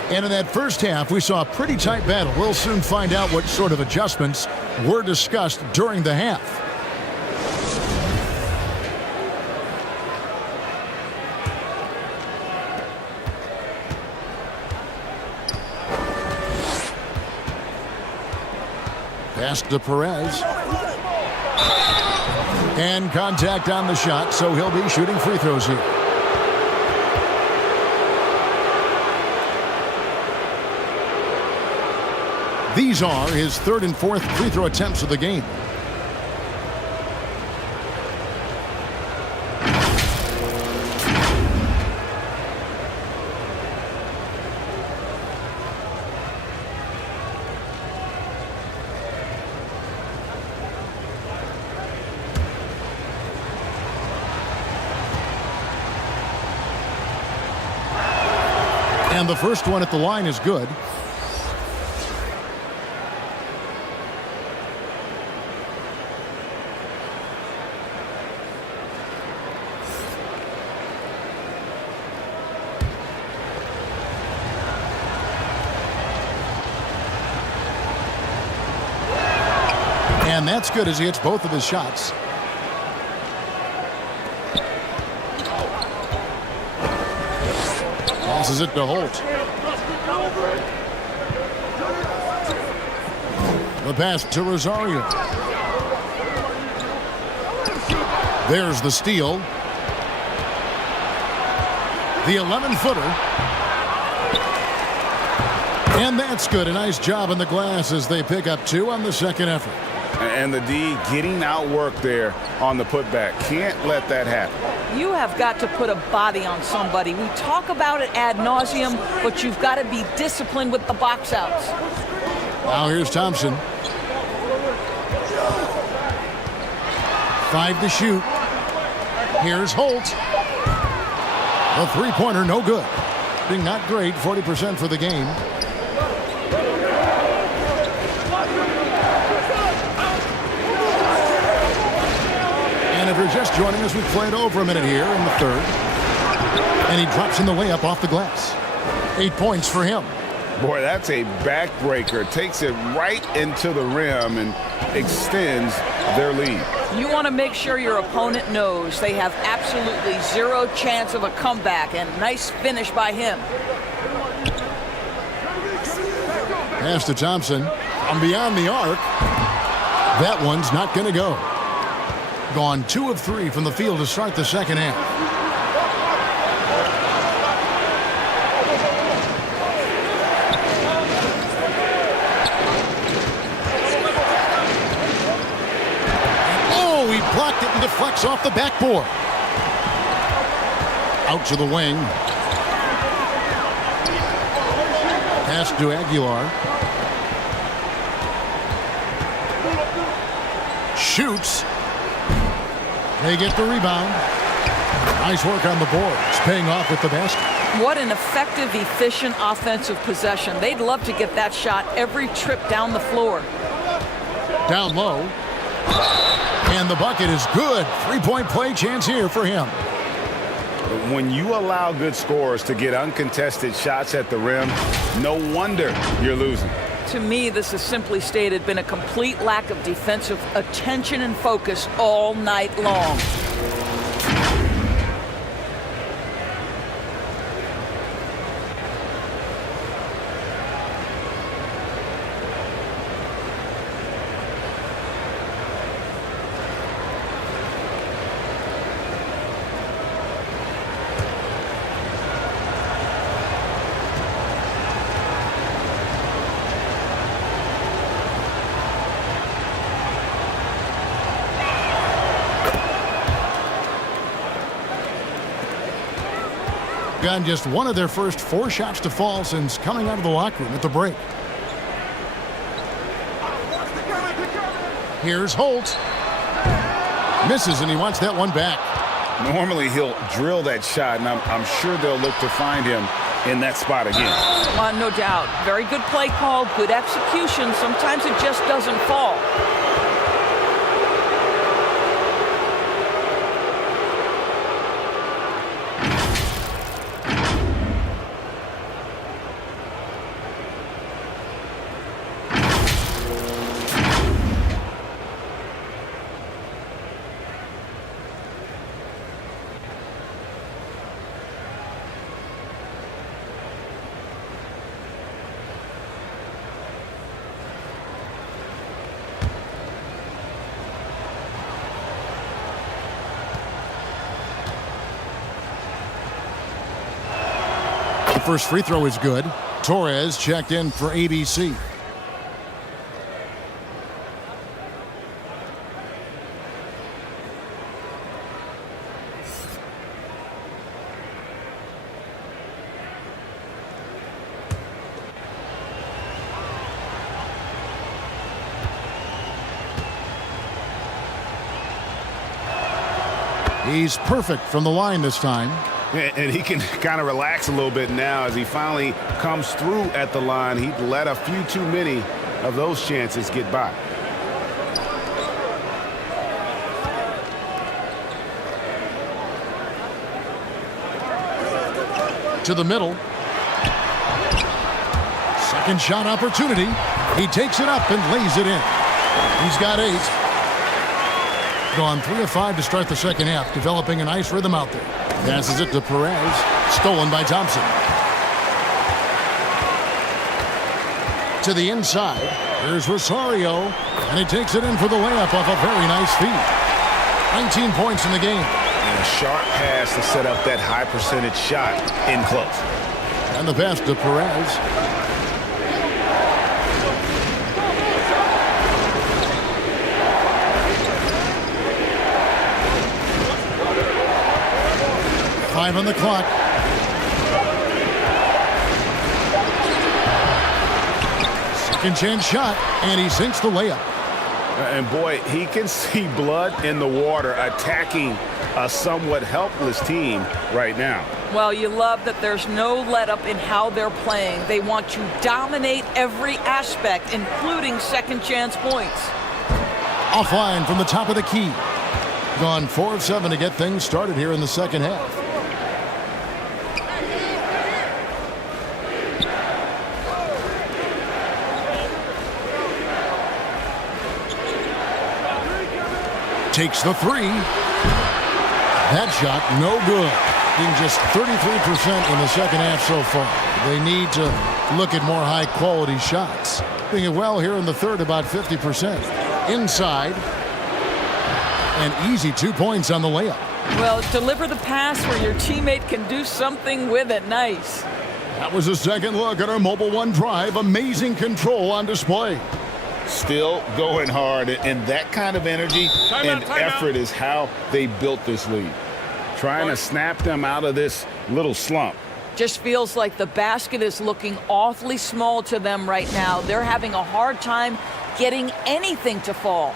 And in that first half, we saw a pretty tight battle. We'll soon find out what sort of adjustments were discussed during the half. Pass to Perez. And contact on the shot, so he'll be shooting free throws here. These are his third and fourth free throw attempts of the game. And the first one at the line is good. And that's good as he hits both of his shots. Passes it to Holt. The pass to Rosario. There's the steal. The 11-footer. And that's good. A nice job in the glass as they pick up 2 on the second effort. And the D getting outworked there on the putback. Can't let that happen. You have got to put a body on somebody. We talk about it ad nauseum, but you've got to be disciplined with the box outs. Now here's Thompson. 5 to shoot. Here's Holt. The three-pointer, no good. Being not great, 40% for the game. And if you're just joining us, we've played over a minute here in the third. And he drops in the layup off the glass. 8 points for him. Boy, that's a backbreaker. Takes it right into the rim and extends their lead. You want to make sure your opponent knows they have absolutely zero chance of a comeback, and nice finish by him. Pass to Thompson. From beyond the arc. That one's not going to go. Gone 2 of 3 from the field to start the second half. Oh, he blocked it and deflects off the backboard. Out to the wing. Pass to Aguilar. Shoots. They get the rebound. Nice work on the boards, paying off with the basket. What an effective, efficient offensive possession. They'd love to get that shot every trip down the floor. Down low. And the bucket is good. Three-point play chance here for him. When you allow good scorers to get uncontested shots at the rim, no wonder you're losing. To me, this has simply stated been a complete lack of defensive attention and focus all night long. on just one of their first 4 shots to fall since coming out of the locker room at the break. Here's Holt. Misses, and he wants that one back. Normally he'll drill that shot, and I'm sure they'll look to find him in that spot again. No doubt. Very good play call, good execution. Sometimes it just doesn't fall. First free throw is good. Torres checked in for ABC. He's perfect from the line this time. And he can kind of relax a little bit now as he finally comes through at the line. He let a few too many of those chances get by. To the middle. Second shot opportunity. He takes it up and lays it in. He's got 8. Gone 3 of 5 to start the second half, developing a nice rhythm out there. Passes it to Perez. Stolen by Thompson. To the inside. Here's Rosario. And he takes it in for the layup off a very nice feed. 19 points in the game. And a sharp pass to set up that high percentage shot in close. And the pass to Perez. Five on the clock. Second chance shot, and he sinks the layup. And boy, he can see blood in the water attacking a somewhat helpless team right now. Well, you love that there's no let up in how they're playing. They want to dominate every aspect, including second chance points. Offline from the top of the key. Gone 4 of 7 to get things started here in the second half. Takes the 3. That shot, no good. Being just 33% in the second half so far. They need to look at more high-quality shots. Doing it well here in the third, about 50%. Inside. And easy 2 points on the layup. Well, deliver the pass where your teammate can do something with it. Nice. That was a second look at our Mobile One drive. Amazing control on display. Still going hard, and that kind of energy and effort is how they built this lead. Trying to snap them out of this little slump. Just feels like the basket is looking awfully small to them right now. They're having a hard time getting anything to fall.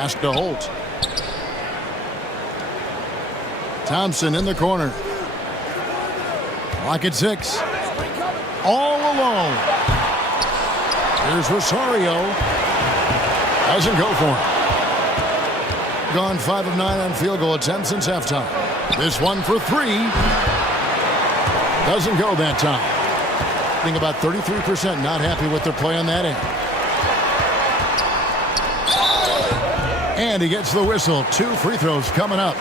Pass to Holt. Thompson in the corner. Clock at 6. All alone. Here's Rosario. Doesn't go for it. Gone 5 of 9 on field goal attempts since halftime. This one for 3. Doesn't go that time. I think about 33% not happy with their play on that end. And he gets the whistle. 2 free throws coming up.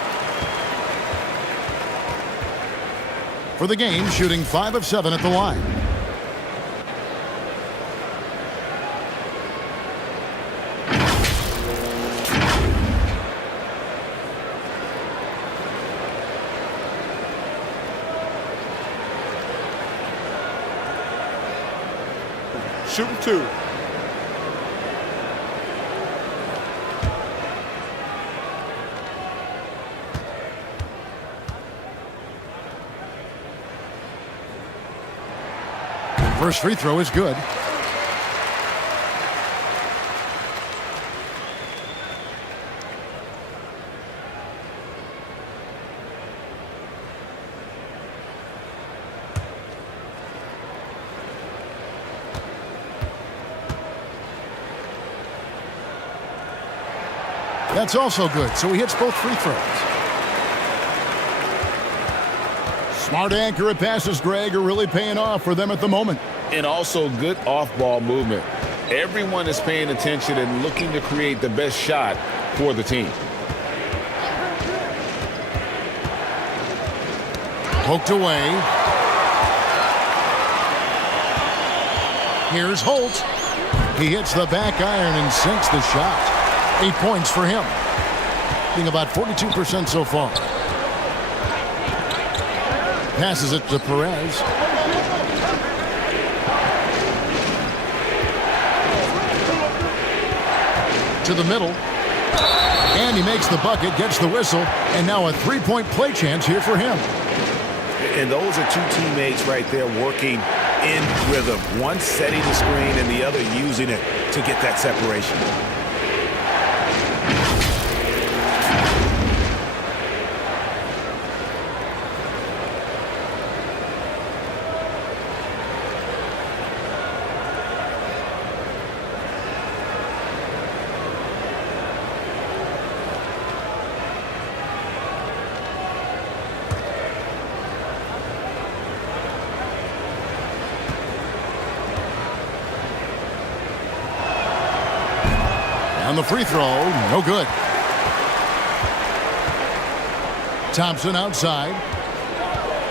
For the game, shooting 5 of 7 at the line. Shooting 2. First free throw is good. That's also good, so he hits both free throws. Smart, accurate passes, Greg, are really paying off for them at the moment. And also good off-ball movement. Everyone is paying attention and looking to create the best shot for the team. Poked away. Here's Holt. He hits the back iron and sinks the shot. 8 points for him. Being about 42% so far. Passes it to Perez. To the middle. And he makes the bucket, gets the whistle, and now a 3-point play chance here for him. And those are 2 teammates right there working in rhythm. One setting the screen and the other using it to get that separation. On the free throw, no good. Thompson outside.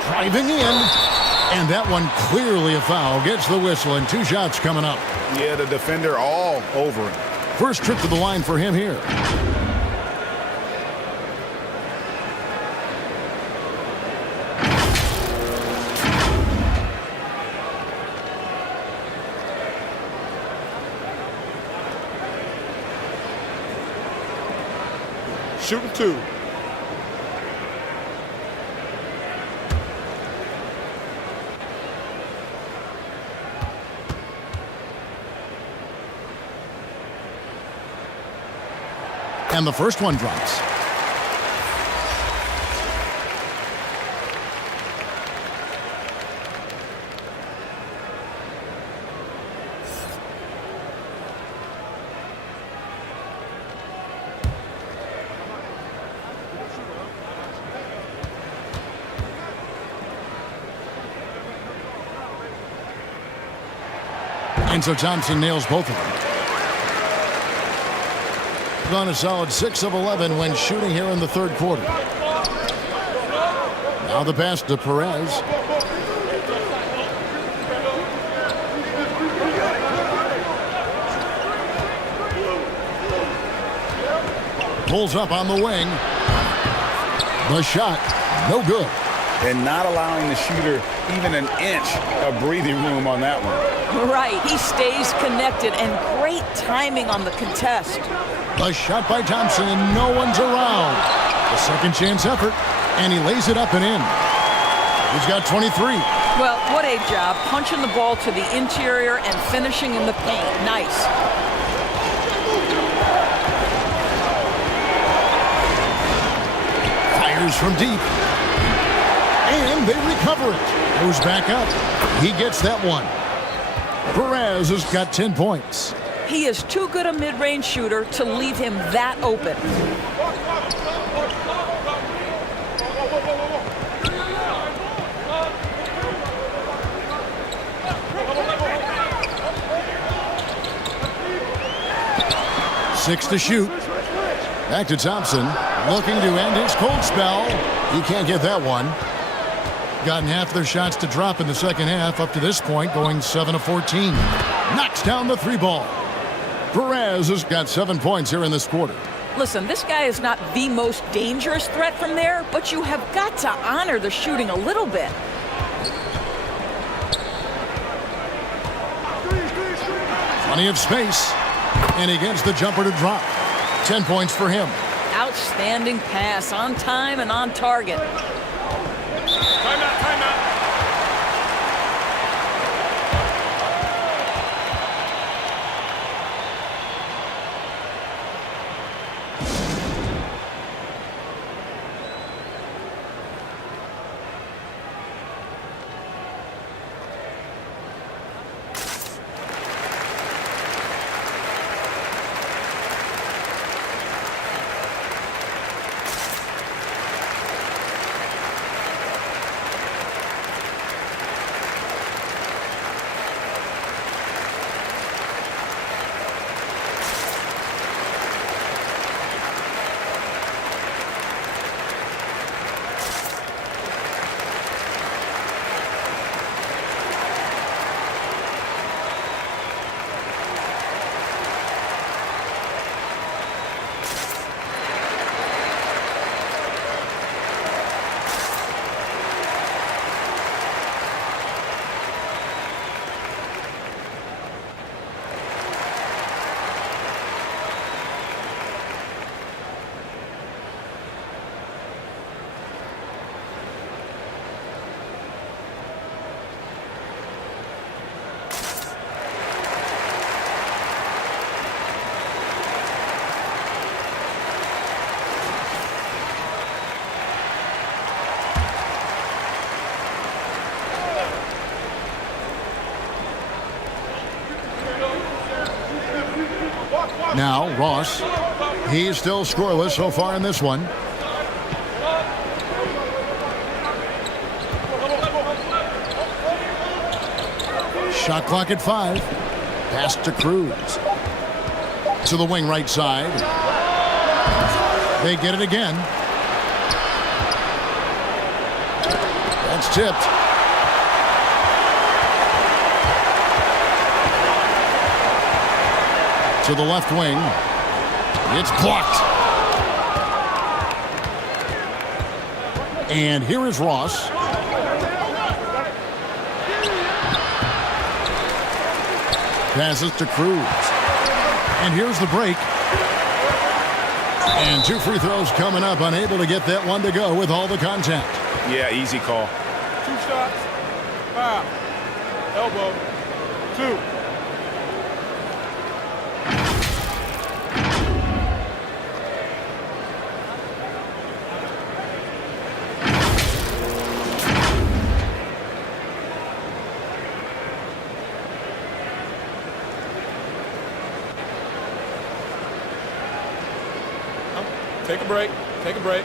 Driving in. And that one clearly a foul. Gets the whistle and 2 shots coming up. Yeah, the defender all over him. First trip to the line for him here. Shooting 2. And the first one drops. And so Thompson nails both of them. Gone a solid 6 of 11 when shooting here in the third quarter. Now the pass to Perez. Pulls up on the wing. The shot, no good. And not allowing the shooter even an inch of breathing room on that one. Right, he stays connected, and great timing on the contest. A shot by Thompson, and no one's around. A second chance effort, and he lays it up and in. He's got 23. Well, what a job, punching the ball to the interior and finishing in the paint. Nice. Fires from deep. And they recover it. Goes back up. He gets that one. Perez has got 10 points. He is too good a mid-range shooter to leave him that open. Six to shoot. Back to Thompson. Looking to end his cold spell. He can't get that one. Gotten half their shots to drop in the second half. Up to this point, going 7 of 14. Knocks down the three ball. Perez has got 7 points here in this quarter. Listen, this guy is not the most dangerous threat from there, but you have got to honor the shooting a little bit. Plenty of space. And he gets the jumper to drop. 10 points for him. Outstanding pass, on time and on target. Timeout, timeout. Now, Ross. He's still scoreless so far in this one. Shot clock at 5. Pass to Cruz. To the wing right side. They get it again. That's tipped. To the left wing. It's blocked. And here is Ross. Passes to Cruz. And here's the break. And 2 free throws coming up. Unable to get that one to go with all the contact. Yeah, easy call. 2 shots. Foul. Elbow. 2. Take a break. Take a break.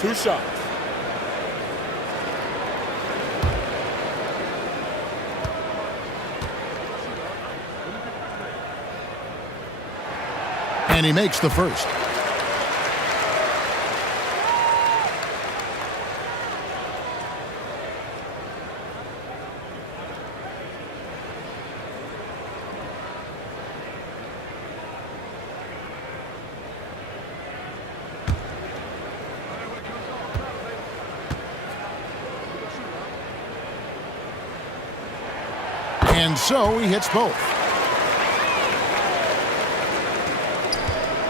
2 shots. And he makes the first. And so he hits both.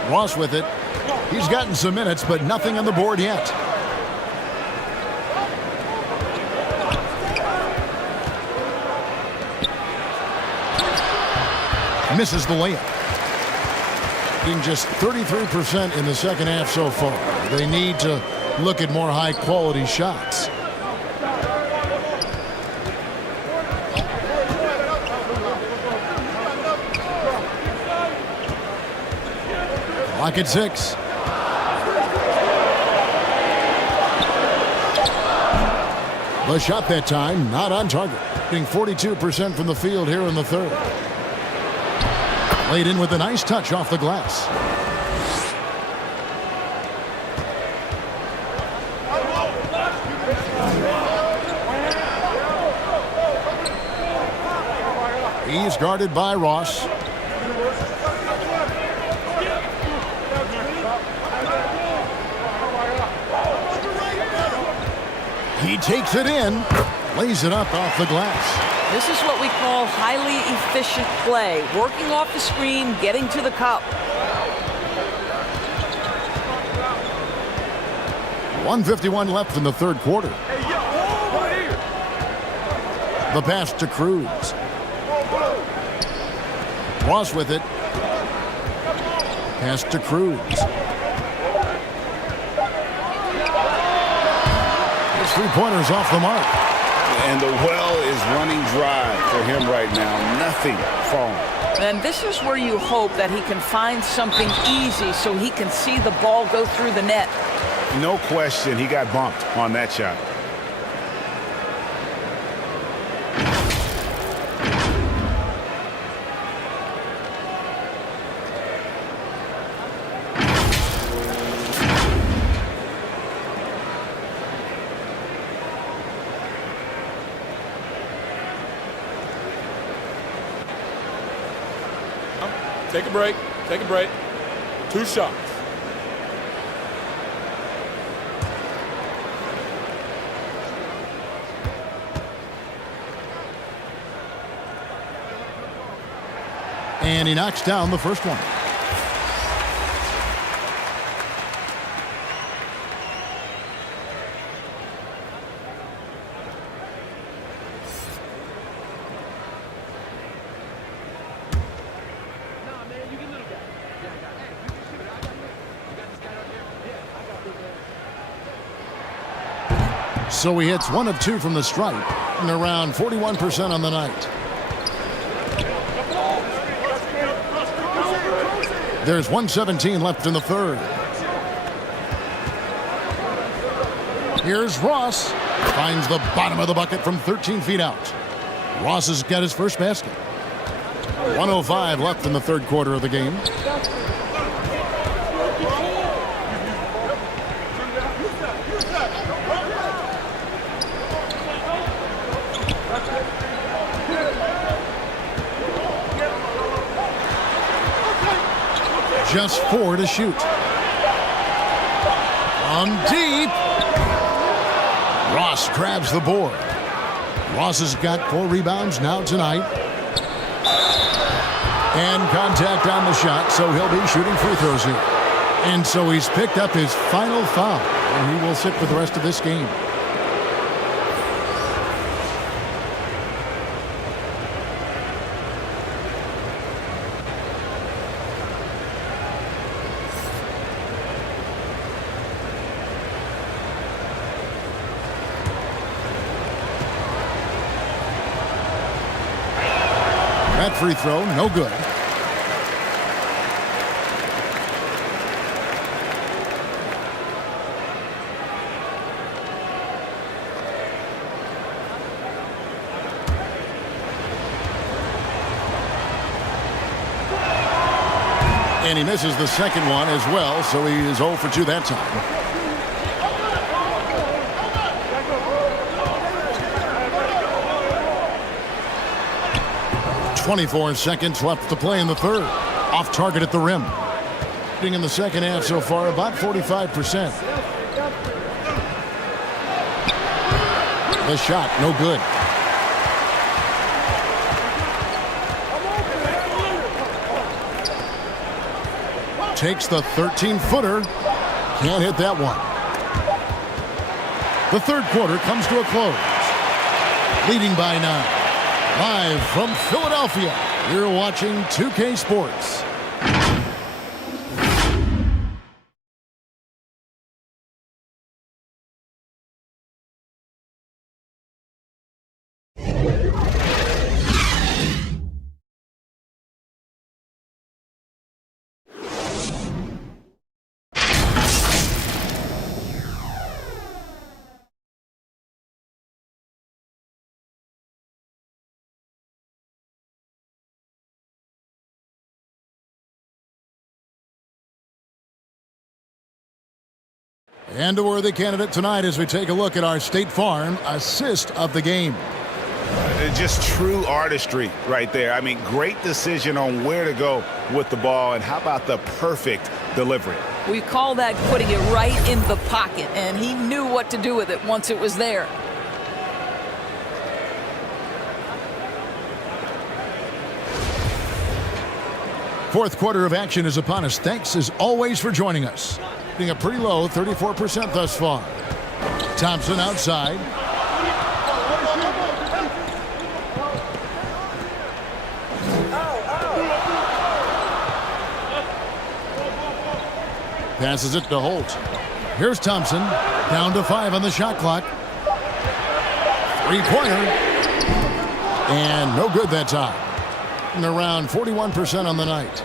Ross with it. He's gotten some minutes, but nothing on the board yet. Misses the layup. Being just 33% in the second half so far. They need to look at more high-quality shots. Clock at 6. The shot that time, not on target. Hitting 42% from the field here in the third. Laid in with a nice touch off the glass. He's guarded by Ross. He takes it in, lays it up off the glass. This is what we call highly efficient play. Working off the screen, getting to the cup. 1:51 left in the third quarter. The pass to Cruz. Ross with it. Pass to Cruz. His three-pointers off the mark. And the well is running dry for him right now. Nothing falling. And this is where you hope that he can find something easy so he can see the ball go through the net. No question, he got bumped on that shot. Take a break. Take a break. 2 shots. And he knocks down the first one. So he hits 1 of 2 from the stripe and around 41% on the night. There's 1:17 left in the third. Here's Ross. Finds the bottom of the bucket from 13 feet out. Ross has got his first basket. 1:05 left in the third quarter of the game. Just 4 to shoot. From deep. Ross grabs the board. Ross has got 4 rebounds now tonight. And contact on the shot, so he'll be shooting free throws here. And so he's picked up his final foul, and he will sit for the rest of this game. That free throw, no good. And he misses the second one as well, so he is 0 for 2 that time. 24 seconds left to play in the third. Off target at the rim. In the second half so far, about 45%. The shot, no good. Takes the 13-footer. Can't hit that one. The third quarter comes to a close. Leading by 9. Live from Philadelphia, you're watching 2K Sports. And a worthy candidate tonight as we take a look at our State Farm assist of the game. Just true artistry right there. I mean, great decision on where to go with the ball, and how about the perfect delivery? We call that putting it right in the pocket, and he knew what to do with it once it was there. Fourth quarter of action is upon us. Thanks as always for joining us. Being a pretty low 34% thus far. Thompson outside. Passes it to Holt. Here's Thompson. Down to 5 on the shot clock. Three-pointer. And no good that time. And around 41% on the night.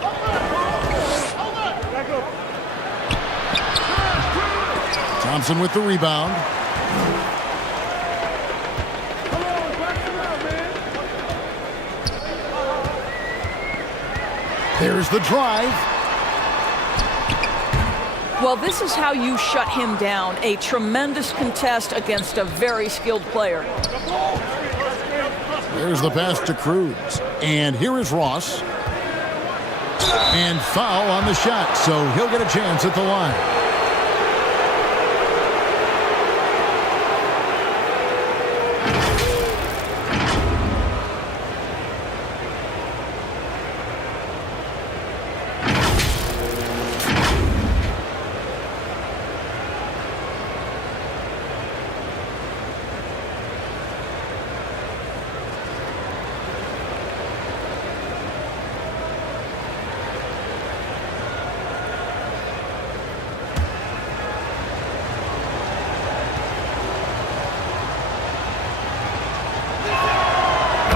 Thompson with the rebound. There's the drive. Well, this is how you shut him down. A tremendous contest against a very skilled player. There's the pass to Cruz. And here is Ross. And foul on the shot, so he'll get a chance at the line.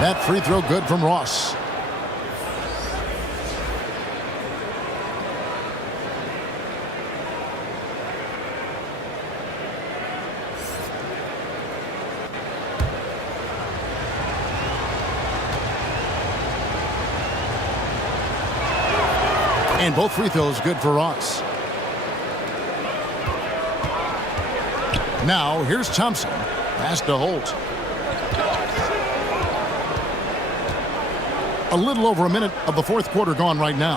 That free throw good from Ross. And both free throws good for Ross. Now here's Thompson. Pass to Holt. A little over a minute of the fourth quarter gone right now.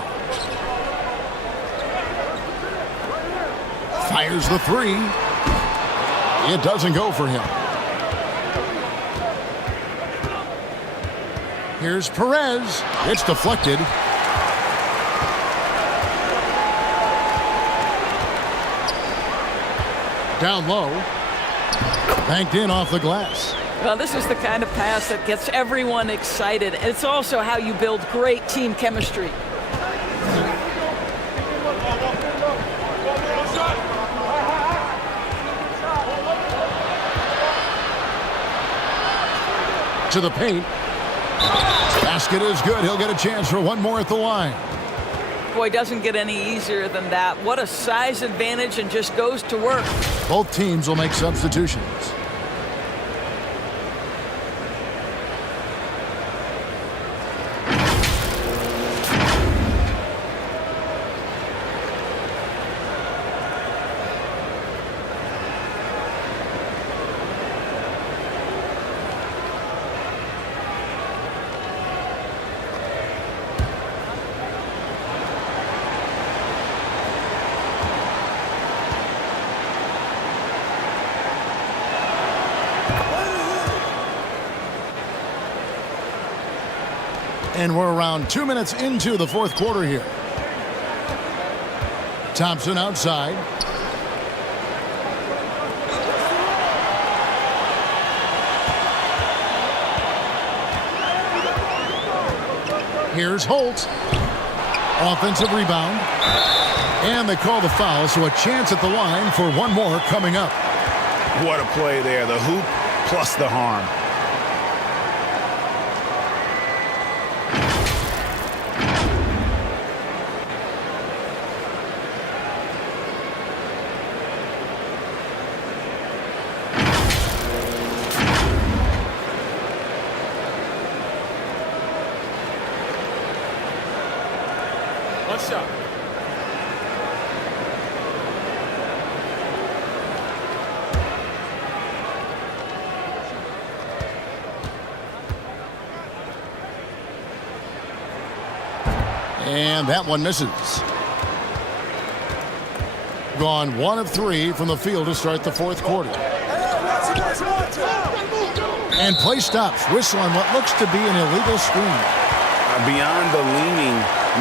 Fires the three. It doesn't go for him. Here's Perez. It's deflected. Down low. Banked in off the glass. Well, this is the kind of pass that gets everyone excited. It's also how you build great team chemistry. To the paint. Basket is good. He'll get a chance for one more at the line. Boy, doesn't get any easier than that. What a size advantage, and just goes to work. Both teams will make substitutions. And we're around 2 minutes into the fourth quarter here. Thompson outside. Here's Holt. Offensive rebound. And they call the foul, so a chance at the line for one more coming up. What a play there. The hoop plus the harm. And that one misses. Gone 1 of 3 from the field to start the fourth quarter. And play stops. Whistle on what looks to be an illegal screen. Beyond the leaning,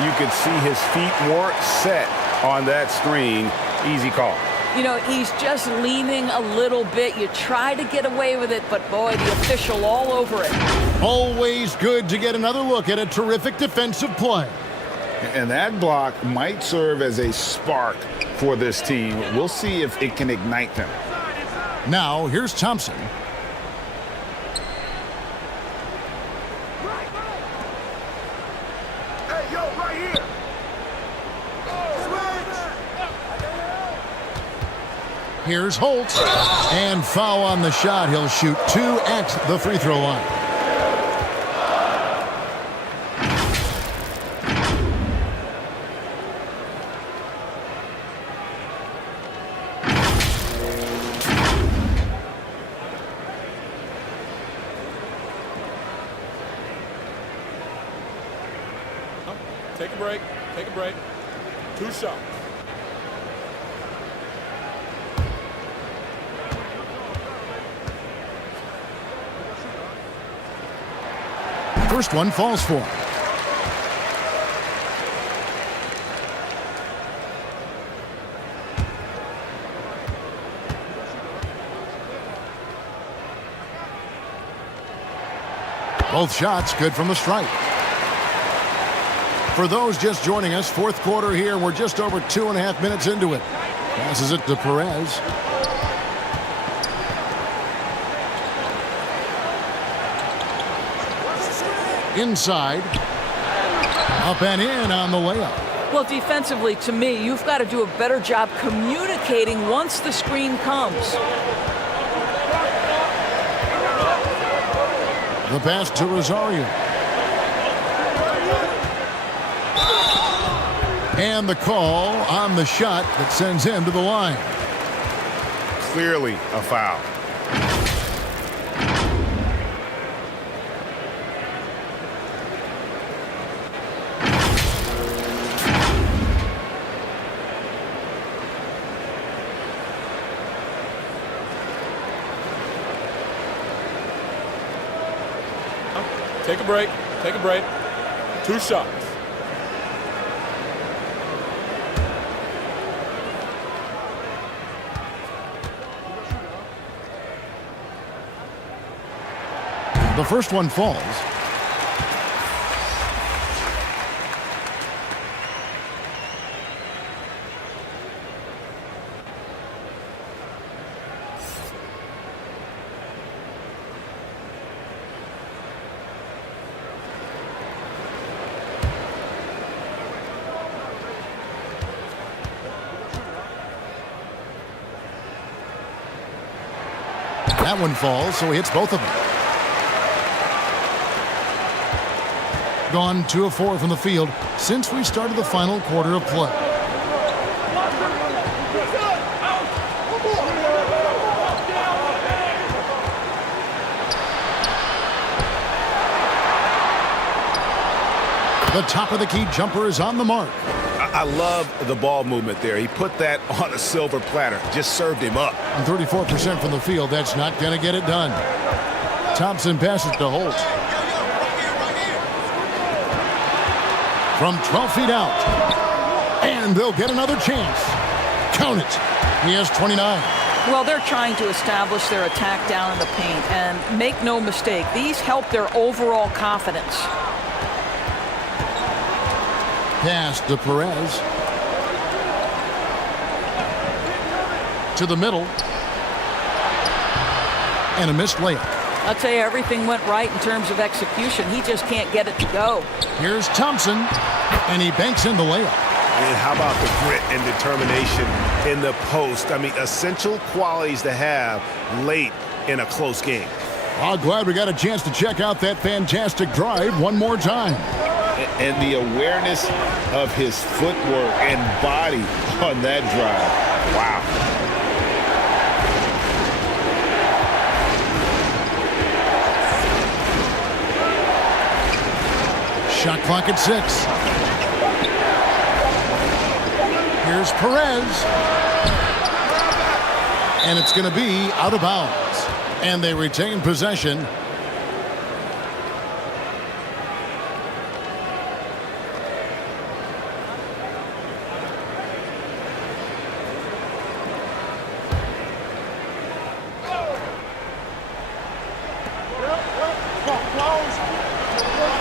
you could see his feet weren't set on that screen. Easy call. You know, he's just leaning a little bit. You try to get away with it, but boy, the official all over it. Always good to get another look at a terrific defensive play. And that block might serve as a spark for this team. We'll see if it can ignite them. Now, here's Thompson. Hey, yo, right here. Here's Holt. And foul on the shot. He'll shoot 2 at the free throw line. Take a break. Take a break. 2 shots. First one falls for him. Both shots good from the stripe. For those just joining us, fourth quarter here. We're just over 2.5 minutes into it. Passes it to Perez. Inside. Up and in on the layup. Well, defensively, to me, you've got to do a better job communicating once the screen comes. The pass to Rosario. And the call on the shot that sends him to the line. Clearly a foul. Take a break. Take a break. 2 shots. The first one falls. That one falls, so he hits both of them. Gone 2 of 4 from the field since we started the final quarter of play. The top of the key jumper is on the mark. I love the ball movement there. He put that on a silver platter. Just served him up. And 34% from the field. That's not going to get it done. Thompson passes to Holt. From 12 feet out. And they'll get another chance. Count it. He has 29. Well, they're trying to establish their attack down in the paint. And make no mistake, these help their overall confidence. Pass to Perez. To the middle. And a missed layup. I'll tell you, everything went right in terms of execution. He just can't get it to go. Here's Thompson. And he banks in the layup. And how about the grit and determination in the post? I mean, essential qualities to have late in a close game. I'm glad we got a chance to check out that fantastic drive one more time. And the awareness of his footwork and body on that drive. Wow. Shot clock at 6. Here's Perez. And it's going to be out of bounds. And they retain possession.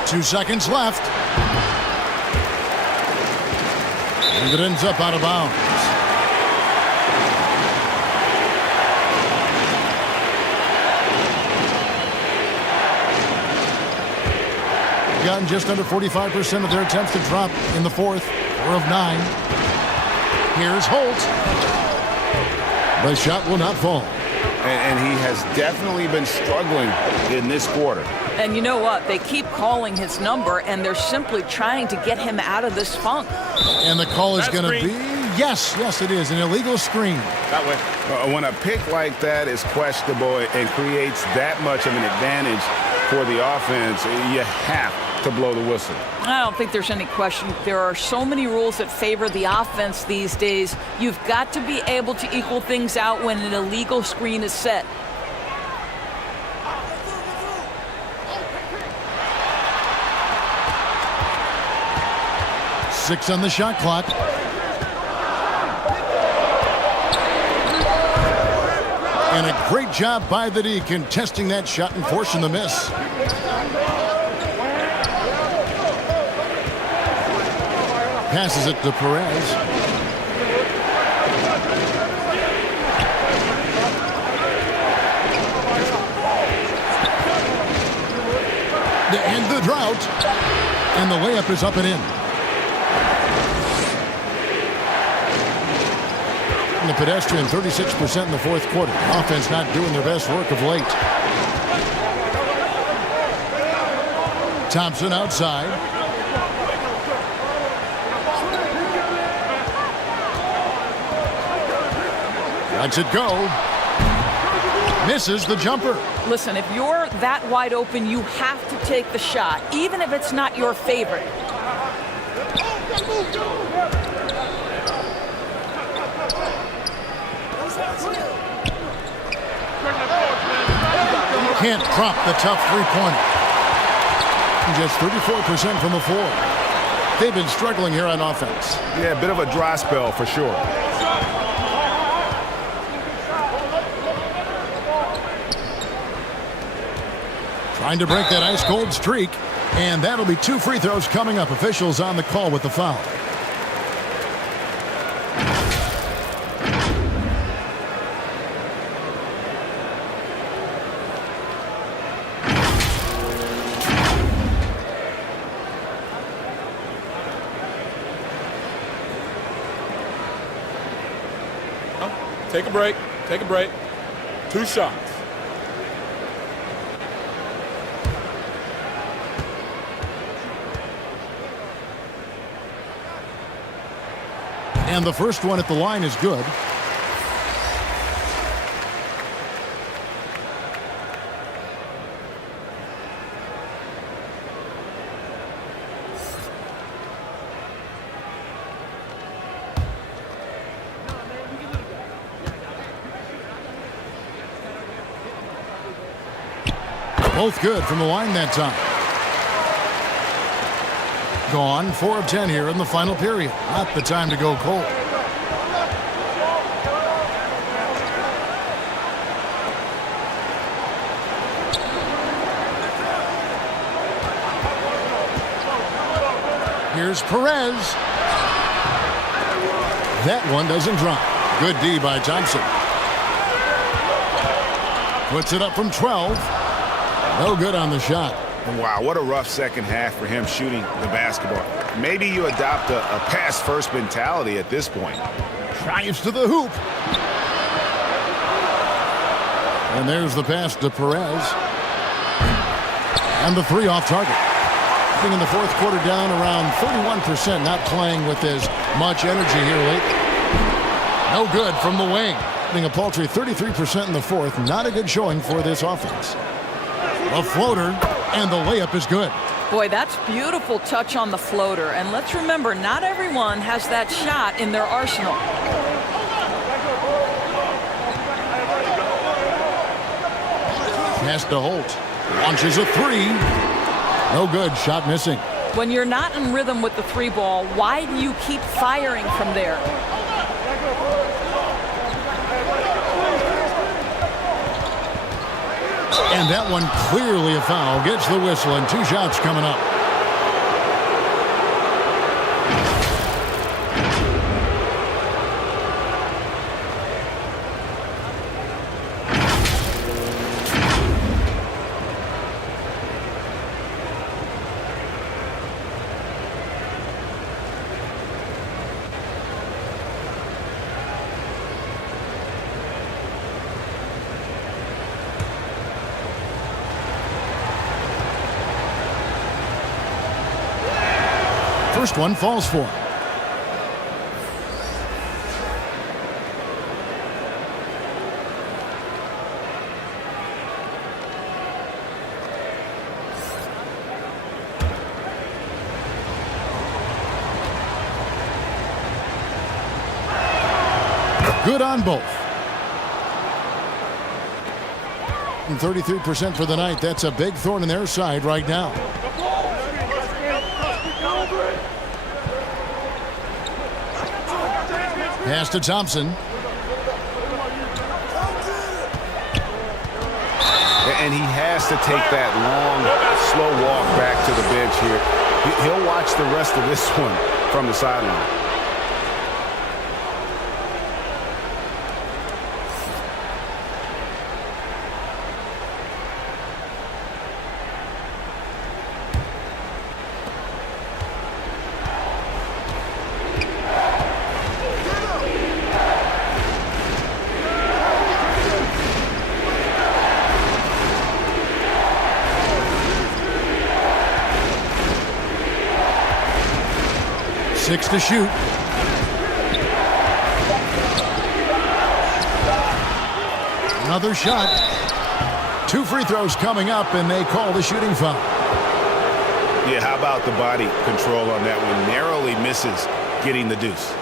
Two seconds left. And it ends up out of bounds. Gotten just under 45% of their attempts to drop in the fourth. 4 of 9. Here's Holt. The shot will not fall. And he has definitely been struggling in this quarter. And you know what? They keep calling his number, and they're simply trying to get him out of this funk. And the call is going to be, yes, it is, an illegal screen. That way. When a pick like that is questionable and creates that much of an advantage for the offense, you have to blow the whistle. I don't think there's any question. There are so many rules that favor the offense these days. You've got to be able to equal things out when an illegal screen is set. Six on the shot clock. And a great job by the D contesting that shot and forcing the miss. Passes it to Perez. To end the drought. And the layup is up and in. And the pedestrian 36% in the fourth quarter. Offense not doing their best work of late. Thompson outside. Lets it go. Misses the jumper. Listen, if you're that wide open, you have to take the shot, even if it's not your favorite. Can't drop the tough three-pointer. Just 34% from the floor. They've been struggling here on offense. Yeah, a bit of a dry spell for sure. Trying to break that ice-cold streak. And that'll be 2 free throws coming up. Officials on the call with the foul. Take a break. Take a break. 2 shots. And the first one at the line is good. Both good from the line that time. Gone 4 of 10 here in the final period. Not the time to go cold. Here's Perez. That one doesn't drop. Good D by Thompson. Puts it up from 12. No good on the shot. Wow, what a rough second half for him shooting the basketball. Maybe you adopt a pass-first mentality at this point. Drives to the hoop. And there's the pass to Perez. And the 3 off target. In the fourth quarter down around 31%, not playing with as much energy here lately. No good from the wing. Hitting a paltry 33% in the fourth. Not a good showing for this offense. A floater, and the layup is good. Boy, that's beautiful touch on the floater. And let's remember, not everyone has that shot in their arsenal. Pass to Holt. Launches a three. No good. Shot missing. When you're not in rhythm with the three ball, why do you keep firing from there? And that one clearly a foul. Gets the whistle, and 2 shots coming up. First one falls for him. Good on both. And 33% for the night. That's a big thorn in their side right now. Pass to Thompson. And he has to take that long, slow walk back to the bench here. He'll watch the rest of this one from the sideline. Six to shoot. Another shot. 2 free throws coming up, and they call the shooting foul. Yeah, how about the body control on that one? Narrowly misses getting the deuce.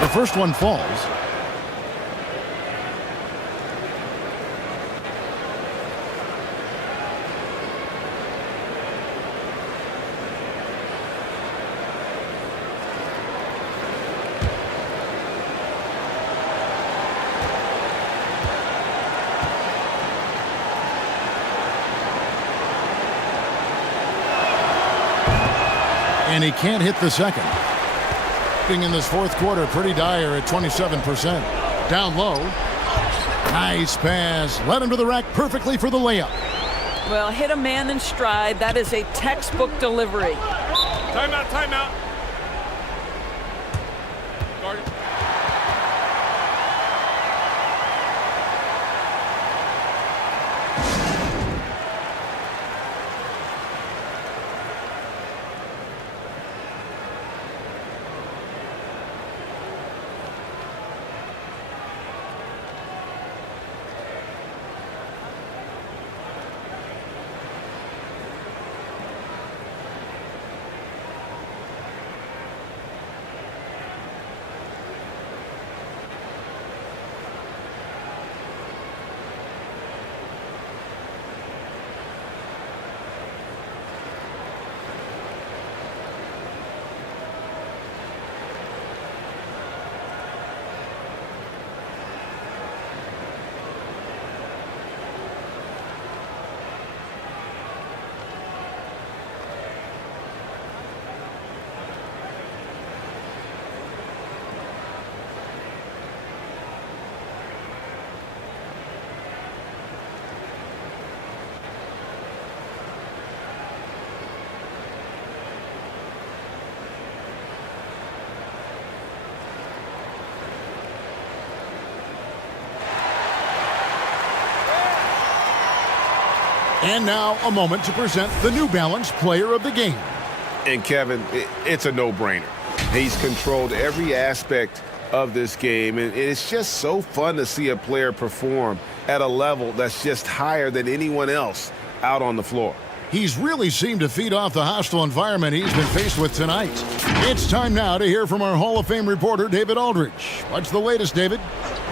The first one falls. And he can't hit the second. In this fourth quarter, pretty dire at 27%. Down low. Nice pass. Led him to the rack perfectly for the layup. Well, hit a man in stride. That is a textbook delivery. Timeout, timeout. Guard it. And now a moment to present the New Balance Player of the Game. And Kevin, it's a no-brainer. He's controlled every aspect of this game, and it's just so fun to see a player perform at a level that's just higher than anyone else out on the floor. He's really seemed to feed off the hostile environment he's been faced with tonight. It's time now to hear from our Hall of Fame reporter, David Aldridge. What's the latest, David?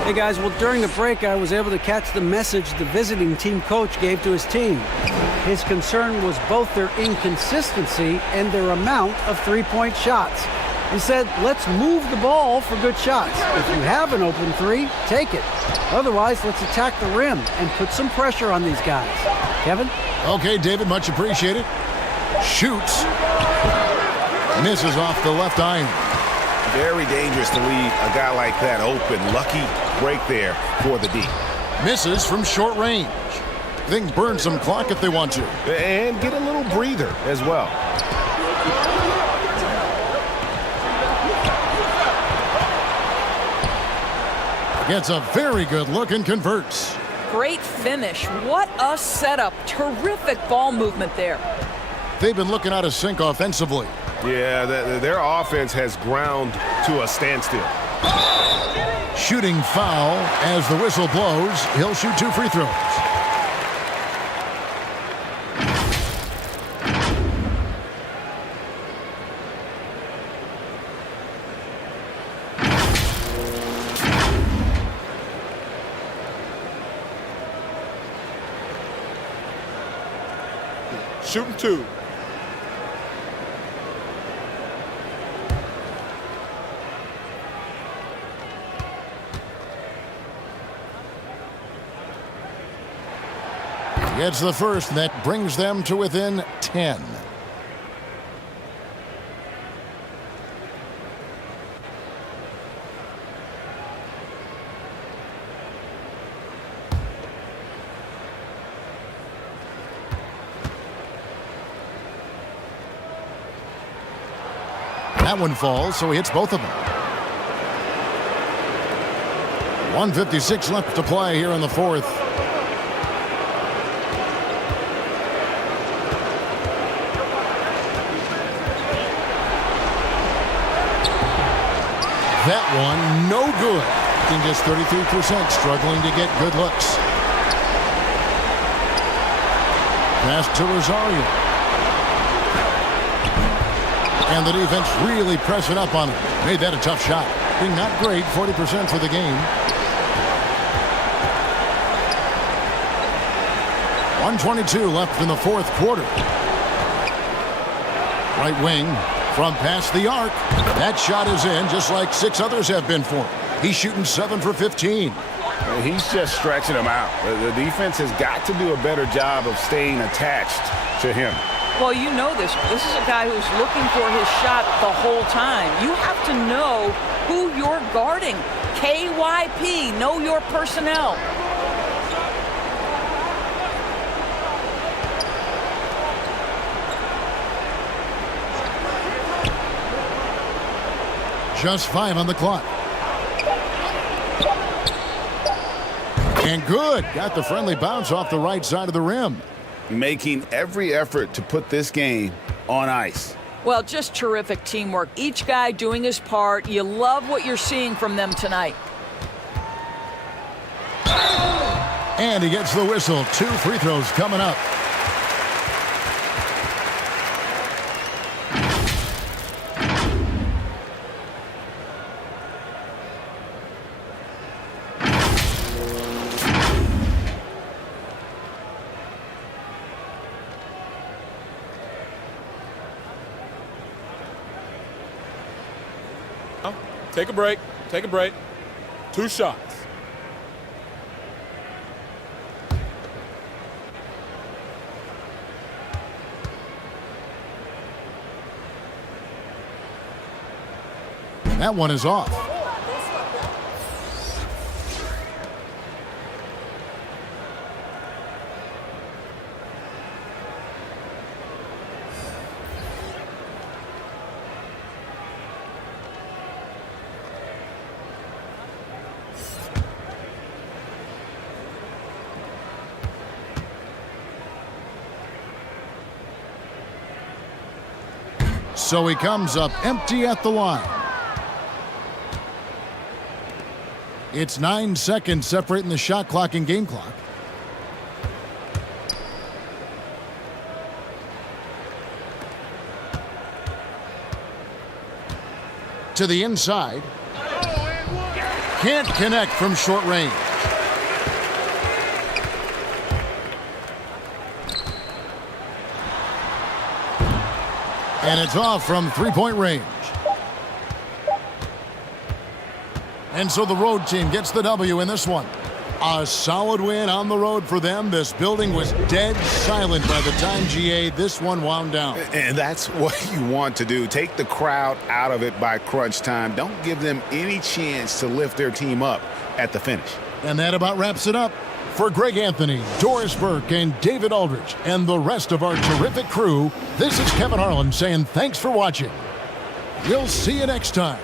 Hey, guys. Well, during the break, I was able to catch the message the visiting team coach gave to his team. His concern was both their inconsistency and their amount of three-point shots. He said, let's move the ball for good shots. If you have an open three, take it. Otherwise, let's attack the rim and put some pressure on these guys. Kevin? Okay, David, much appreciated. Shoots. Misses off the left iron. Very dangerous to leave a guy like that open. Lucky break there for the D. Misses from short range. They can burn some clock if they want to. And get a little breather as well. Gets a very good look and converts. Great finish. What a setup. Terrific ball movement there. They've been looking out of sync offensively. Yeah, their offense has ground to a standstill. Shooting foul as the whistle blows. He'll shoot 2 free throws. Shooting 2. Gets the first, and that brings them to within 10. That one falls, so he hits both of them. 1:56 left to play here in the fourth. That one, no good. In just 33%, struggling to get good looks. Pass to Rosario. And the defense really pressing up on him. Made that a tough shot. Being not great, 40% for the game. 1:22 left in the fourth quarter. Right wing from past the arc. That shot is in, just like 6 others have been for him. He's shooting 7 for 15. He's just stretching them out. The defense has got to do a better job of staying attached to him. Well, you know this. This is a guy who's looking for his shot the whole time. You have to know who you're guarding. KYP, know your personnel. Just 5 on the clock. And good. Got the friendly bounce off the right side of the rim. Making every effort to put this game on ice. Well, just terrific teamwork. Each guy doing his part. You love what you're seeing from them tonight. And he gets the whistle. 2 free throws coming up. Take a break. Take a break. 2 shots. That one is off. So he comes up empty at the line. It's 9 seconds separating the shot clock and game clock. To the inside. Can't connect from short range. And it's off from three-point range. And so the road team gets the W in this one. A solid win on the road for them. This building was dead silent by the time, GA, this one wound down. And that's what you want to do. Take the crowd out of it by crunch time. Don't give them any chance to lift their team up at the finish. And that about wraps it up. For Greg Anthony, Doris Burke, and David Aldridge, and the rest of our terrific crew, this is Kevin Harlan saying thanks for watching. We'll see you next time.